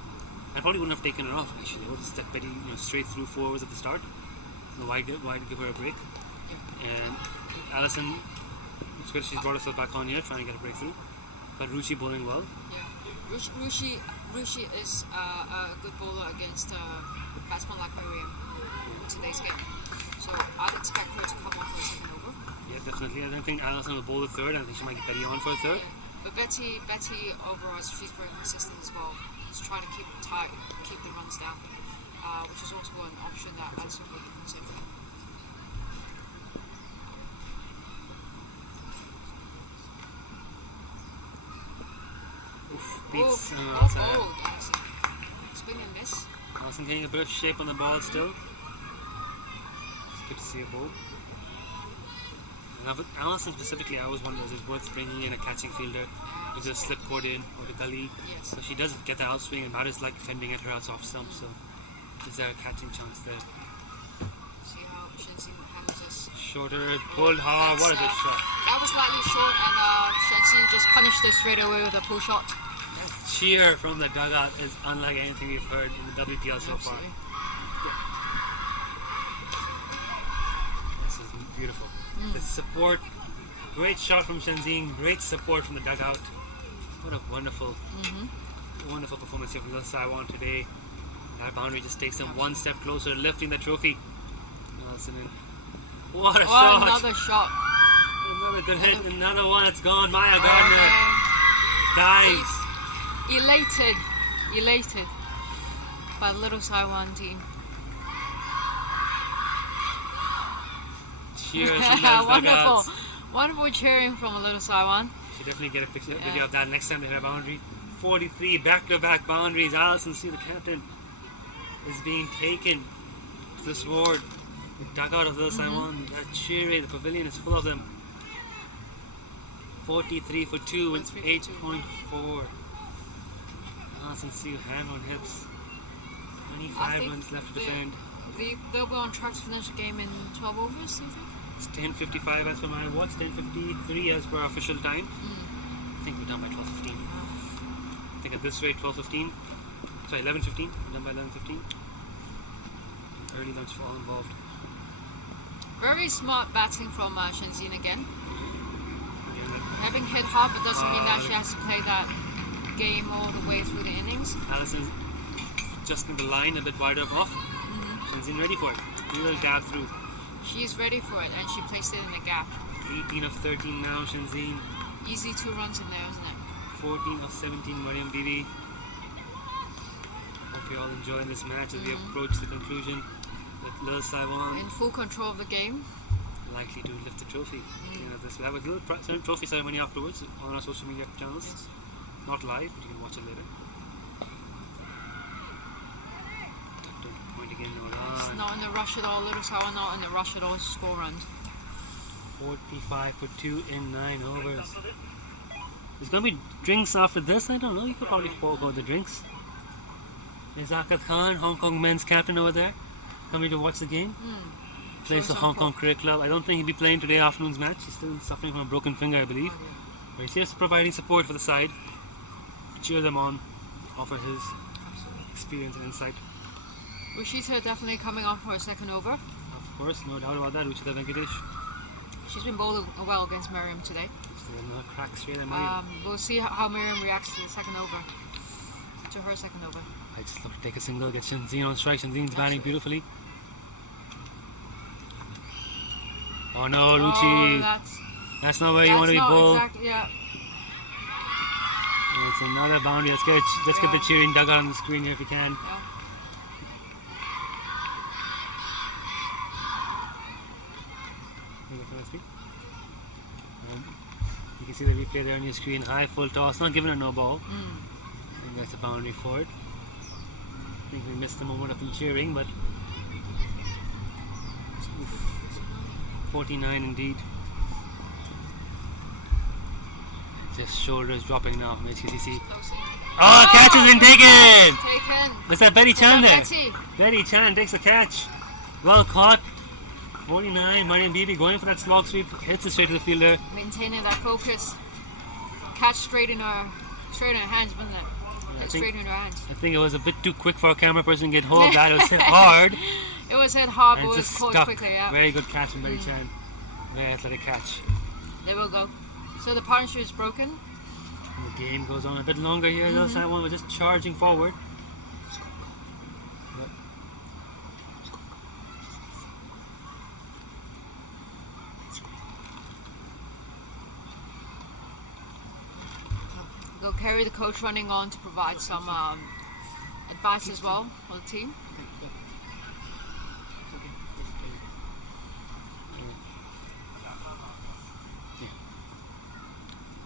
I probably wouldn't have taken her off actually. I would have stuck Betty straight through 4 overs at the start. Why give her a break? And Alison, it's good she's brought herself back on here, trying to get a breakthrough. But Ruchi bowling well. Yeah, Ruchi is a good bowler against batsmen like Miriam in today's game. So I'd expect her to come on for a second over. Yeah, definitely. I don't think Alison will bowl the third. I think she might get Betty on for a third. Yeah. But Betty overall, she's very consistent as well. She's trying to keep the runs down, which is also an option that Alison would consider. Beats Alison. Spin and miss. Alison getting a bit of shape on the ball still. It's good to see a ball. Now with Alison specifically, I always wonder is it worth bringing in a catching fielder? Is it a slip cord in or the gully? Yes. So she does get the outswing and batters like fending at her out off stump. So is there a catching chance there? See how Shenzhen handles this. Shorter, pulled hard. What a good shot. That was slightly short, and Shenzhen just punished it straight away with a pull shot. Cheer from the dugout is unlike anything we've heard in the WPL so far. This is beautiful. The support, great shot from Shenzhen, great support from the dugout. What a wonderful performance here from Little Saiwan today. That boundary just takes them one step closer, lifting the trophy. What a shot! Another shot. Another good hit, another one, it's gone. Maya Gardner dives. Elated by the Little Saiwan team. Cheers from the wonderful cheering from a Little Saiwan. Should definitely get a video of that next time they hit a boundary. 43 back-to-back boundaries. Alison, see the captain is being taken to the sword. The dugout of Little Saiwan, that cheering, the pavilion is full of them. 43 for 2 with 8.4. Alison, see hand on hips. 25 runs left to defend. They'll be on track to finish the game in 12 overs, do you think? It's 10:55 as per my watch, 10:53 as per official time. I think we're done by 12:15. I think at this rate, 12:15. Sorry, 11:15. We're done by 11:15. Early lunch for all involved. Very smart batting from Shenzhen again. Having hit hard, but doesn't mean that she has to play that game all the way through the innings. Alison's just in the line, a bit wider off. Shenzhen ready for it. Little dab through. She is ready for it, and she placed it in the gap. 18 of 13 now, Shenzhen. Easy 2 runs in there, isn't it? 14 of 17, Mariam Bibi. Hope you all enjoying this match as we approach the conclusion with Little Saiwan in full control of the game. Likely to lift the trophy. We have a little trophy ceremony afterwards on our social media channels. Yes. Not live, but you can watch it later. Point again, no run. It's not in a rush at all. Little Saiwan not in a rush at all. Score runs. 45 for 2 in 9 overs. There's going to be drinks after this. I don't know. You could probably forego the drinks. Is Zakat Khan, Hong Kong men's captain over there, coming to watch the game? Plays the Hong Kong Cricket Club. I don't think he'll be playing today afternoon's match. He's still suffering from a broken finger, I believe. But he's here providing support for the side. Cheer them on. Offer his experience and insight. Ruchita definitely coming on for a second over. Of course, no doubt about that. Ruchita Venkatesh. She's been bowling well against Miriam today. Another crack straight at Miriam. We'll see how Miriam reacts to the second over. To her second over. I just look to take a single, get Shenzhen on strike. Shenzhen's batting beautifully. Oh no, Ruchi. That's not where you want to be bowled. Exactly, yeah. It's another boundary. Let's get the cheering dugout on the screen here if we can. Yeah. see the replay there on your screen. High full toss, not giving it no ball. I think that's a boundary for it. I think we missed the moment of them cheering, but 49 indeed. Just shoulders dropping now from HKCC. Oh, catch has been taken! Was that Betty Chan there? Betty Chan takes the catch. Well caught. 49, Mariam Bibi going for that slog sweep, hits it straight to the fielder. Maintaining that focus. Catch straight in her hands, wasn't it? Yeah, Straight in her hands. I think it was a bit too quick for a camera person to get hold of that. It was hit hard. It was hit hard, but And it was just caught stuck. quickly, yeah. Very good catch from Betty Chan. Very athletic catch. There we go. So the partnership is broken. And the game goes on a bit longer here. The other side one was just charging forward. Yep. Go carry the coach running on to provide some advice as well for the team.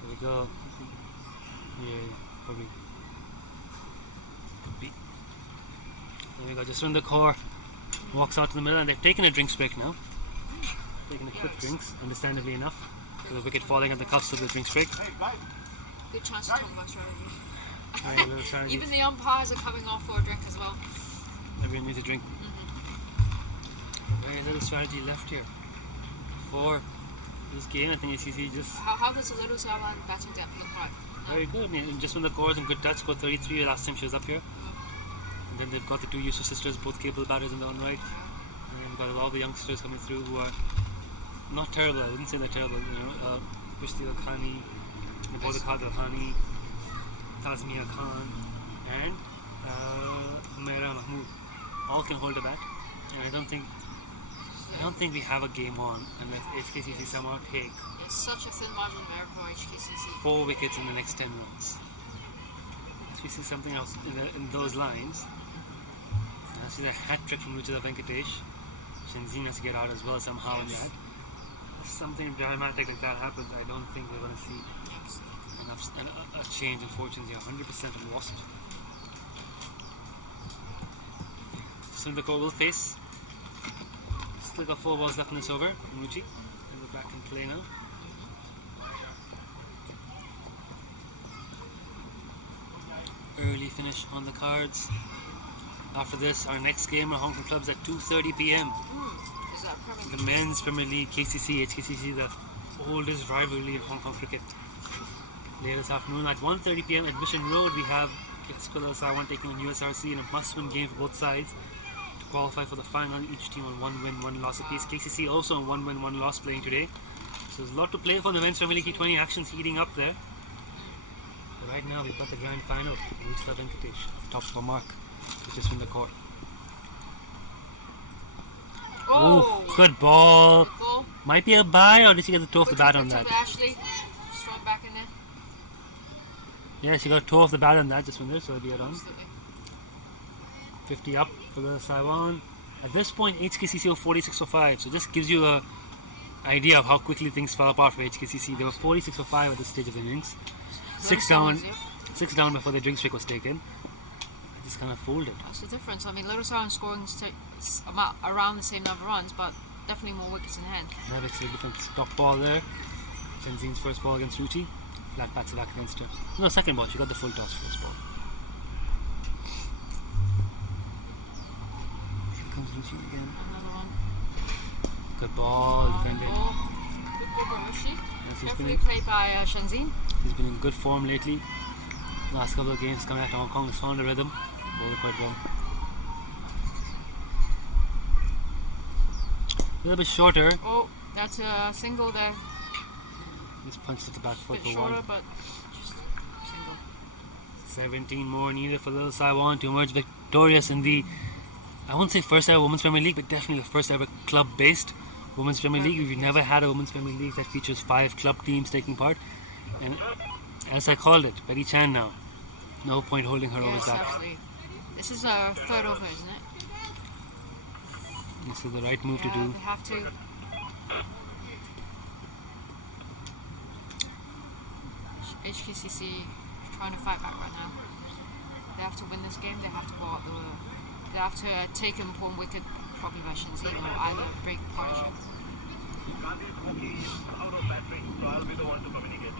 There we go. Yeah, probably. Could be. There we go. Just run the core. Walks out to the middle, and they've taken a drinks break now. Taking a quick drinks, understandably enough. So the wicket falling at the cuffs of the drinks break. Good chance to talk about strategy. Yeah, a little strategy. Even the umpires are coming off for a drink as well. Everyone needs a drink. Very little strategy left here for this game. I think HKCC just How does a little Saiwan batting depth look like? very good. And just when the core is in good touch, scored 33 last time she was up here. And then they've got the two Yusuf sisters, both capable batters in their own right. And we've got all the youngsters coming through who are not terrible. I wouldn't say they're terrible. Vishti Khani, Naboda Khadr Khani, Tazmia Khan, and Humaira Mahmood all can hold a bat. And I don't think we have a game on unless HKCC somehow take It's such a thin margin there for HKCC. 4 wickets in the next 10 runs. If we see something else in those lines, and I see the hat trick from Ruchita Venkatesh. Shenzin has to get out as well somehow in that. If something dramatic like that happens, I don't think we're going to see a change in fortunes here. 100% lost. Sundakor will face. Still got 4 balls left in this over. Muji. And we're back in play now. Early finish on the cards. After this, our next game, our Hong Kong clubs at 2:30 p.m. Is that Premier The men's Premier League, KCC, HKCC, the oldest rivalry in Hong Kong cricket. Later this afternoon at 1:30 p.m. at Mission Road, we have Saiwan taking on USRC in a must-win game for both sides to qualify for the final. Each team on 1 win, 1 loss apiece. KCC also on 1 win, 1 loss playing today. So there's a lot to play for. The men's Premier League T20 actions heating up there. But right now we've got the grand final. Ruchita Venkatesh, top for mark, which is from the court. Oh, good ball. Good ball. Might be a bye, or did she get the toe off the bat on Quick that? to Ashley. Strong back in there. Yeah, she got toe off the bat on that just from there, so it'll be a run. Absolutely. 50 up for the Saiwan. At this point, HKCC were 46 for 5, so just gives you a idea of how quickly things fell apart for HKCC. They were 46 for 5 at this stage of the innings. 6 down before the drink streak was taken. It just kind of folded. That's the difference. I mean, Little Saiwan scoring around the same number of runs, but definitely more wickets in hand. That makes a different stop ball there. Shenzin's first ball against Ruchi. Flat bats back against her. No, second ball. She got the full toss first ball. Here comes Ruchi again. Another one. Good ball, defended. Good ball by Ruchi. Yes, Carefully played by Shenzin. He's been in good form lately. Last couple of games coming out to Hong Kong, he's found a rhythm. Bowled quite well. A little bit shorter. Oh, that's a single there. He's punched at the back A foot bit for shorter, 1. but just single. 17 more needed for little Saiwan to emerge victorious in the, I won't say first ever Women's Premier League, but definitely the first ever club-based Women's Premier League. We've never had a Women's Premier League that features 5 club teams taking part. And as I called it, Betty Chan now. No point holding her over Yes, that. absolutely. This is a third over, isn't it? This is the right move to Yeah, do. they have to. HKCC trying to fight back right now. They have to win this game. They have to ball out they have to take an important wicket, probably by Shenzhen, or either break partnership.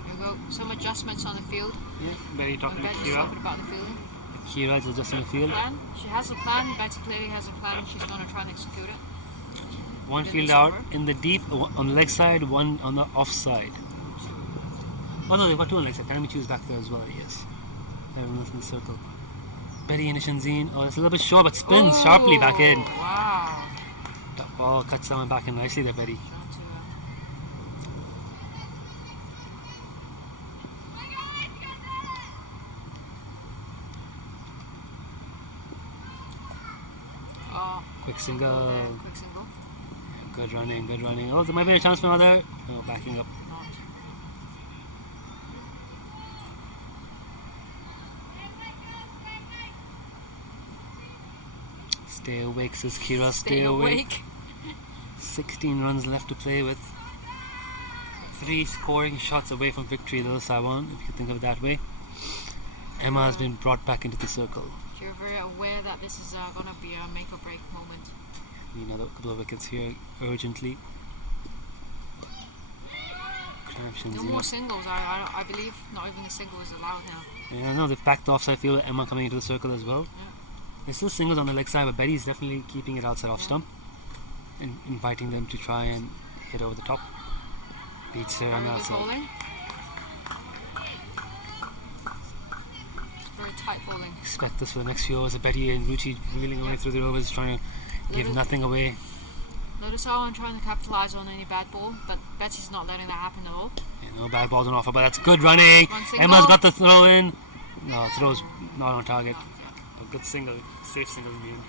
Here we go. Some adjustments on the field. Yeah, Betty talking to Betty's Kira. talking about the fielding. Kira is adjusting the field. Plan. She has a plan. Betty clearly has a plan. She's going to try and execute it. One field out in the deep, on the leg side, one on the off side. Oh no, they've got two on the leg side. Can we choose back there as well, I guess. Everyone's in the circle. Betty and Shenzhen. Oh, it's a little bit short, but spins sharply back in. Wow. That ball cuts down back in nicely there, Betty. Quick single. Yeah, quick single. Good running, good running. Oh, there might be a chance for another. Oh, backing up. Not. Stay awake, says Kira. Stay awake. 16 runs left to play with. 3 scoring shots away from victory, though, Saiwan, if you think of it that way. Emma has been brought back into the circle. You're very aware that this is going to be a make or break moment. Need another couple of wickets here urgently. No more singles, I believe. Not even a single is allowed now. Yeah, no, they've backed the offside field. Emma coming into the circle as well. Yeah. There's still singles on the leg side, but Betty's definitely keeping it outside off stump and inviting them to try and hit over the top. Beats her on that side. Very tight bowling. Expect this for the next few overs. Betty and Ruchi reeling away through the overs, trying to give nothing away. Notice how I'm trying to capitalise on any bad ball, but Betty's not letting that happen at all. Yeah, no bad balls on offer, but that's good running. Emma's got the throw in. No, throw's not on target. A good single, safe single game.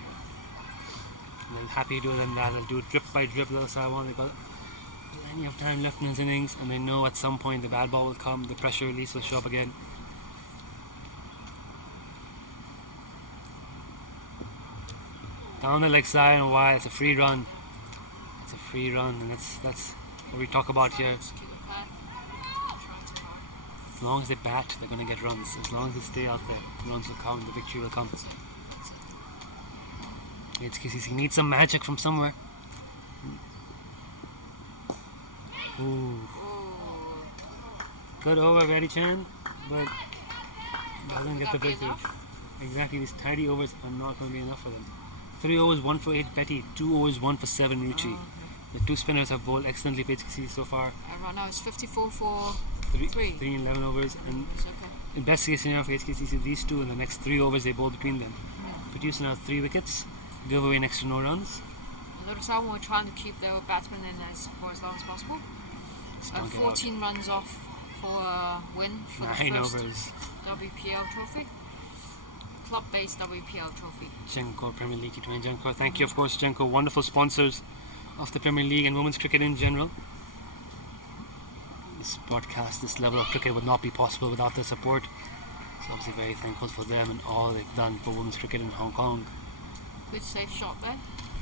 And they're happy to do it, and they'll do it drip by drip. Little Saiwan, they've got plenty of time left in this innings, and they know at some point the bad ball will come, the pressure release will show up again. Down the leg side and wide, it's a free run. It's a free run, and that's what we talk about here. As long as they bat, they're going to get runs. As long as they stay out there, runs will come, the victory will come. HKCC needs some magic from somewhere. Ooh. Good over, Betty Chan, but doesn't get the victory. Exactly, these tidy overs are not going to be enough for them. 3 overs, 1 for 8 Betty, 2 overs, 1 for 7 Ruchi. The 2 spinners have bowled excellently for HKCC so far. Right now it's 54 for 3 in 11 overs, and it's okay. in best case scenario for HKCC, these 2 in the next 3 overs they bowl between them. Produce now 3 wickets, give away next to no runs. Notice how we're trying to keep their batsmen in for as long as possible. 14 runs off for a win for 9 the first overs. WPL trophy. Club-based WPL trophy. Gencor Premier League T20 Gencor. Thank you, of course, Gencor. Wonderful sponsors of the Premier League and women's cricket in general. This broadcast, this level of cricket would not be possible without their support. So obviously very thankful for them and all they've done for women's cricket in Hong Kong. Good safe shot there.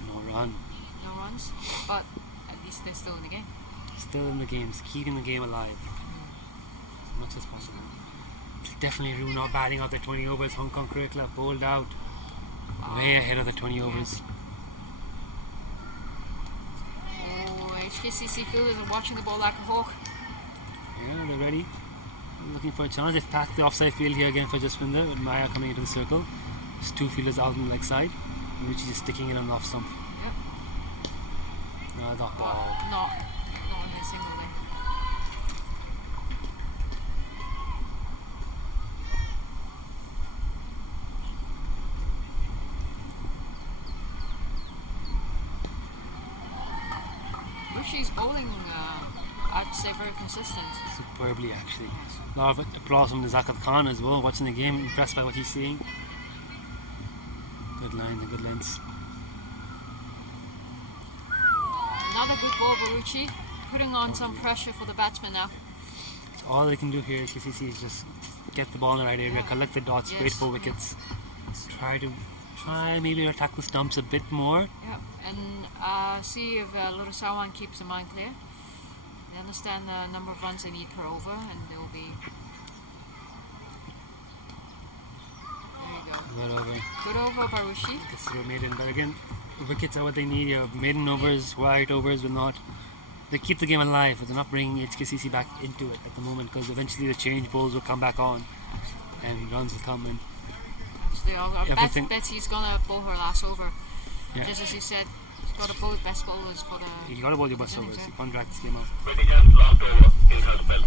No run. No runs, but at least they're still in the game. Still in the games, keeping the game alive as much as possible. Definitely Rue not batting out the 20 overs. Hong Kong Cricket Club bowled out way ahead of the 20 overs. Oh, HKCC fielders are watching the ball like a hawk. Yeah, they're ready. Looking for a chance. They've packed the offside field here again for Jaspinder with Maya coming into the circle. There's 2 fielders out on the leg side, which is just sticking it on the off stump. Yep. No, that ball. Not only a single there. She's bowling, I'd say, very consistent. Superbly, actually. A lot of applause from Zakat Khan as well, watching the game, impressed by what he's seeing. Good lines and good lengths. Another good ball, Baruchi, putting on some pressure for the batsman now. So all they can do here, HKCC, is just get the ball in the right area, collect the dots, wait for wickets. Try maybe attack the stumps a bit more. Yeah, and see if Little Saiwan keeps the mind clear. They understand the number of runs they need per over, and they will be Well over. Good over by Rishi. This is maiden, but again, wickets are what they need here. Maiden overs, wide overs will not. They keep the game alive, but they're not bringing HKCC back into it at the moment because eventually the change balls will come back on and runs will come in. Actually, Betty's gonna bowl her last over. Yeah. Just as you said, she's got to bowl best bowlers for the. You gotta bowl your best overs. Yeah. You can't drag this game out. last over in her spell.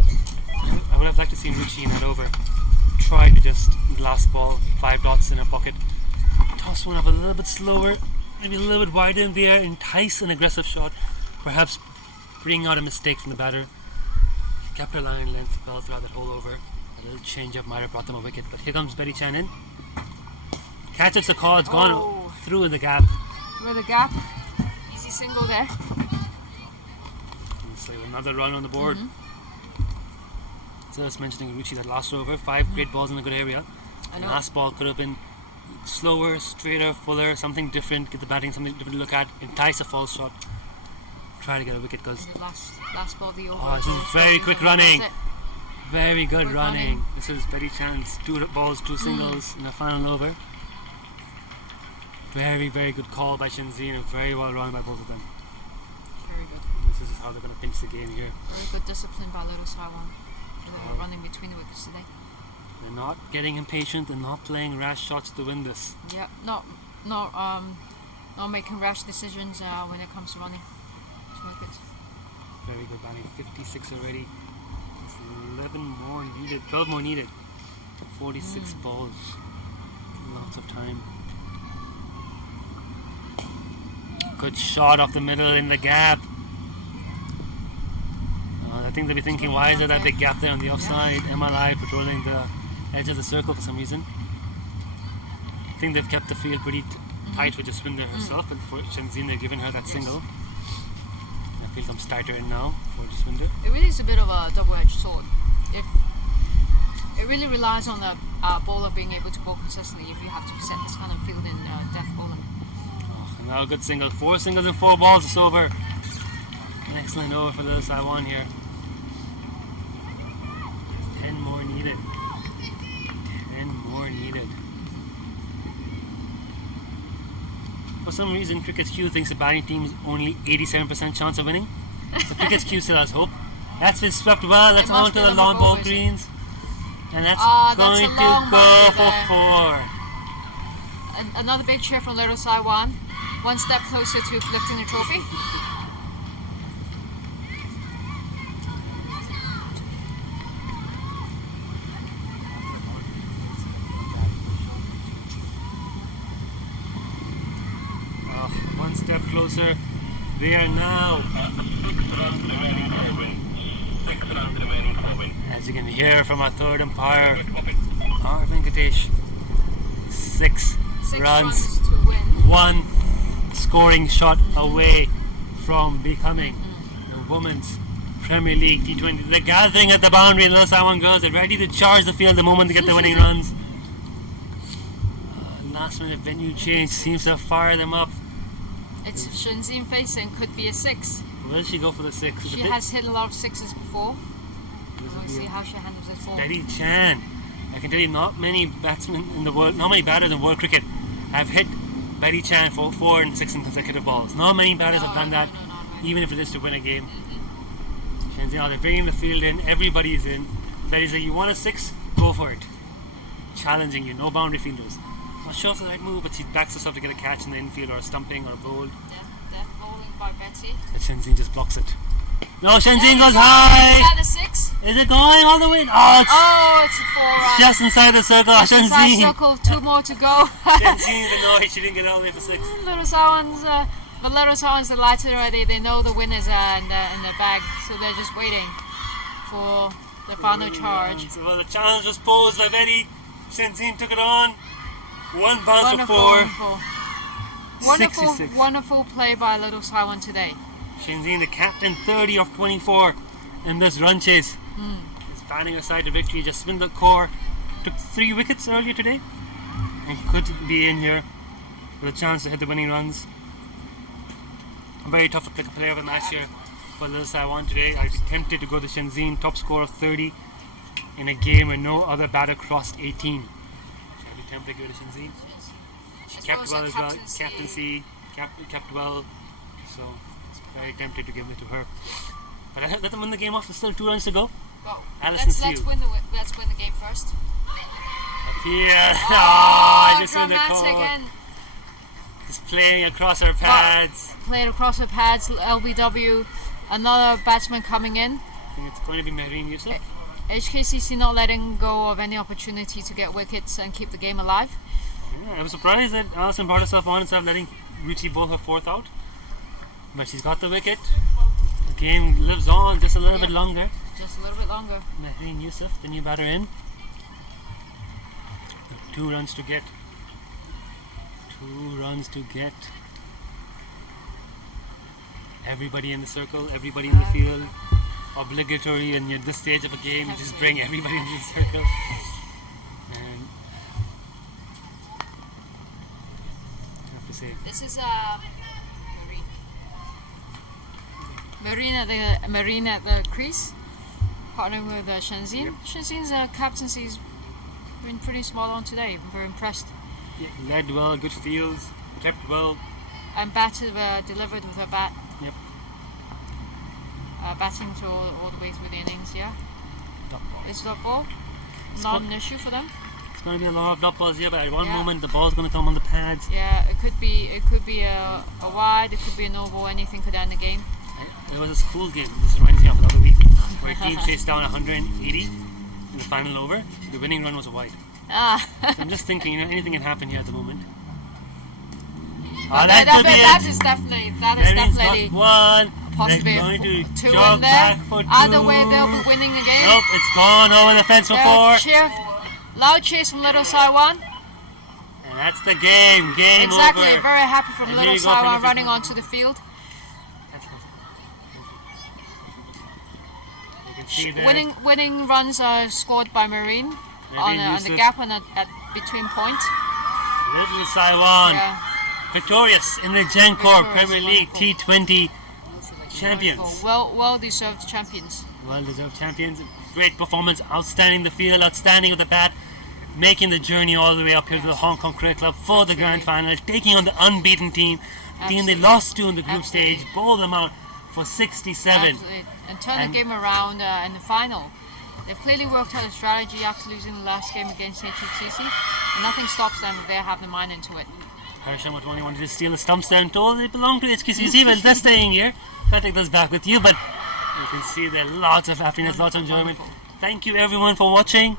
I would have liked to see Ruchi in that over. Try to just last ball, 5 dots in her pocket. Toss one up a little bit slower, maybe a little bit wider in the air, entice an aggressive shot, perhaps bring out a mistake from the batter. Kept her line length well throughout that whole over. A little change up might have brought them a wicket, but here comes Betty Chan in. Catches the call, it's gone through the gap. Through the gap. Easy single there. So another run on the board. So I was mentioning Ruchi that last over, 5 great balls in a good area. And last ball could have been slower, straighter, fuller, something different, get the batting something different to look at, entice a false shot, try to get a wicket because last ball the over. Oh, this is very quick running. Very good running. This is Betty Chan's 2 balls, 2 singles in the final over. Very, very good call by Shenzhen and very well run by both of them. Very good. And this is how they're going to pinch the game here. Very good discipline by Little Saiwan. They were running between the wickets today. They're not getting impatient and not playing rash shots to win this. Yeah, not making rash decisions when it comes to running. Wickets. Very good batting. 56 already. It's 11 more needed. 12 more needed. 46 balls. Lots of time. Good shot off the middle in the gap. I think they'll be thinking, why is there that big gap there on the offside? MLI patrolling the edge of the circle for some reason. I think they've kept the field pretty tight for Jaswinder herself, and for Shenzhen they've given her that single. The field comes tighter in now for Jaswinder. It really is a bit of a double-edged sword. It really relies on the bowler being able to bowl consistently if you have to set this kind of field in death bowling. And now a good single. 4 singles and 4 balls, it's over. An excellent over for the Saiwan here. 10 more needed. 10 more needed. For some reason, Cricket's Q thinks the batting team is only 87% chance of winning. So Cricket's Q still has hope. That's been swept well. That's on to the long ball greens. And that's going to go for 4. Another big cheer from Little Saiwan. One step closer to lifting the trophy. One step closer. They are now. 6 runs remaining for win. 6 runs remaining for win. As you can hear from our third umpire, R. Venkatesh. 6 runs to win. 1 scoring shot away from becoming the Women's Premier League T20. They're gathering at the boundary, and the Saiwan girls are ready to charge the field the moment they get the winning runs. Last minute venue change seems to have fired them up. It's Shenzhen facing, could be a 6. Will she go for the 6? She has hit a lot of 6s before. We'll see how she handles it for. Betty Chan. I can tell you, not many batsmen in the world, not many batters in world cricket have hit Betty Chan for 4 and 6 consecutive balls. Not many batters have done that, even if it is to win a game. Shenzhen, they're bringing the field in, everybody's in. Betty's like, you want a 6? Go for it. Challenging you, no boundary fielders. Not sure if it's the right move, but she backs herself to get a catch in the infield or a stumping or a bowl. Death bowling by Betty. And Shenzhen just blocks it. No, Shenzhen goes high! Is that a 6? Is it going all the way? Oh, it's a 4 run. Just inside the circle. Shenzhen. Circle, 2 more to go. Shenzhen's annoyed she didn't get all the way for 6. Little Saiwan's delighted already. They know the winners are in the bag, so they're just waiting for the final charge. Well, the challenge was posed by Betty. Shenzhen took it on. 1 bounce for 4. Wonderful play by Little Saiwan today. Shenzhen, the captain, 30 of 24 in this run chase. Is batting aside to victory. Jaswinder Kaur took 3 wickets earlier today and could be in here with a chance to hit the winning runs. Very tough to pick a player of the match here for Little Saiwan today. I'd be tempted to go to Shenzhen, top score of 30 in a game where no other batter crossed 18. I'd be attempt to give it to Shinzine. She As kept well as well her as well. captaincy. Kept well. So very tempted to give it to her. But I let them win the game off. There's still 2 runs to go. Well, Alison let's win the game first. Up here. Oh, just in the dramatic corner. and Just playing across her pads. played across her pads. LBW, another batsman coming in. I think it's going to be Mehreen Yusuf. HKCC not letting go of any opportunity to get wickets and keep the game alive. Yeah, I was surprised that Alison brought herself on instead of letting Ruchi bowl her 4th out. But she's got the wicket. The game lives on just a little bit longer. Just a little bit longer. Mehreen Yusuf, the new batter in. 2 runs to get. 2 runs to get. Everybody in the circle, everybody in the field. Obligatory in this stage of a game, you just bring everybody into the circle. And I have to say, This is Marine at the crease, partnering with Shinzine. Yep. Shinzine's captaincy's been pretty spot on today. I'm very impressed. yeah, led well, good fields, kept well. And batted, delivered with her bat. Yep. Batting to all the way through the innings. Yeah. Dot ball. Is that ball not an issue for them? It's going to be a lot of dot balls here, but at one Yeah. moment the ball's going to come on the pads. Yeah, it could be a wide, it could be a no ball, anything could end the game. It was a school game. This reminds me of another week where a team chased down 180 in the final over. The winning run was a wide. Ah, So I'm just thinking, anything can happen here at the moment. that is definitely Mehreen's got 1. possibly They're going to two jog in there. back for 2. Either way, they'll be winning the game. Nope, it's gone over the fence for 4. Loud cheers from Little Saiwan. And that's the game. Game Exactly, over. very happy from And Little here you go for Saiwan the running fifth. onto the field. You can see there. Winning runs are scored by Marine on the Yusuf. gap and at between point. Little Saiwan. Yeah. Victorious in the Gencor Victorious, Premier League wonderful. T20 champions. Well deserved champions. Well-deserved champions. Great performance. Outstanding the field. Outstanding with the bat. Making the journey all the way up here to the Hong Kong Cricket Club for the grand final. Taking on the unbeaten team. The team they Absolutely. lost to in the group Absolutely. stage. Bowl them out for 67. Absolutely. And turn And- the game around in the final. They've clearly worked out a strategy after losing the last game against HKCC. Nothing stops them if they have the mind into it. Harsham Watwani wanted to steal the stumps there and told they belong to HKCC. Well, they're staying here. Can't take those back with you, but you can see there lots of happiness, lots of enjoyment. Thank you everyone for watching.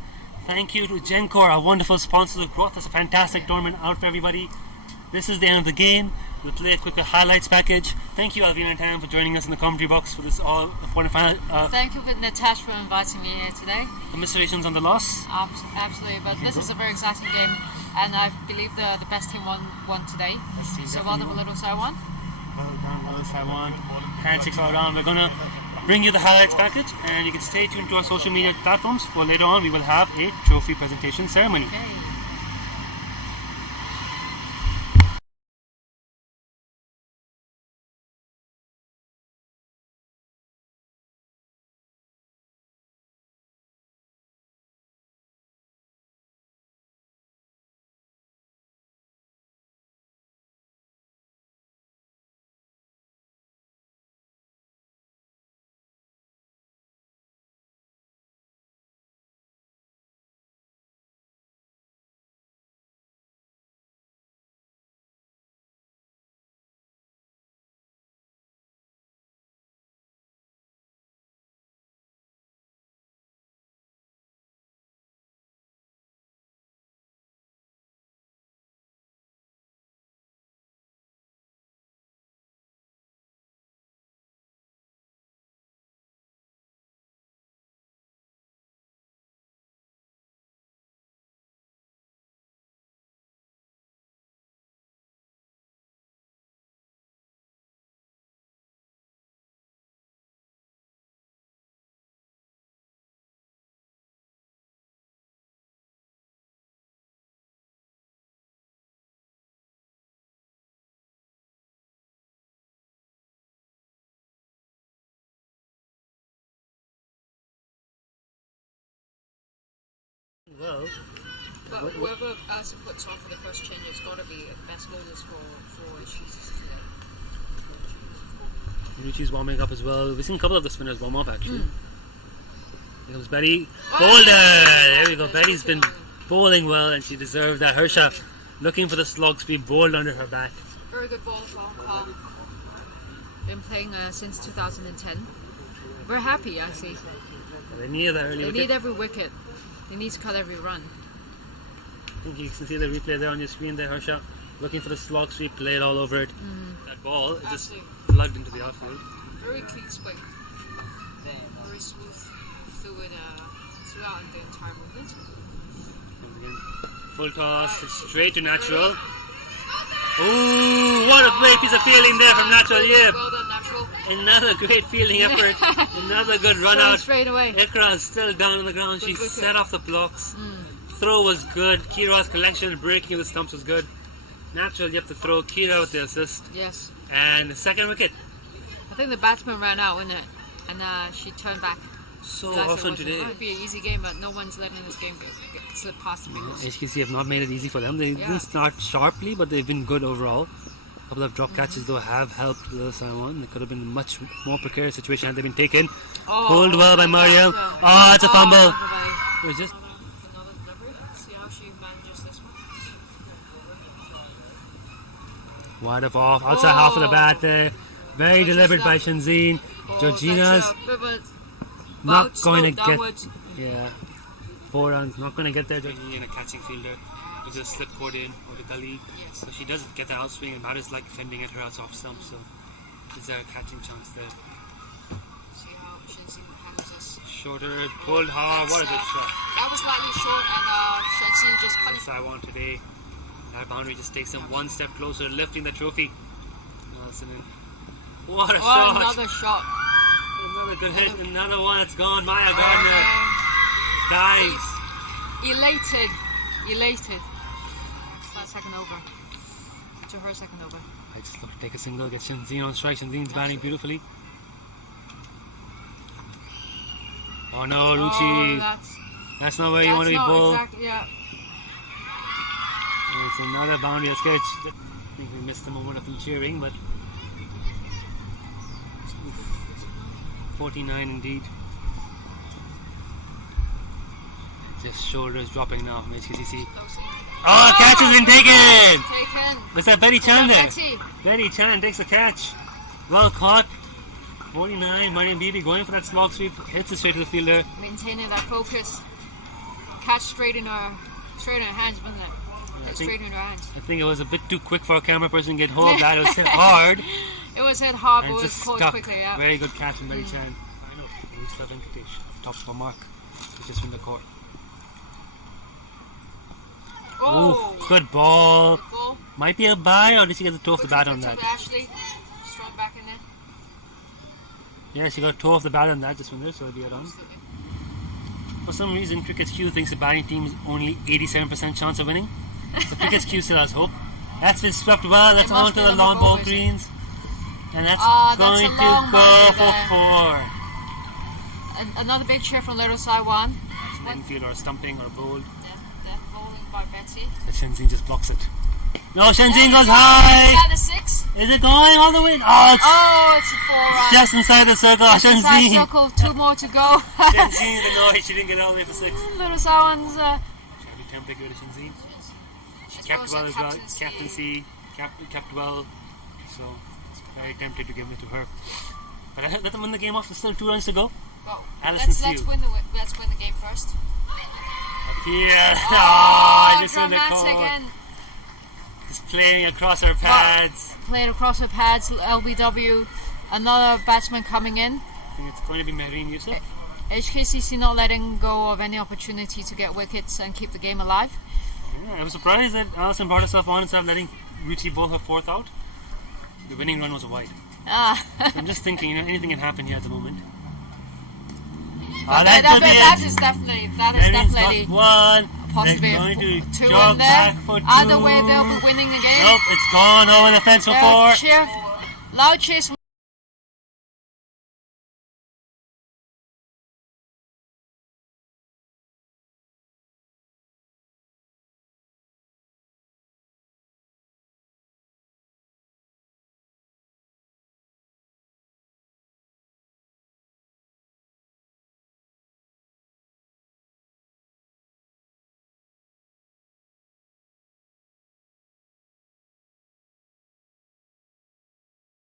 Thank you to Gencor, our wonderful sponsors of growth. That's a fantastic tournament out for everybody. This is the end of the game. We'll play a quick highlights package. Thank you, Alvina and Tam, for joining us in the commentary box for this all important final. Thank you, Natasha, for inviting me here today. Commiserations on the loss. Absolutely, but this is a very exciting game, and I believe the best team won today. Best team So definitely well done, won. Little Saiwan. Well done, Little Saiwan. Handshakes all around. We're gonna bring you the highlights package, and you can stay tuned to our social media platforms for later on. We will have a trophy presentation ceremony. Okay. Well, But whoever else puts on for the first change has got to be the best bowlers for HKCC today. Ruchi's warming up as well. We've seen a couple of the spinners warm up actually. Here comes Betty. Boulder! There we go. Betty's been bowling well and she deserves that. Harsha looking for the slog speed, bowled under her back. Very good ball for Hong Kong. Been playing since 2010. We're happy, I see. They need that early wicket. They need every wicket. They need to cut every run. I think you can see the replay there on your screen there, Harsha. Looking for the slog sweep, played all over it. That ball, it just plugged into the outfield. Very clean swing. Very smooth throughout the entire movement. Comes again. Full toss, straight to natural. Ooh, what a great piece of fielding there from Natural Yip. Well done, Natural. Another great fielding effort. Another good run out. Straight away. Ikra is still down on the ground. She set off the blocks. Throw was good. Kira's collection, breaking of the stumps was good. Natural Yip to throw. Kira with the assist. Yes. And the second wicket. I think the batsman ran out, wasn't it? And she turned back. So often today. It might be an easy game, but no one's letting this game slip past the fingers. HKC have not made it easy for them. They didn't start sharply, but they've been good overall. A couple of drop catches though have helped the Saiwan. They could have been in a much more precarious situation had they been taken. Pulled well by Mariam. Oh, it's a fumble. It was just. See how she manages this one. Wide of off, outside half of the bat there. Very deliberate by Shenzhen. Georgina's not going to get. Yeah. 4 runs, not going to get there. Georgina in a catching fielder. It's a slip cord in or the gully. Yes. So she does get the outswing and that is like fending at her out off stump. So is there a catching chance there? See how Shenzhen handles this. Shorter, pulled hard. What a good shot. That was slightly short and Shenzhen just punished. Saiwan today. That boundary just takes them one step closer, lifting the trophy. What a shot! Another shot. Another good hit. Another one. It's gone. Maya Gardner dives. Elated. That second over. To her second over. I just look to take a single, get Shenzhen on strike. Shenzhen's batting beautifully. Oh no, Ruchi. That's not where you want to be bowled. Exactly, yeah. And it's another boundary. Let's get. I think we missed the moment of them cheering, but 49 indeed. Just shoulders dropping now from HKCC. Oh, catch has been taken! Was that Betty Chan there? Betty Chan takes the catch. Well caught. 49, Mariam Bibi going for that slog sweep. Hits it straight to the fielder. Maintaining that focus. Catch straight in her hands, wasn't it? Straight in her hands. I think it was a bit too quick for a camera person to get hold of that. It was hit hard. It was hit hard, but it was just caught stuck. quickly. Yeah. Very good catch from Betty Chan. Rusla Venkatesh, top for mark, just from the court. Oh, good ball. Good ball. Might be a bye, or did she get the toe off the bat on that? Ashley, strong back in there. Yeah, she got toe off the bat on that just from there, so it'll be a run. For some reason, Cricket's Q thinks the batting team is only 87% chance of winning. So Cricket's Q still has hope. That's been swept well. That's on to the long ball greens. And that's going to go for 4. Another big cheer from Little Saiwan. It's an infield or a stumping or a bowl. Death bowling by Betsy. The Shenzhen just blocks it. No, Shenzhen goes high! Is that a 6? Is it going all the way? Oh, it's a 4 run. Just inside the circle. Shenzhen. Circle, 2 more to go. Shenzhen, even though she didn't get all the way for 6. Little Saiwan's. Every time they go to Shenzhen. She kept well as well. Captaincy. Kept well. So it's very tempted to give it to her. But I let them win the game off. There's still 2 runs to go. Well, let's win the game first. Yeah. Just dramatic and just playing across her pads. Played across her pads. LBW. Another batsman coming in. I think it's going to be Mehreen Yusuf. HKCC not letting go of any opportunity to get wickets and keep the game alive. Yeah, I was surprised that Alison brought herself on instead of letting Ruchi bowl her 4th out. The winning run was a wide. So I'm just thinking, anything can happen here at the moment. That is definitely one. Possibly to 2 jog in there. back for 2. Either way, they'll be winning the game. Nope, it's gone over the fence for 4. Loud cheers.